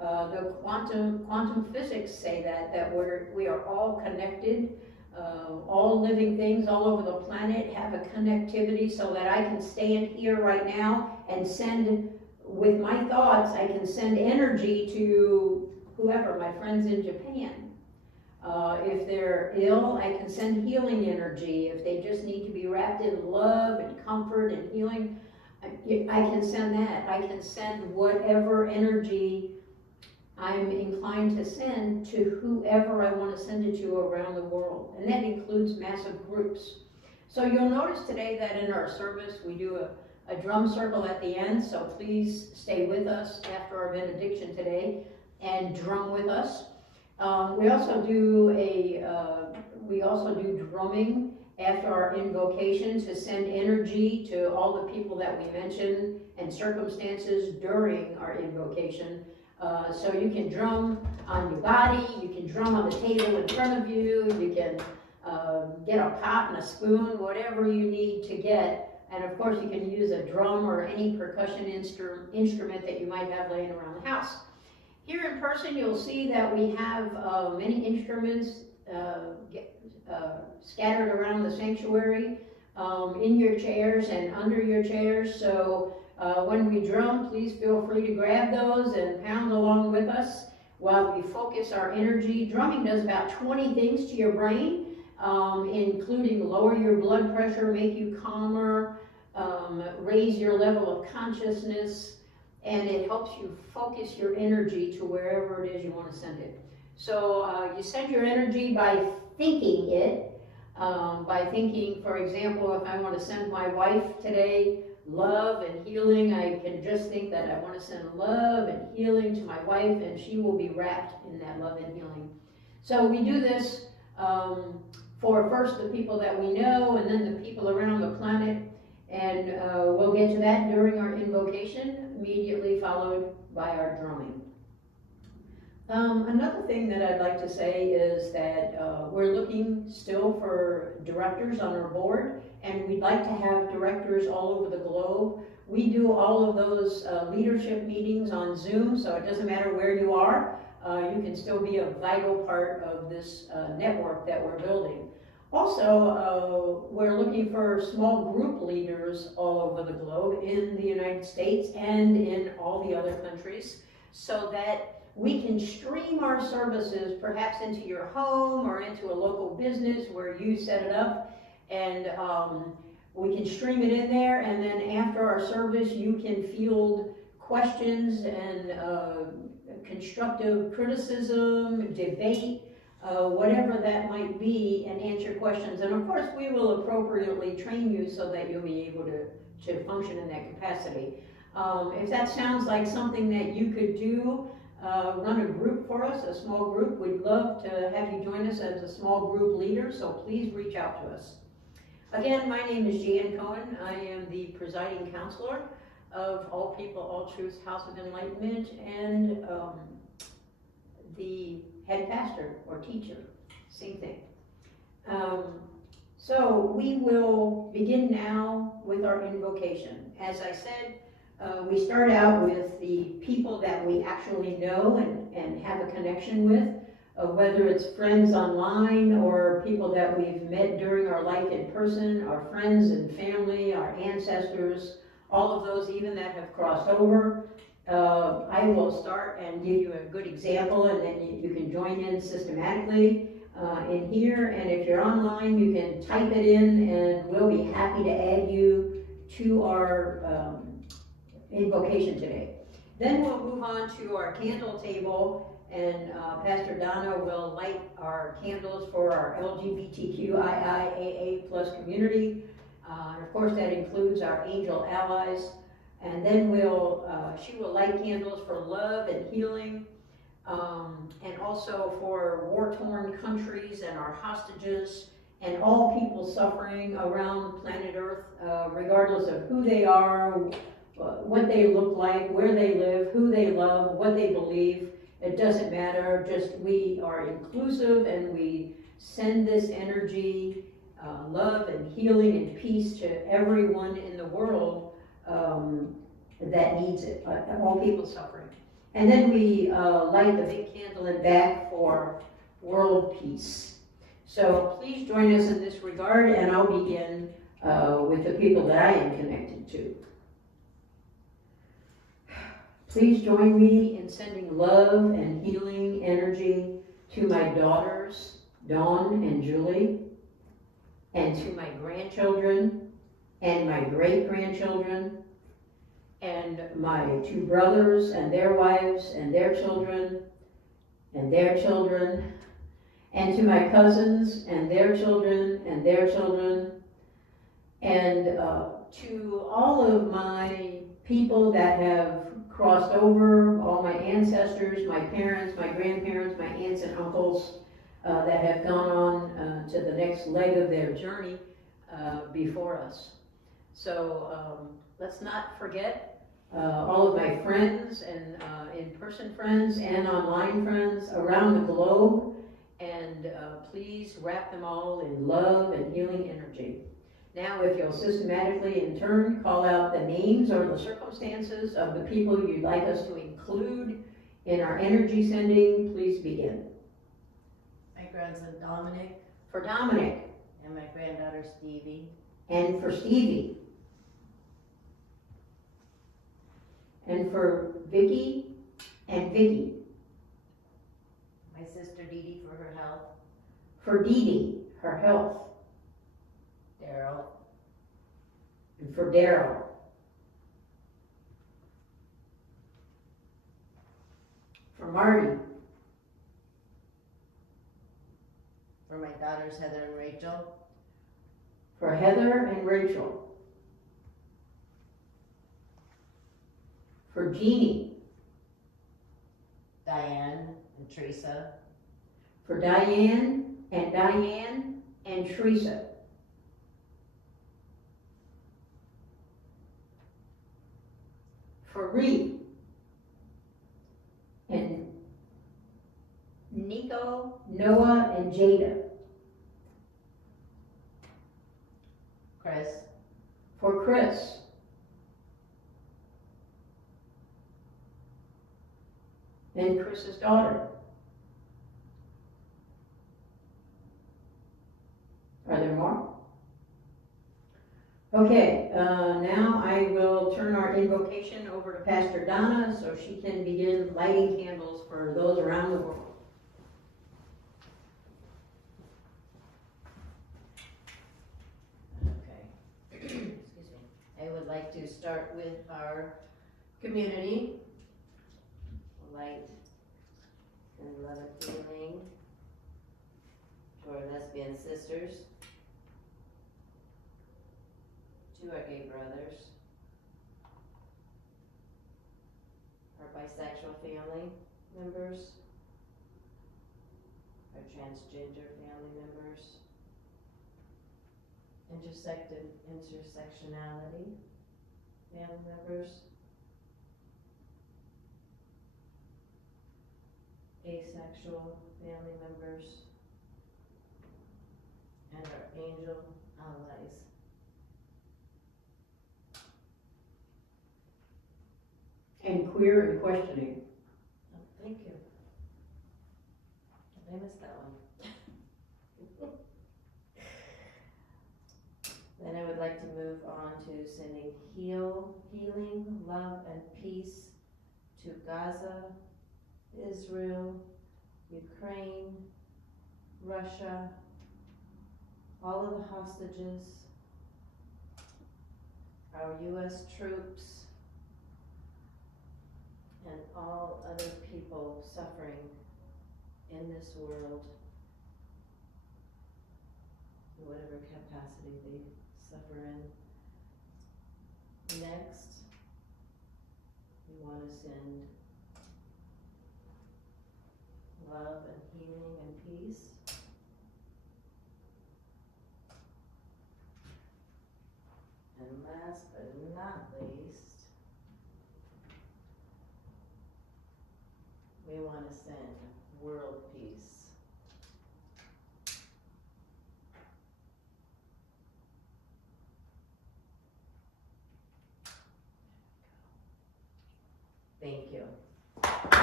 The quantum physics say that we are all connected. All living things all over the planet have a connectivity, so that I can stand here right now and send, with my thoughts, I can send energy to whoever, my friends in Japan. If they're ill, I can send healing energy. If they just need to be wrapped in love and comfort and healing, I can send that. I can send whatever energy I'm inclined to send to whoever I want to send it to around the world. And that includes massive groups. So you'll notice today that in our service we do a drum circle at the end, so please stay with us after our benediction today and drum with us. We also do drumming after our invocation to send energy to all the people that we mention and circumstances during our invocation. So you can drum on your body, you can drum on the table in front of you, you can get a pot and a spoon, whatever you need to get. And of course you can use a drum or any percussion instrument that you might have laying around the house. Here in person you'll see that we have many instruments scattered around the sanctuary, in your chairs and under your chairs. So when we drum, please feel free to grab those and pound along with us while we focus our energy. Drumming does about 20 things to your brain, including lower your blood pressure, make you calmer, raise your level of consciousness, and it helps you focus your energy to wherever it is you want to send it. So you send your energy by thinking it, by thinking, for example, if I want to send my wife today love and healing, I can just think that I want to send love and healing to my wife, and she will be wrapped in that love and healing. So we do this for first the people that we know, and then the people around the planet, and we'll get to that during our invocation, immediately followed by our drumming. Another thing that I'd like to say is that we're looking still for directors on our board, and we'd like to have directors all over the globe. We do all of those leadership meetings on Zoom, so it doesn't matter where you are, you can still be a vital part of this network that we're building. Also, we're looking for small group leaders all over the globe, in the United States and in all the other countries, so that we can stream our services perhaps into your home or into a local business where you set it up, and we can stream it in there, and then after our service you can field questions and constructive criticism, debate, whatever that might be, and answer questions. And of course we will appropriately train you so that you'll be able to function in that capacity. If that sounds like something that you could do, run a group for us, a small group. We'd love to have you join us as a small group leader, so please reach out to us. Again, my name is Jan Cohen. I am the presiding counselor of All People, All Truths House of Enlightenment, and the head pastor or teacher, same thing. So we will begin now with our invocation. As I said, we start out with the people that we actually know and have a connection with, whether it's friends online or people that we've met during our life in person, our friends and family, our ancestors, all of those even that have crossed over. I will start and give you a good example, and then you can join in systematically in here. And if you're online, you can type it in, and we'll be happy to add you to our invocation today. Then we'll move on to our candle table, and Pastor Donna will light our candles for our LGBTQIA+ plus community. Of course, that includes our angel allies. And then she will light candles for love and healing, and also for war-torn countries and our hostages and all people suffering around planet Earth, regardless of who they are, what they look like, where they live, who they love, what they believe. It doesn't matter, just we are inclusive, and we send this energy, love and healing and peace to everyone in the world that needs it, all people suffering. And then we light the big candle in back for world peace. So please join us in this regard, and I'll begin with the people that I am connected to. Please join me in sending love and healing energy to my daughters, Dawn and Julie, and to my grandchildren and my great-grandchildren, and my 2 brothers and their wives and their children, and to my cousins and their children and their children, and to all of my people that have crossed over, all my ancestors, my parents, my grandparents, my aunts and uncles that have gone on to the next leg of their journey before us. So let's not forget all of my friends and in-person friends and online friends around the globe, and please wrap them all in love and healing energy. Now, if you'll systematically in turn call out the names or the circumstances of the people you'd like us to include in our energy sending, please begin. My grandson Dominic For Dominic, and my granddaughter Stevie, and for Stevie, and for Vicky and Vicky, my sister Dee Dee for her health, for Dee Dee, her health, Daryl, and for Daryl, for Marty, for my daughters Heather and Rachel, for Heather and Rachel, for Jeannie, Diane and Teresa, for Diane and Teresa, for Reed and Nico, Noah, and Jada, Chris, for Chris, and Chris's daughter. Are there more? Okay, now I will turn our invocation over to Pastor Donna so she can begin lighting candles for those around the world. okay, excuse me. I would like to start with our community, light and love and healing to our lesbian sisters, to our gay brothers, our bisexual family members, our transgender family members, intersectionality family members, asexual family members, and our angel allies. And queer and questioning. Oh, thank you. I missed that one. Then I would like to move on to sending healing, love, and peace to Gaza, Israel, Ukraine, Russia, all of the hostages, our U.S. troops, and all other people suffering in this world, in whatever capacity they suffer in. Next, we want to send love and healing and peace and last but not least, we want to send world peace. Thank you.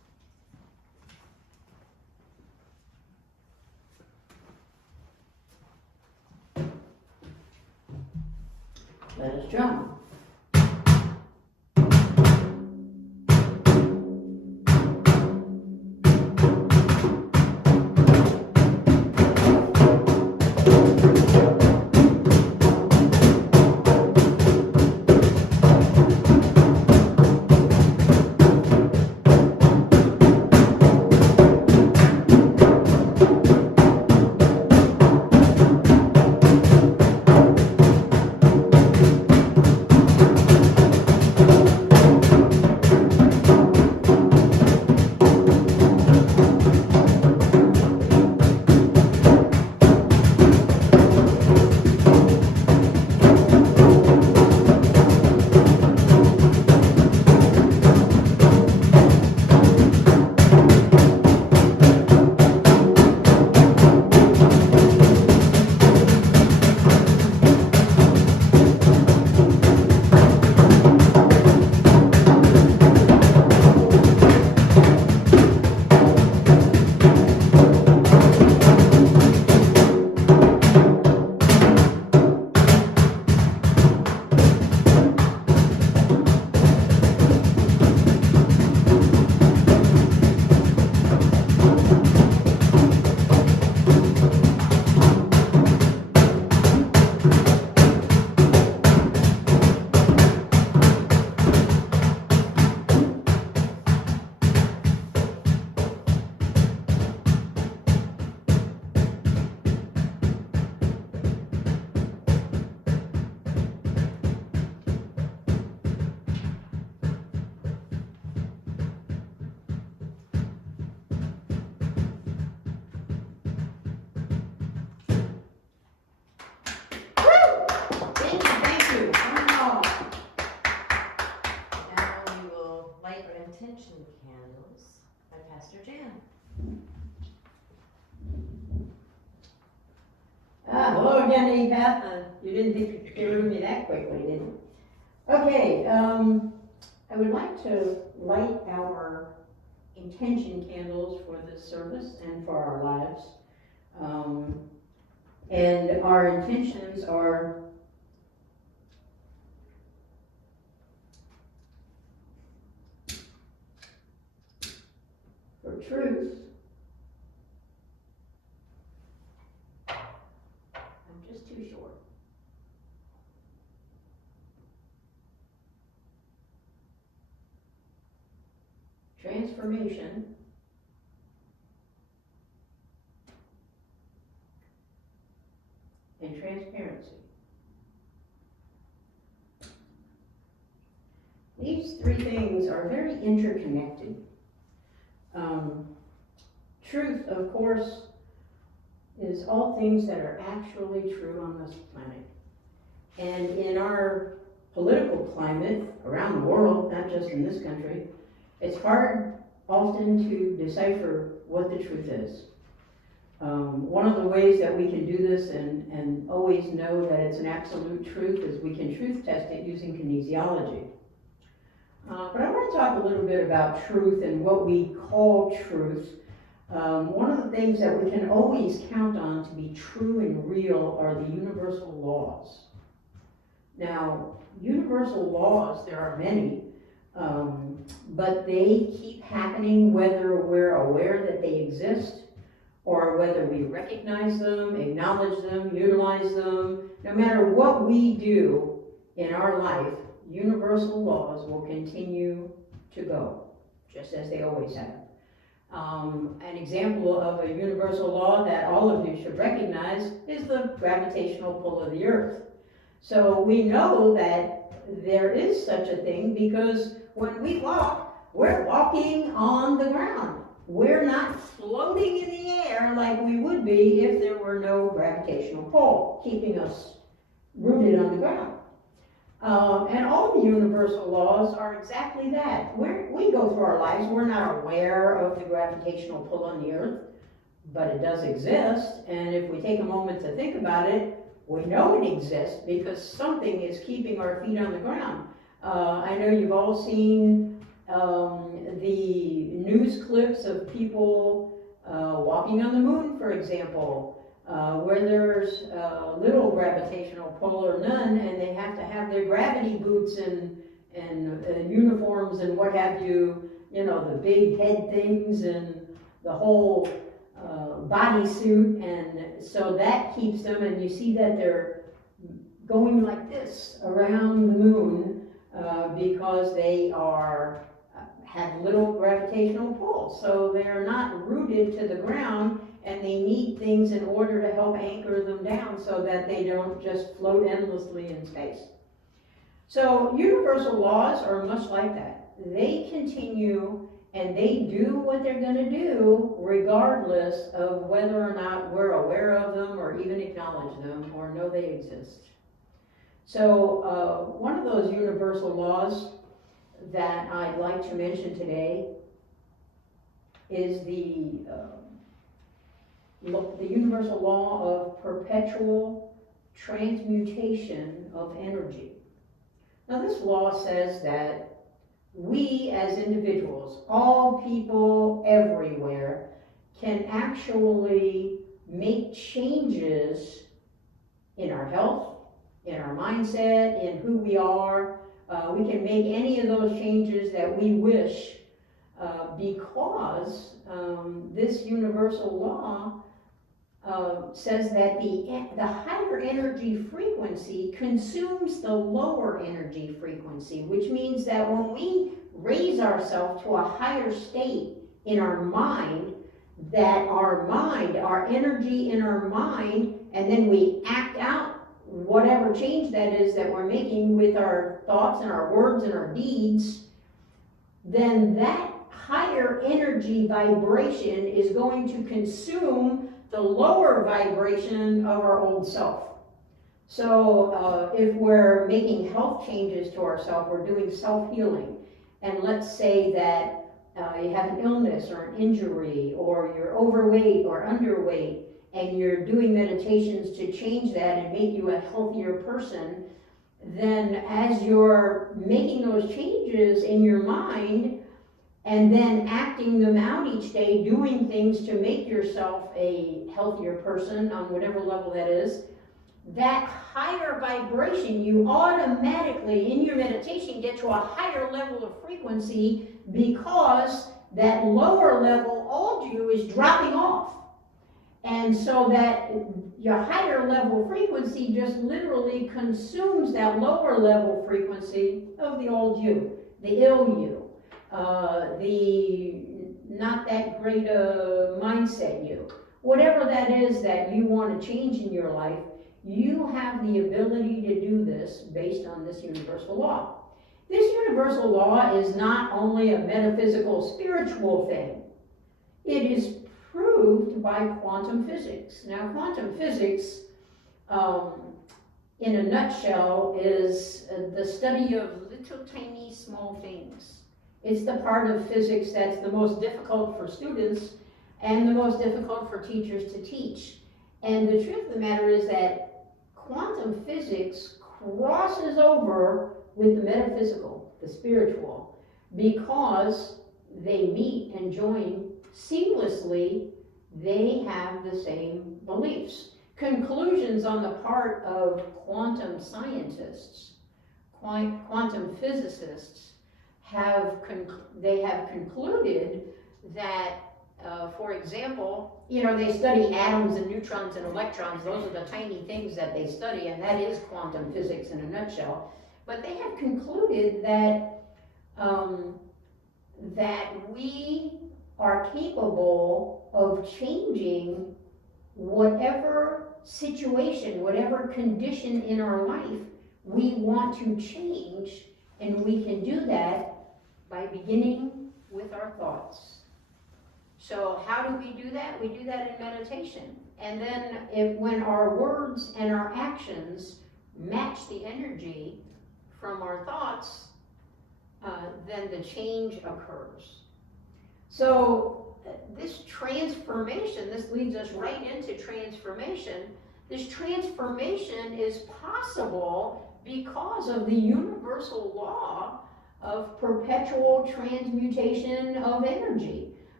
Let us drum. Intention candles by Pastor Jan. Hello again, Apath. You didn't think you could get rid of me that quickly, did you? Okay, I would like to light our intention candles for this service and for our lives. And our intentions are for truth. I'm just too short. Transformation. And transparency. These three things are very interconnected. Truth, of course, is all things that are actually true on this planet. And in our political climate around the world, not just in this country, it's hard often to decipher what the truth is. One of the ways that we can do this and always know that it's an absolute truth is we can truth test it using kinesiology. But I want to talk a little bit about truth and what we call truth. One of the things that we can always count on to be true and real are the universal laws. Now, universal laws, there are many, but they keep happening whether we're aware that they exist or whether we recognize them, acknowledge them, utilize them. No matter what we do in our life, universal laws will continue to go, just as they always have. An example of a universal law that all of you should recognize is the gravitational pull of the earth. So we know that there is such a thing because when we walk, we're walking on the ground. We're not floating in the air like we would be if there were no gravitational pull keeping us rooted on the ground. And all the universal laws are exactly that. We go through our lives, we're not aware of the gravitational pull on the earth, but it does exist. And if we take a moment to think about it, we know it exists because something is keeping our feet on the ground. I know you've all seen the news clips of people walking on the moon, for example. where there's little gravitational pull or none, and they have to have their gravity boots and uniforms and what have you, the big head things and the whole bodysuit, and so that keeps them, and you see that they're going like this around the moon because they have little gravitational pull, so they're not rooted to the ground, and they need things in order to help anchor them down so that they don't just float endlessly in space. So universal laws are much like that. They continue and they do what they're going to do regardless of whether or not we're aware of them or even acknowledge them or know they exist. So one of those universal laws that I'd like to mention today is the universal law of perpetual transmutation of energy. Now this law says that we as individuals, all people everywhere, can actually make changes in our health, in our mindset, in who we are. We can make any of those changes that we wish because this universal law says that the higher energy frequency consumes the lower energy frequency, which means that when we raise ourselves to a higher state in our mind, that our energy in our mind, and then we act out whatever change that is that we're making with our thoughts and our words and our deeds, then that higher energy vibration is going to consume the lower vibration of our old self. So if we're making health changes to ourselves, we're doing self-healing, and let's say that you have an illness or an injury, or you're overweight or underweight, and you're doing meditations to change that and make you a healthier person, then as you're making those changes in your mind and then acting them out each day, doing things to make yourself a healthier person on whatever level that is, that higher vibration, you automatically in your meditation get to a higher level of frequency because that lower level old you is dropping off. And so that your higher level frequency just literally consumes that lower level frequency of the old you, the ill you, the not that great mindset you. Whatever that is that you want to change in your life, you have the ability to do this based on this universal law. This universal law is not only a metaphysical, spiritual thing. It is proved by quantum physics. Now, quantum physics, in a nutshell, is the study of little tiny small things. It's the part of physics that's the most difficult for students and the most difficult for teachers to teach. And the truth of the matter is that quantum physics crosses over with the metaphysical, the spiritual, because they meet and join seamlessly. They have the same beliefs. Conclusions on the part of quantum scientists, quantum physicists, have concluded that, for example, they study atoms and neutrons and electrons. Those are the tiny things that they study, and that is quantum physics in a nutshell. But they have concluded that that we are capable of changing whatever situation, whatever condition in our life we want to change, and we can do that by beginning with our thoughts. So how do we do that? We do that in meditation. And then when our words and our actions match the energy from our thoughts, then the change occurs. So this transformation, this leads us right into transformation. This transformation is possible because of the universal law of perpetual transmutation of energy.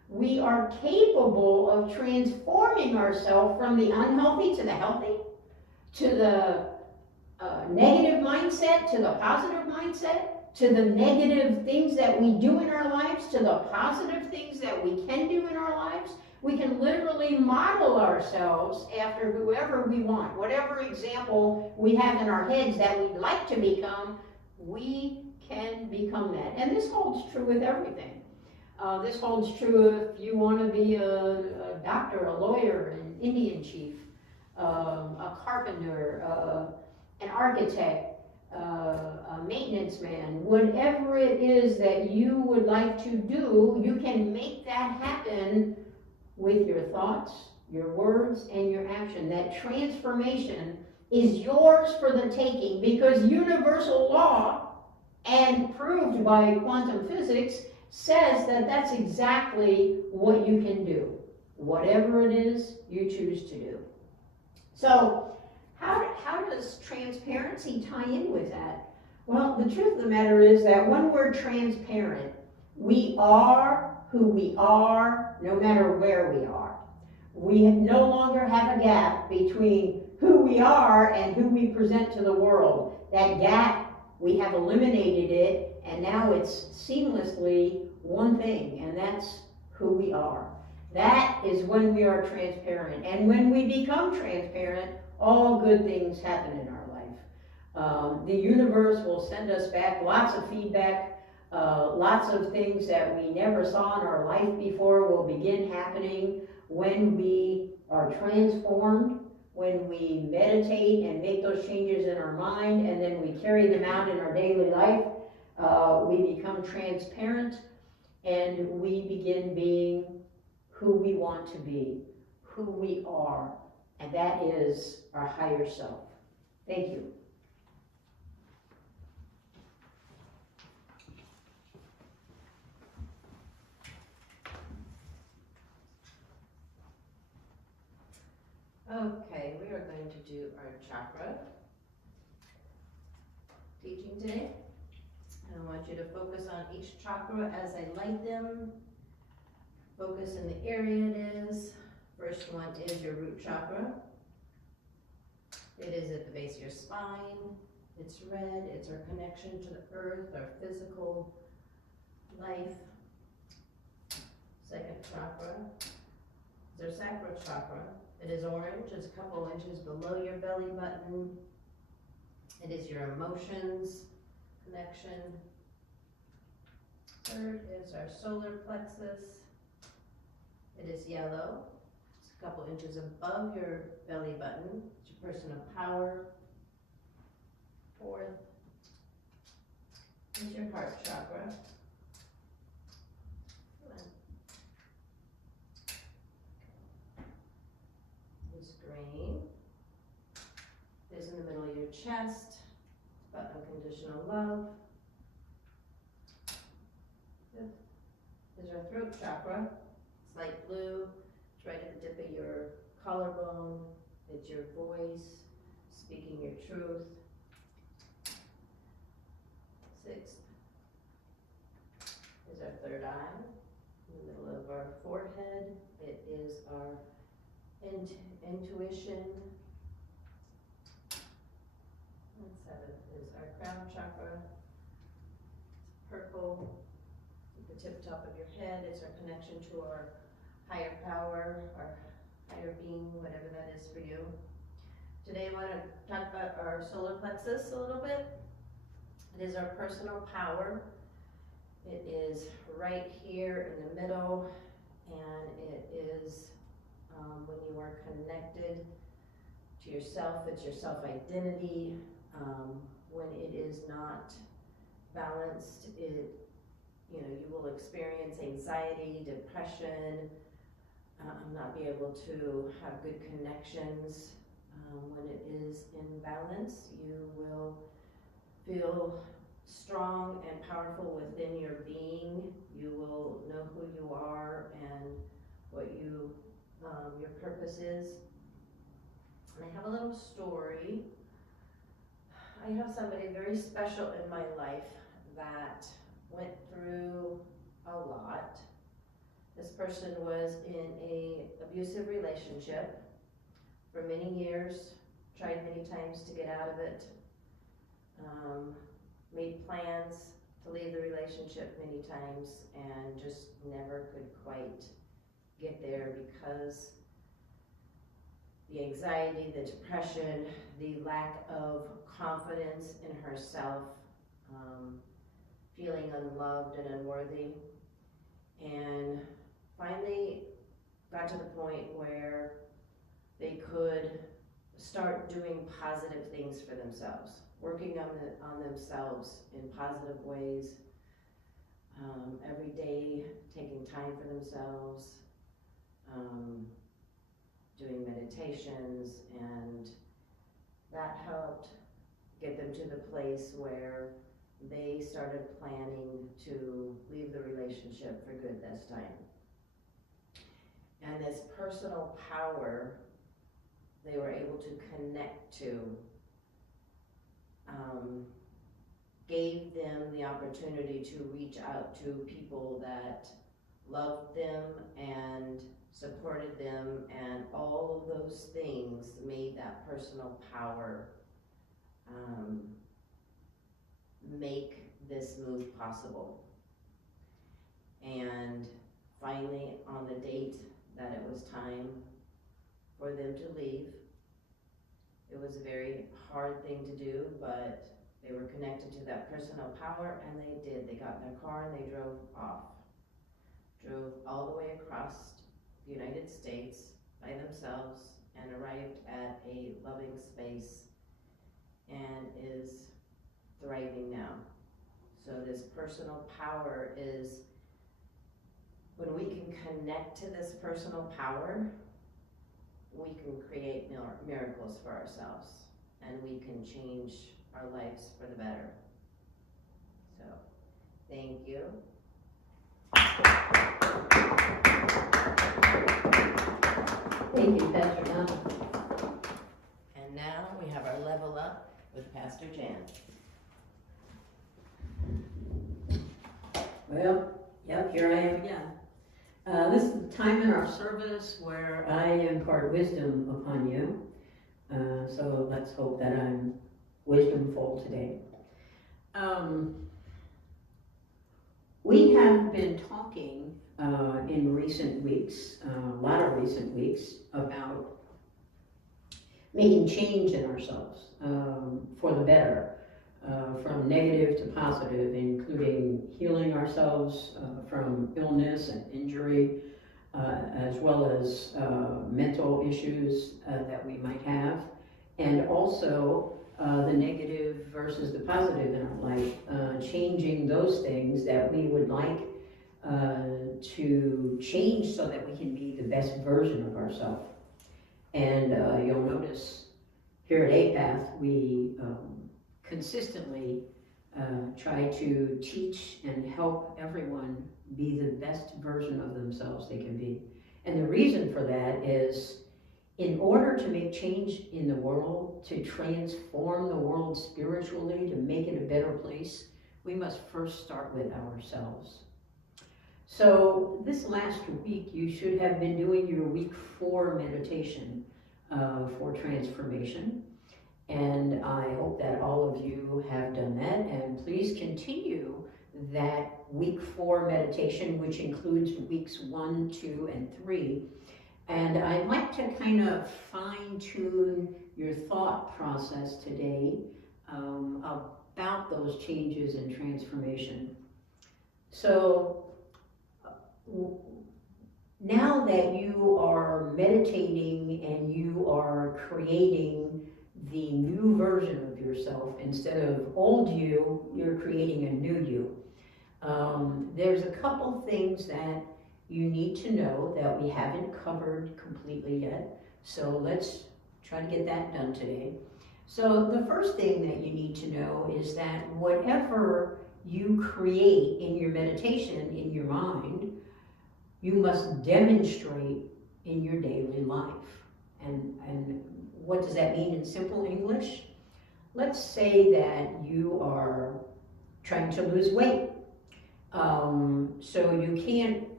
We are capable of transforming ourselves from the unhealthy to the healthy, to the negative mindset, to the positive mindset, to the negative things that we do in our lives, to the positive things that we can do in our lives. We can literally model ourselves after whoever we want. Whatever example we have in our heads that we'd like to become, we can become that. And this holds true with everything. This holds true if you want to be a doctor, a lawyer, an Indian chief, a carpenter, an architect, a maintenance man. Whatever it is that you would like to do, you can make that happen with your thoughts, your words, and your action. That transformation is yours for the taking, because universal law, and proved by quantum physics, says that that's exactly what you can do. Whatever it is you choose to do. So, how does transparency tie in with that? Well, the truth of the matter is that when we're transparent, we are who we are no matter where we are. We no longer have a gap between who we are and who we present to the world. That gap, we have eliminated it, and now it's seamlessly one thing, and that's who we are. That is when we are transparent. And when we become transparent, all good things happen in our life. The universe will send us back lots of feedback, lots of things that we never saw in our life before will begin happening when we are transformed, when we meditate and make those changes in our mind, and then we carry them out in our daily life. We become transparent, and we begin being who we want to be, who we are, and that is our higher self. Thank you. Okay, we are going to do our chakra teaching today. And I want you to focus on each chakra as I light them. Focus in the area it is. First one is your root chakra. It is at the base of your spine. It's red. It's our connection to the earth, our physical life. Second chakra is our sacral chakra. It is orange. It's a couple inches below your belly button. It is your emotions connection. Third is our solar plexus. It is yellow. It's a couple inches above your belly button. It's your person of power. Fourth is your heart chakra. This green is in the middle of your chest. It's about unconditional love. Fifth is our throat chakra. It's light blue. It's right at the tip of your collarbone. It's your voice, speaking your truth. Sixth is our third eye, in the middle of our forehead. It is our intuition. And seventh is our crown chakra. It's purple, at the tip top of your head. It's our connection to our higher power, our higher being, whatever that is for you. Today I want to talk about our solar plexus a little bit. It is our personal power. It is right here in the middle, and it is when you are connected to yourself. It's your self-identity. When it is not balanced, you will experience anxiety, depression, not be able to have good connections. When it is in balance, you will feel strong and powerful within your being. You will know who you are and what your purpose is. And I have a little story. I have somebody very special in my life that went through a lot This person was in a abusive relationship for many years, tried many times to get out of it, made plans to leave the relationship many times and just never could quite get there because the anxiety, the depression, the lack of confidence in herself, feeling unloved and unworthy, and finally got to the point where they could start doing positive things for themselves, working on themselves in positive ways, every day taking time for themselves, doing meditations, and that helped get them to the place where they started planning to leave the relationship for good this time. And this personal power they were able to connect to gave them the opportunity to reach out to people that loved them and supported them, and all of those things made that personal power make this move possible. And finally, on the date that it was time for them to leave, it was a very hard thing to do, but they were connected to that personal power, and they did. They got in their car and they drove off. Drove all the way across the United States by themselves and arrived at a loving space and is thriving now. So this personal power is, when we can connect to this personal power, we can create miracles for ourselves, and we can change our lives for the better. So, thank you. Thank you, Pastor Donna. And now we have our level up with Pastor Jan. Well, yep, here I am again. This is the time in our service where I impart wisdom upon you. So let's hope that I'm wisdomful today. We have been talking in recent weeks, a lot of recent weeks, about making change in ourselves for the better. From negative to positive, including healing ourselves from illness and injury, as well as mental issues that we might have, and also the negative versus the positive in our life, changing those things that we would like to change so that we can be the best version of ourselves. And you'll notice here at Apath, we consistently try to teach and help everyone be the best version of themselves they can be. And the reason for that is, in order to make change in the world, to transform the world spiritually, to make it a better place, we must first start with ourselves. So this last week, you should have been doing your week 4 meditation for transformation. And I hope that all of you have done that, and please continue that week 4 meditation, which includes weeks 1, 2, and 3. And I'd like to kind of fine-tune your thought process today about those changes and transformation. So now that you are meditating and you are creating the new version of yourself, instead of old you, you're creating a new you. There's a couple things that you need to know that we haven't covered completely yet. So let's try to get that done today. So the first thing that you need to know is that whatever you create in your meditation, in your mind, you must demonstrate in your daily life. And what does that mean in simple English? Let's say that you are trying to lose weight. So you can't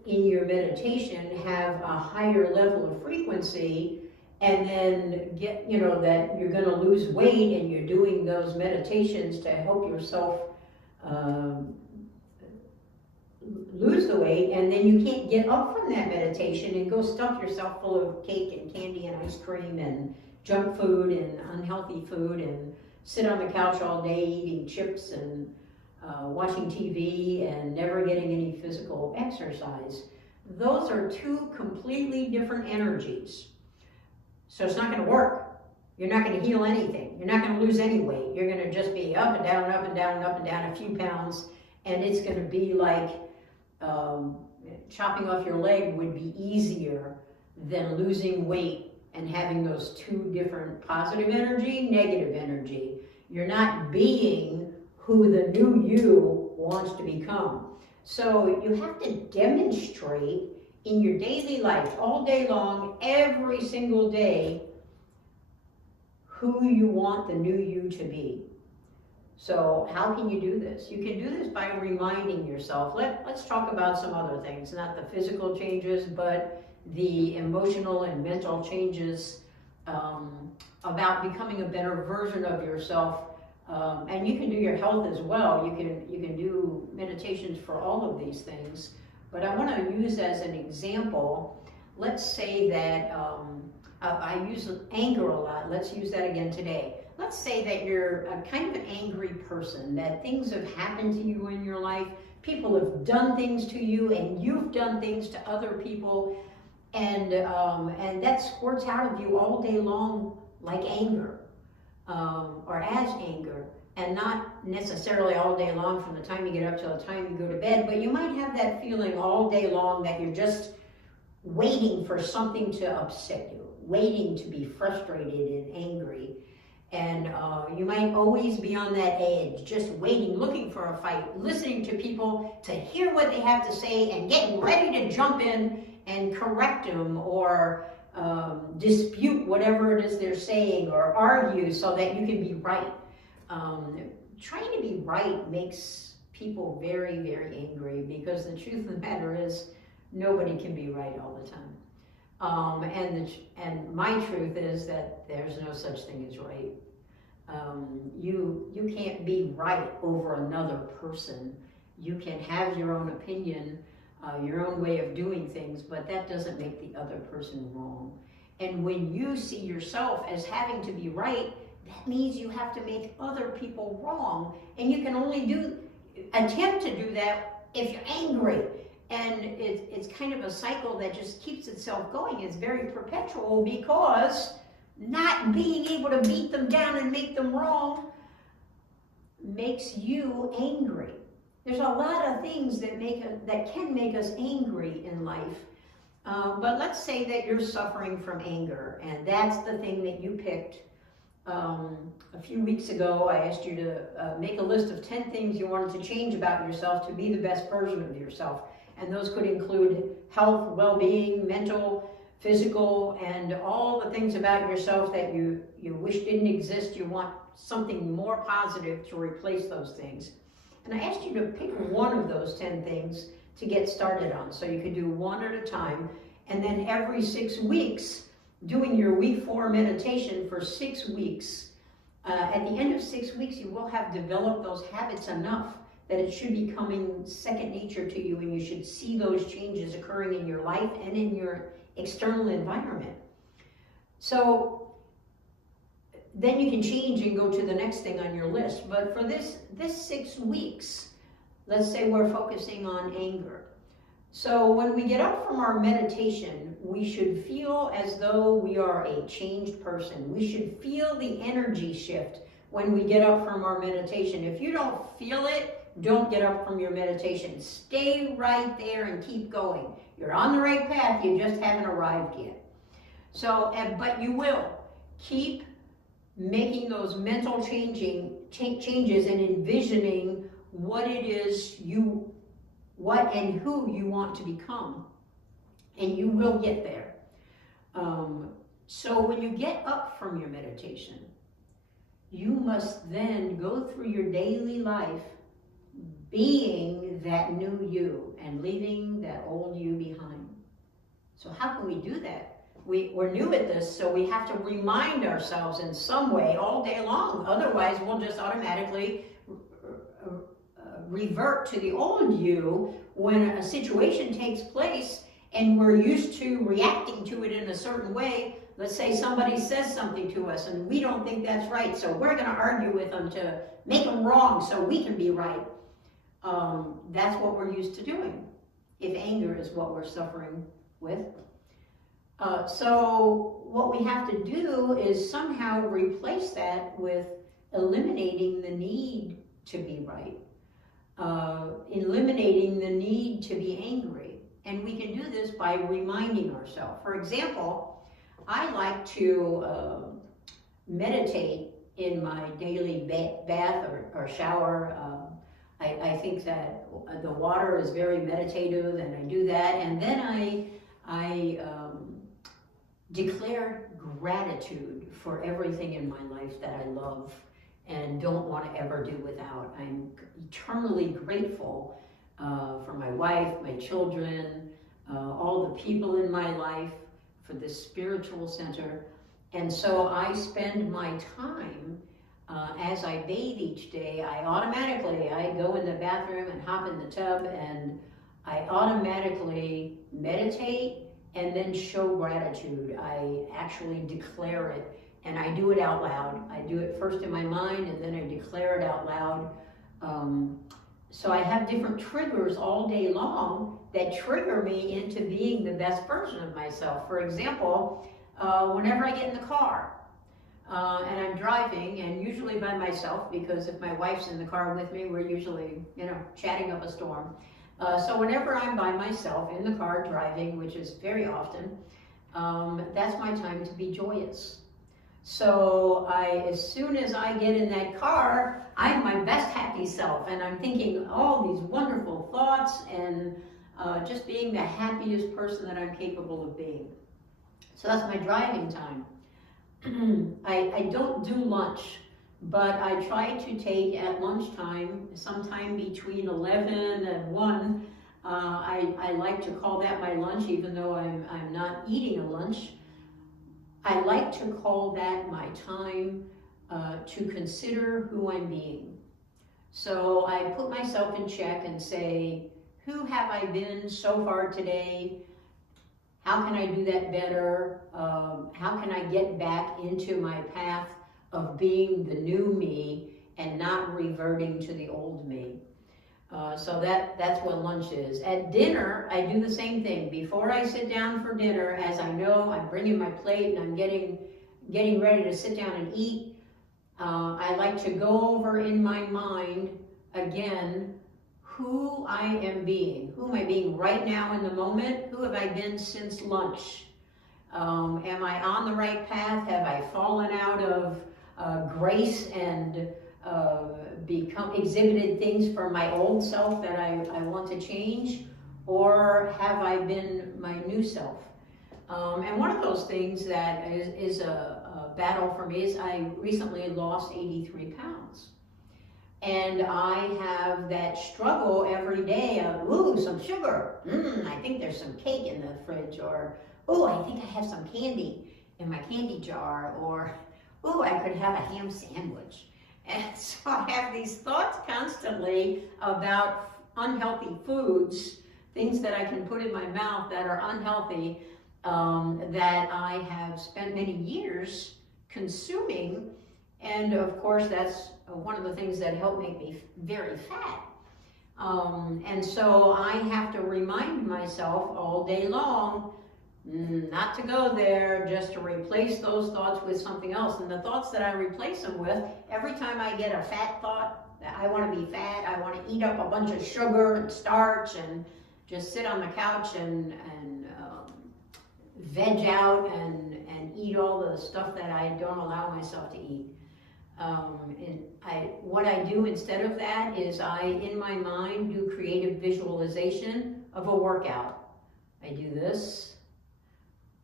in your meditation have a higher level of frequency, and then get, that you're gonna lose weight and you're doing those meditations to help yourself lose the weight, and then you can't get up from that meditation and go stuff yourself full of cake and candy and ice cream and junk food and unhealthy food and sit on the couch all day eating chips and watching TV and never getting any physical exercise. Those are two completely different energies. So it's not going to work. You're not going to heal anything. You're not going to lose any weight. You're going to just be up and down, up and down, up and down a few pounds, and it's going to be like chopping off your leg would be easier than losing weight and having those two different positive energy, negative energy. You're not being who the new you wants to become. So you have to demonstrate in your daily life, all day long, every single day, who you want the new you to be. So how can you do this? You can do this by reminding yourself. Let's talk about some other things, not the physical changes, but the emotional and mental changes about becoming a better version of yourself. And you can do your health as well. You can do meditations for all of these things. But I want to use as an example, let's say that I use anger a lot. Let's use that again today. Let's say that you're a kind of an angry person, that things have happened to you in your life. People have done things to you, and you've done things to other people, and that squirts out of you all day long like anger, or as anger, and not necessarily all day long from the time you get up till the time you go to bed, but you might have that feeling all day long that you're just waiting for something to upset you, waiting to be frustrated and angry. And you might always be on that edge, just waiting, looking for a fight, listening to people to hear what they have to say and getting ready to jump in and correct them or dispute whatever it is they're saying or argue so that you can be right. Trying to be right makes people very, very angry, because the truth of the matter is nobody can be right all the time. And my truth is that there's no such thing as right. You can't be right over another person. You can have your own opinion, your own way of doing things, but that doesn't make the other person wrong. And when you see yourself as having to be right, that means you have to make other people wrong. And you can only attempt to do that if you're angry. And it's kind of a cycle that just keeps itself going. It's very perpetual, because not being able to beat them down and make them wrong makes you angry. There's a lot of things that can make us angry in life. But let's say that you're suffering from anger, and that's the thing that you picked. A few weeks ago, I asked you to make a list of 10 things you wanted to change about yourself to be the best version of yourself. And those could include health, well-being, mental, physical, and all the things about yourself that you wish didn't exist. You want something more positive to replace those things. And I asked you to pick one of those 10 things to get started on. So you could do one at a time. And then every 6 weeks, doing your week 4 meditation for 6 weeks. At the end of 6 weeks, you will have developed those habits enough that it should be coming second nature to you, and you should see those changes occurring in your life and in your external environment. So then you can change and go to the next thing on your list. But for this 6 weeks, let's say we're focusing on anger. So when we get up from our meditation, we should feel as though we are a changed person. We should feel the energy shift when we get up from our meditation. If you don't feel it, don't get up from your meditation. Stay right there and keep going. You're on the right path, you just haven't arrived yet. So, but you will. Keep making those mental changes and envisioning what it is what and who you want to become. And you will get there. So when you get up from your meditation, you must then go through your daily life being that new you and leaving that old you behind. So how can we do that? We're new at this, so we have to remind ourselves in some way all day long. Otherwise, we'll just automatically revert to the old you when a situation takes place and we're used to reacting to it in a certain way. Let's say somebody says something to us and we don't think that's right, so we're going to argue with them to make them wrong so we can be right. That's what we're used to doing, if anger is what we're suffering with. So what we have to do is somehow replace that with eliminating the need to be right, eliminating the need to be angry. And we can do this by reminding ourselves. For example, I like to meditate in my daily bath or shower. I think that the water is very meditative, and I do that. And then I declare gratitude for everything in my life that I love and don't want to ever do without. I'm eternally grateful for my wife, my children, all the people in my life, for this spiritual center. And so I spend my time, as I bathe each day, I go in the bathroom and hop in the tub, and I automatically meditate and then show gratitude. I actually declare it, and I do it out loud. I do it first in my mind, and then I declare it out loud. So I have different triggers all day long that trigger me into being the best version of myself. For example, whenever I get in the car and I'm driving, and usually by myself, because if my wife's in the car with me, we're usually, chatting up a storm. So whenever I'm by myself in the car driving, which is very often, that's my time to be joyous. So as soon as I get in that car, I'm my best happy self, and I'm thinking all these wonderful thoughts and just being the happiest person that I'm capable of being. So that's my driving time. I don't do lunch, but I try to take at lunchtime, sometime between 11 and 1. I like to call that my lunch, even though I'm not eating a lunch. I like to call that my time to consider who I'm being. So I put myself in check and say, who have I been so far today? How can I do that better? How can I get back into my path of being the new me and not reverting to the old me? So that's what lunch is. At dinner, I do the same thing. Before I sit down for dinner, as I know I'm bringing my plate and I'm getting ready to sit down and eat, I like to go over in my mind again who I am being. Who am I being right now in the moment? Who have I been since lunch? Am I on the right path? Have I fallen out of grace and exhibited things from my old self that I want to change? Or have I been my new self? And one of those things that is a battle for me is I recently lost 83 pounds. And I have that struggle every day of, ooh, some sugar. I think there's some cake in the fridge. Or, ooh, I think I have some candy in my candy jar. Or, ooh, I could have a ham sandwich. And so I have these thoughts constantly about unhealthy foods, things that I can put in my mouth that are unhealthy, that I have spent many years consuming. And of course, that's one of the things that help make me very fat. And so I have to remind myself all day long not to go there, just to replace those thoughts with something else. And the thoughts that I replace them with, every time I get a fat thought, that I want to be fat, I want to eat up a bunch of sugar and starch and just sit on the couch and veg out and eat all the stuff that I don't allow myself to eat. What I do instead of that is in my mind, do creative visualization of a workout. I do this,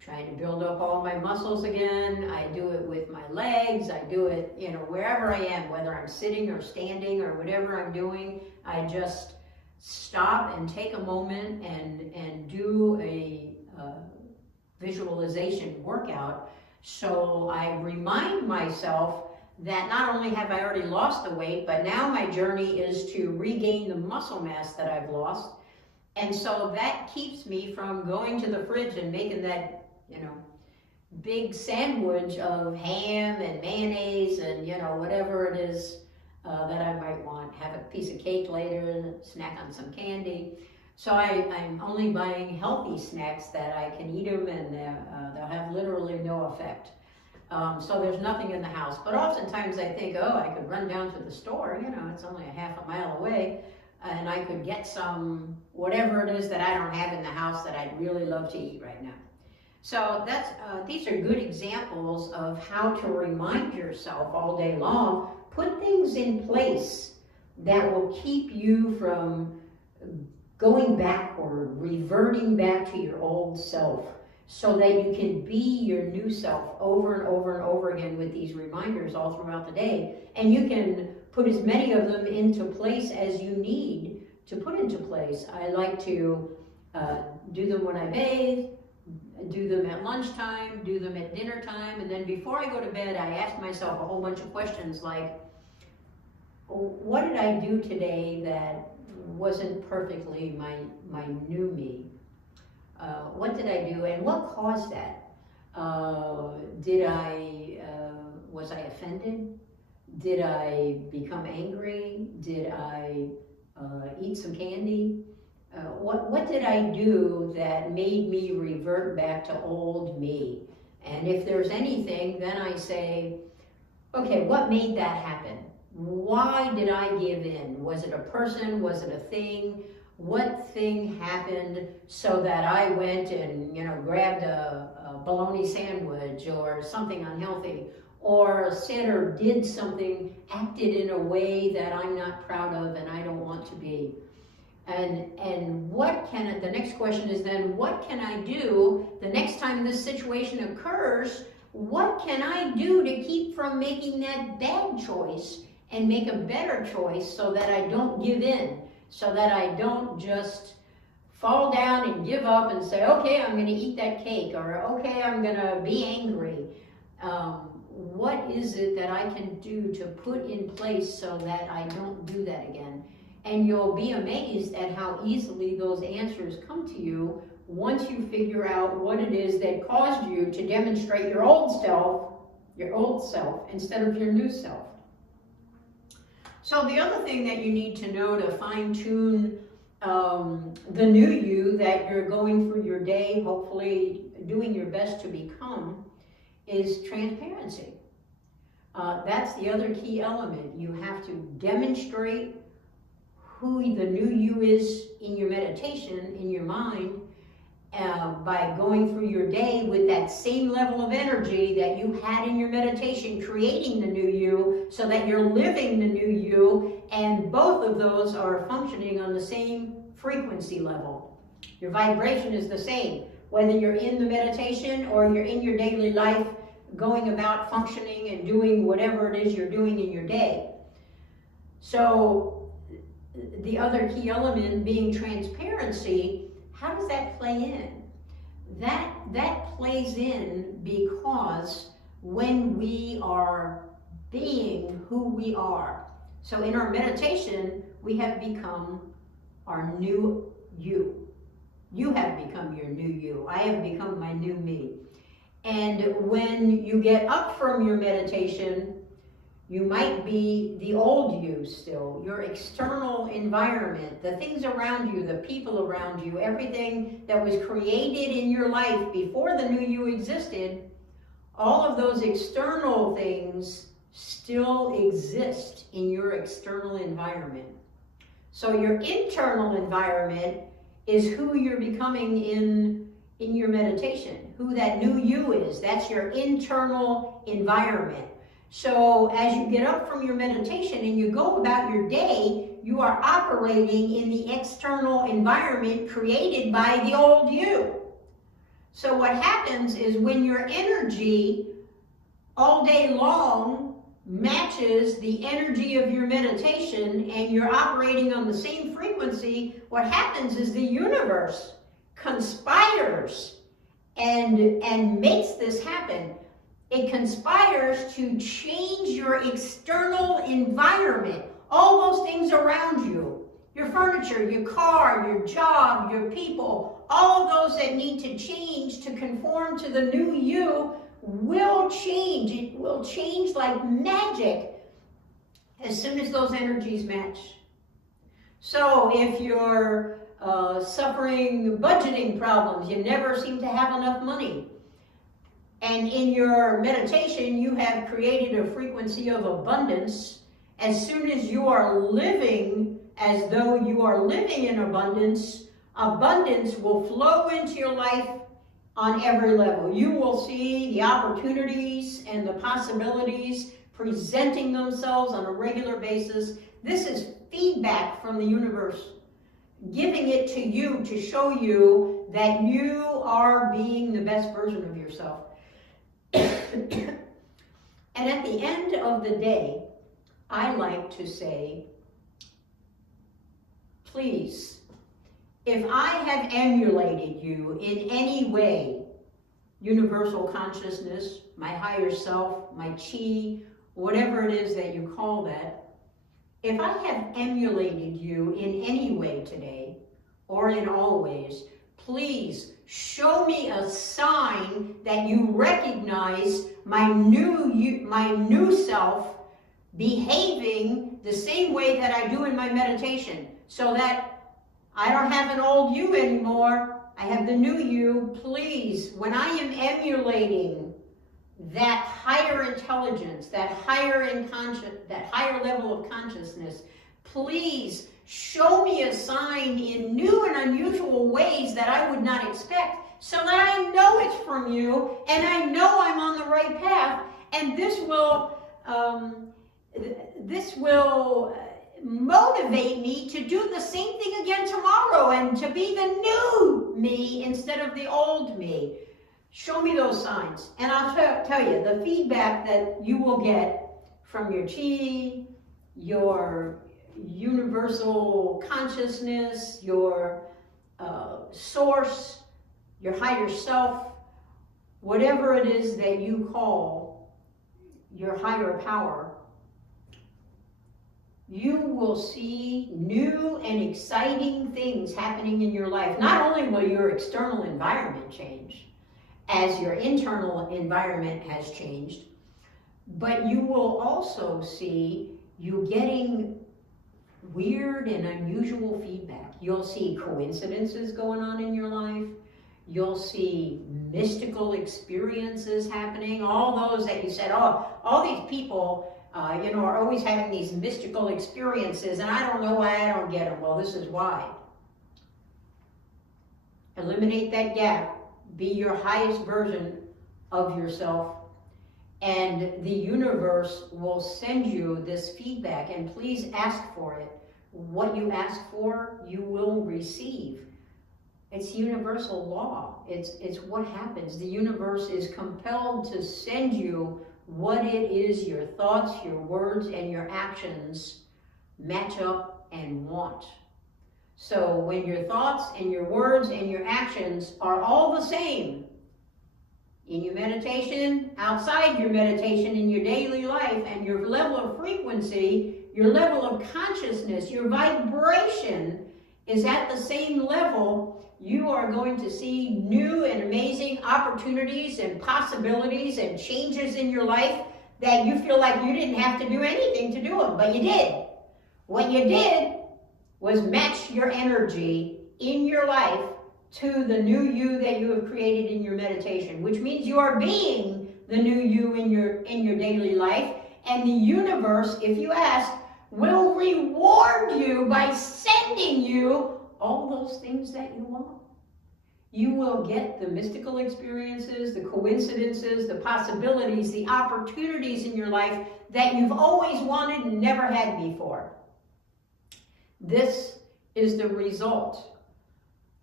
trying to build up all my muscles again. I do it with my legs. I do it, wherever I am, whether I'm sitting or standing or whatever I'm doing. I just stop and take a moment and do a visualization workout. So I remind myself that not only have I already lost the weight, but now my journey is to regain the muscle mass that I've lost. And so that keeps me from going to the fridge and making that, big sandwich of ham and mayonnaise and, whatever it is that I might want. Have a piece of cake later and snack on some candy. So I'm only buying healthy snacks that I can eat them and they'll have literally no effect. So there's nothing in the house. But oftentimes I think, I could run down to the store, it's only a half a mile away, and I could get some, whatever it is that I don't have in the house that I'd really love to eat right now. So these are good examples of how to remind yourself all day long. Put things in place that will keep you from going backward, reverting back to your old self, so that you can be your new self over and over and over again with these reminders all throughout the day. And you can put as many of them into place as you need to put into place. I like to do them when I bathe, do them at lunchtime, do them at dinner time, and then before I go to bed, I ask myself a whole bunch of questions like, what did I do today that wasn't perfectly my new me? What did I do and what caused that? Was I offended? Did I become angry? Did I eat some candy? What did I do that made me revert back to old me? And if there's anything, then I say, okay, what made that happen? Why did I give in? Was it a person? Was it a thing? What thing happened so that I went and, grabbed a bologna sandwich or something unhealthy, or said or did something, acted in a way that I'm not proud of and I don't want to be? And the next question is then, what can I do the next time this situation occurs? What can I do to keep from making that bad choice and make a better choice so that I don't give in, so that I don't just fall down and give up and say, okay, I'm going to eat that cake, or okay, I'm going to be angry. What is it that I can do to put in place so that I don't do that again? And you'll be amazed at how easily those answers come to you once you figure out what it is that caused you to demonstrate your old self instead of your new self. So the other thing that you need to know to fine-tune the new you that you're going through your day, hopefully doing your best to become, is transparency. That's the other key element. You have to demonstrate who the new you is in your meditation, in your mind, by going through your day with that same level of energy that you had in your meditation, creating the new you, so that you're living the new you, and both of those are functioning on the same frequency level. Your vibration is the same, whether you're in the meditation or you're in your daily life, going about functioning and doing whatever it is you're doing in your day. So the other key element being transparency, how does that play in? That plays in because when we are being who we are, so in our meditation, we have become our new you. You have become your new you. I have become my new me. And when you get up from your meditation, you might be the old you still, your external environment, the things around you, the people around you, everything that was created in your life before the new you existed, all of those external things still exist in your external environment. So your internal environment is who you're becoming in your meditation, who that new you is. That's your internal environment. So as you get up from your meditation and you go about your day, you are operating in the external environment created by the old you. So what happens is when your energy all day long matches the energy of your meditation and you're operating on the same frequency, what happens is the universe conspires and makes this happen. It conspires to change your external environment, all those things around you, your furniture, your car, your job, your people, all of those that need to change to conform to the new you will change. It will change like magic as soon as those energies match. So if you're suffering budgeting problems, you never seem to have enough money, and in your meditation you have created a frequency of abundance, as soon as you are living as though you are living in abundance, abundance will flow into your life on every level. You will see the opportunities and the possibilities presenting themselves on a regular basis. This is feedback from the universe, giving it to you to show you that you are being the best version of yourself. And at the end of the day, I like to say, please, if I have emulated you in any way, universal consciousness, my higher self, my chi, whatever it is that you call that, if I have emulated you in any way today, or in all ways, please show me a sign that you recognize my new self behaving the same way that I do in my meditation, so that I don't have an old you anymore. I have the new you. Please, when I am emulating that higher intelligence, that higher level of consciousness, please show me a sign in new and unusual ways that I would not expect, so that I know it's from you and I know I'm on the right path, and this will motivate me to do the same thing again tomorrow and to be the new me instead of the old me. Show me those signs, and I'll tell you, the feedback that you will get from your chi, your universal consciousness, your source, your higher self, whatever it is that you call your higher power, you will see new and exciting things happening in your life. Not only will your external environment change, as your internal environment has changed, but you will also see you getting weird and unusual feedback. You'll see coincidences going on in your life. You'll see mystical experiences happening. All those that you said, oh, all these people are always having these mystical experiences, and I don't know why I don't get them. Well, this is why. Eliminate that gap. Be your highest version of yourself, and the universe will send you this feedback, and please ask for it. What you ask for, you will receive. It's universal law. It's what happens. The universe is compelled to send you what it is your thoughts, your words, and your actions match up and want. So when your thoughts and your words and your actions are all the same, in your meditation, outside your meditation, in your daily life, and your level of frequency, your level of consciousness, your vibration is at the same level, you are going to see new and amazing opportunities and possibilities and changes in your life that you feel like you didn't have to do anything to do them, but you did. What you did was match your energy in your life to the new you that you have created in your meditation, which means you are being the new you in your daily life, and the universe, if you ask, will reward you by sending you all those things that you want. You will get the mystical experiences, the coincidences, the possibilities, the opportunities in your life that you've always wanted and never had before. This is the result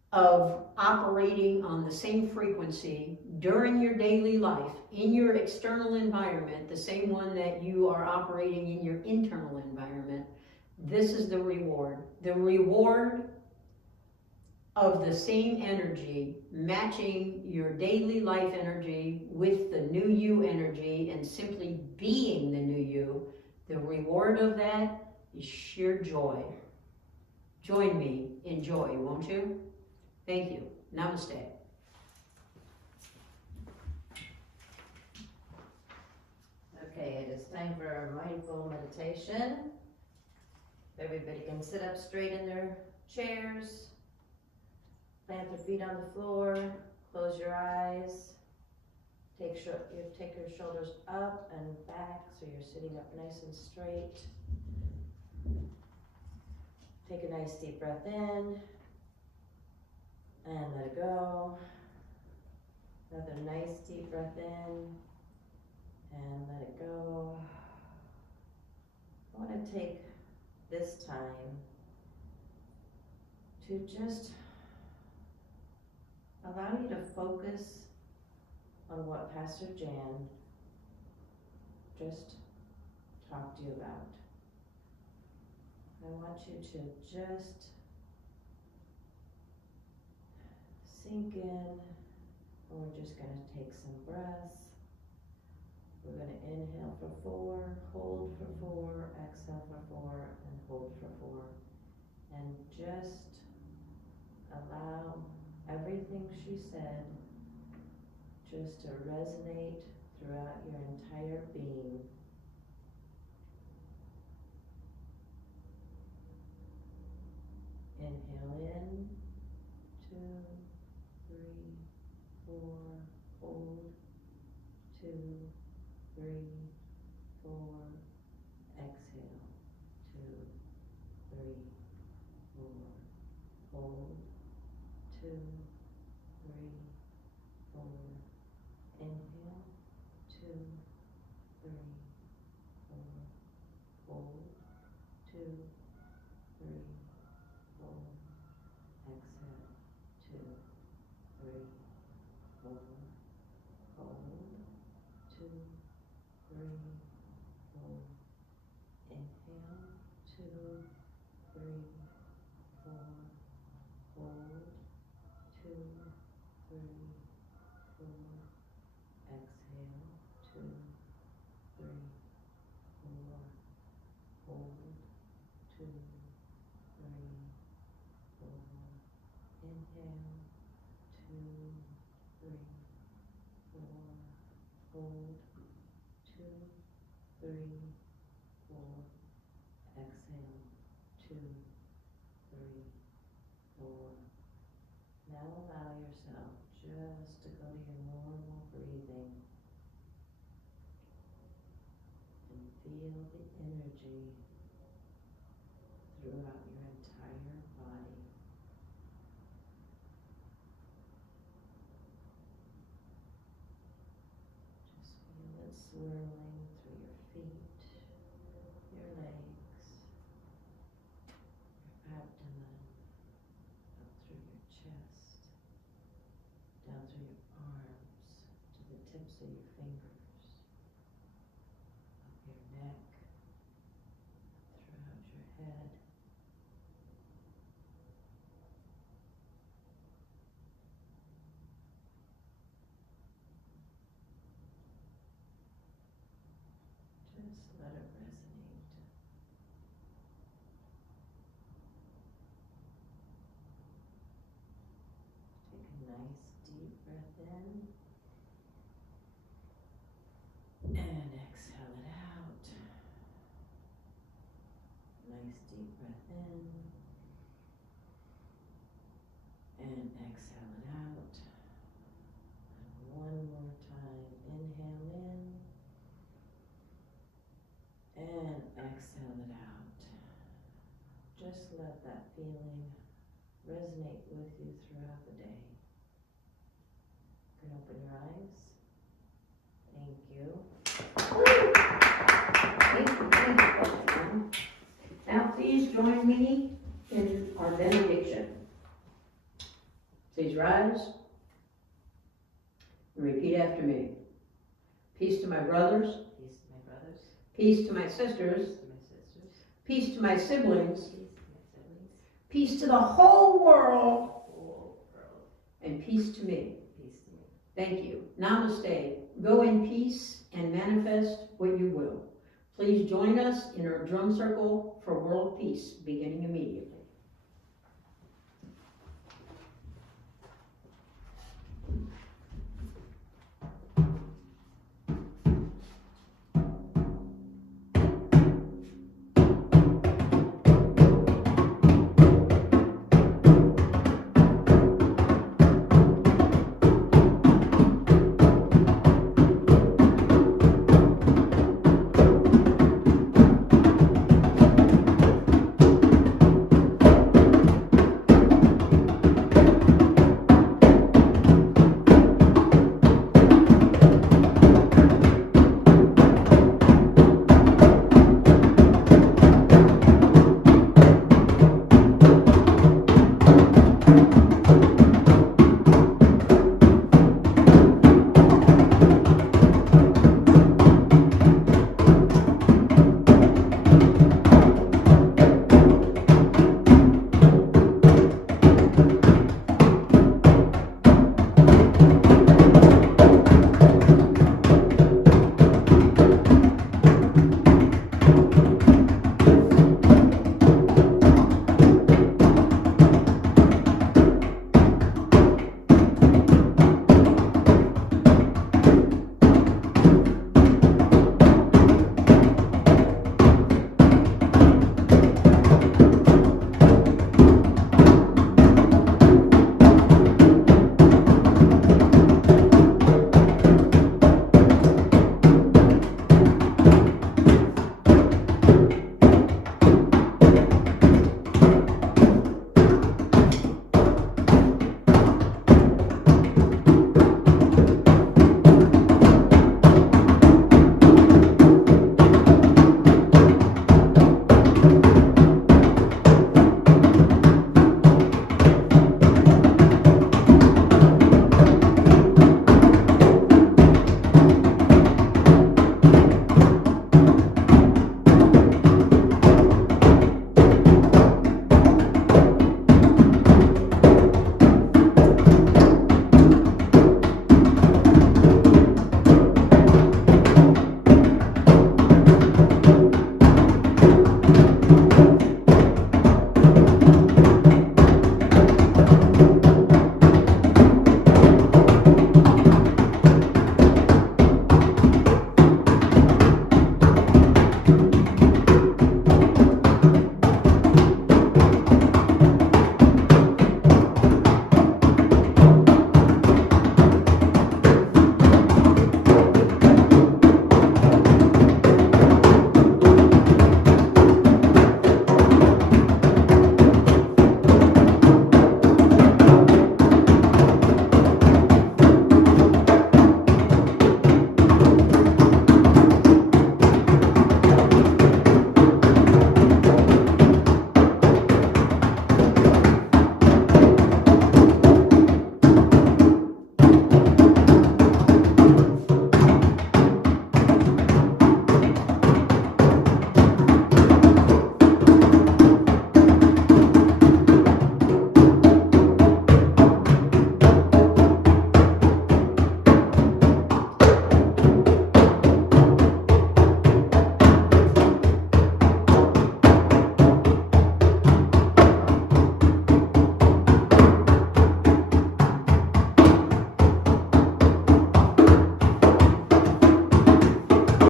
of operating on the same frequency during your daily life, in your external environment, the same one that you are operating in your internal environment, this is the reward. The reward of the same energy, matching your daily life energy with the new you energy and simply being the new you, the reward of that is sheer joy. Join me in joy, won't you? Thank you. Namaste. Okay, it is time for our mindful meditation. Everybody can sit up straight in their chairs, plant their feet on the floor, close your eyes, take your shoulders up and back so you're sitting up nice and straight. Take a nice deep breath in and let it go. Another nice deep breath in and let it go. I want to take this time to just allow you to focus on what Pastor Jan just talked to you about. I want you to just sink in, and we're just going to take some breaths. We're going to inhale for 4, hold for 4, exhale for 4, and hold for 4. And just allow everything she said just to resonate throughout your entire being. Inhale in, 2, 3, 4, hold, 2, 3, 4, exhale, 2, 3, 4, hold, 2, 3, 4, inhale, 2, 3, 4, hold, 2, 3, 4, exhale, 2, 3, 4, hold, 2, 3, 4, inhale, 2, 3, 4, hold, 2, 3, 4, exhale, 2, 3, 4, hold, 2, 3, 4, inhale, 2, 3, 4, hold, 2, 3, 4, exhale, 2, 3, 4. Now allow yourself just to go to your normal breathing and feel the energy throughout your entire body. Just feel it swirling through your feet, your legs, your abdomen, up through your chest, down through your arms, to the tips of your fingers, up your neck, throughout your head. Just let it resonate. Take a nice deep breath in and exhale it out. Nice deep breath in and exhale it out. And one more time, inhale in and exhale it out. Just let that feeling resonate with you throughout the day. You can open your eyes. Thank you. Thank you. Now please join me in our benediction. your eyes and repeat after me. Peace to my brothers. Peace to my brothers. Peace to my sisters. Peace to my sisters. Peace to my siblings. Peace to my siblings. Peace to the whole world. Whole world. And peace to me. Peace to me. Thank you. Namaste. Go in peace and manifest what you will. Please join us in our drum circle for world peace, beginning immediately.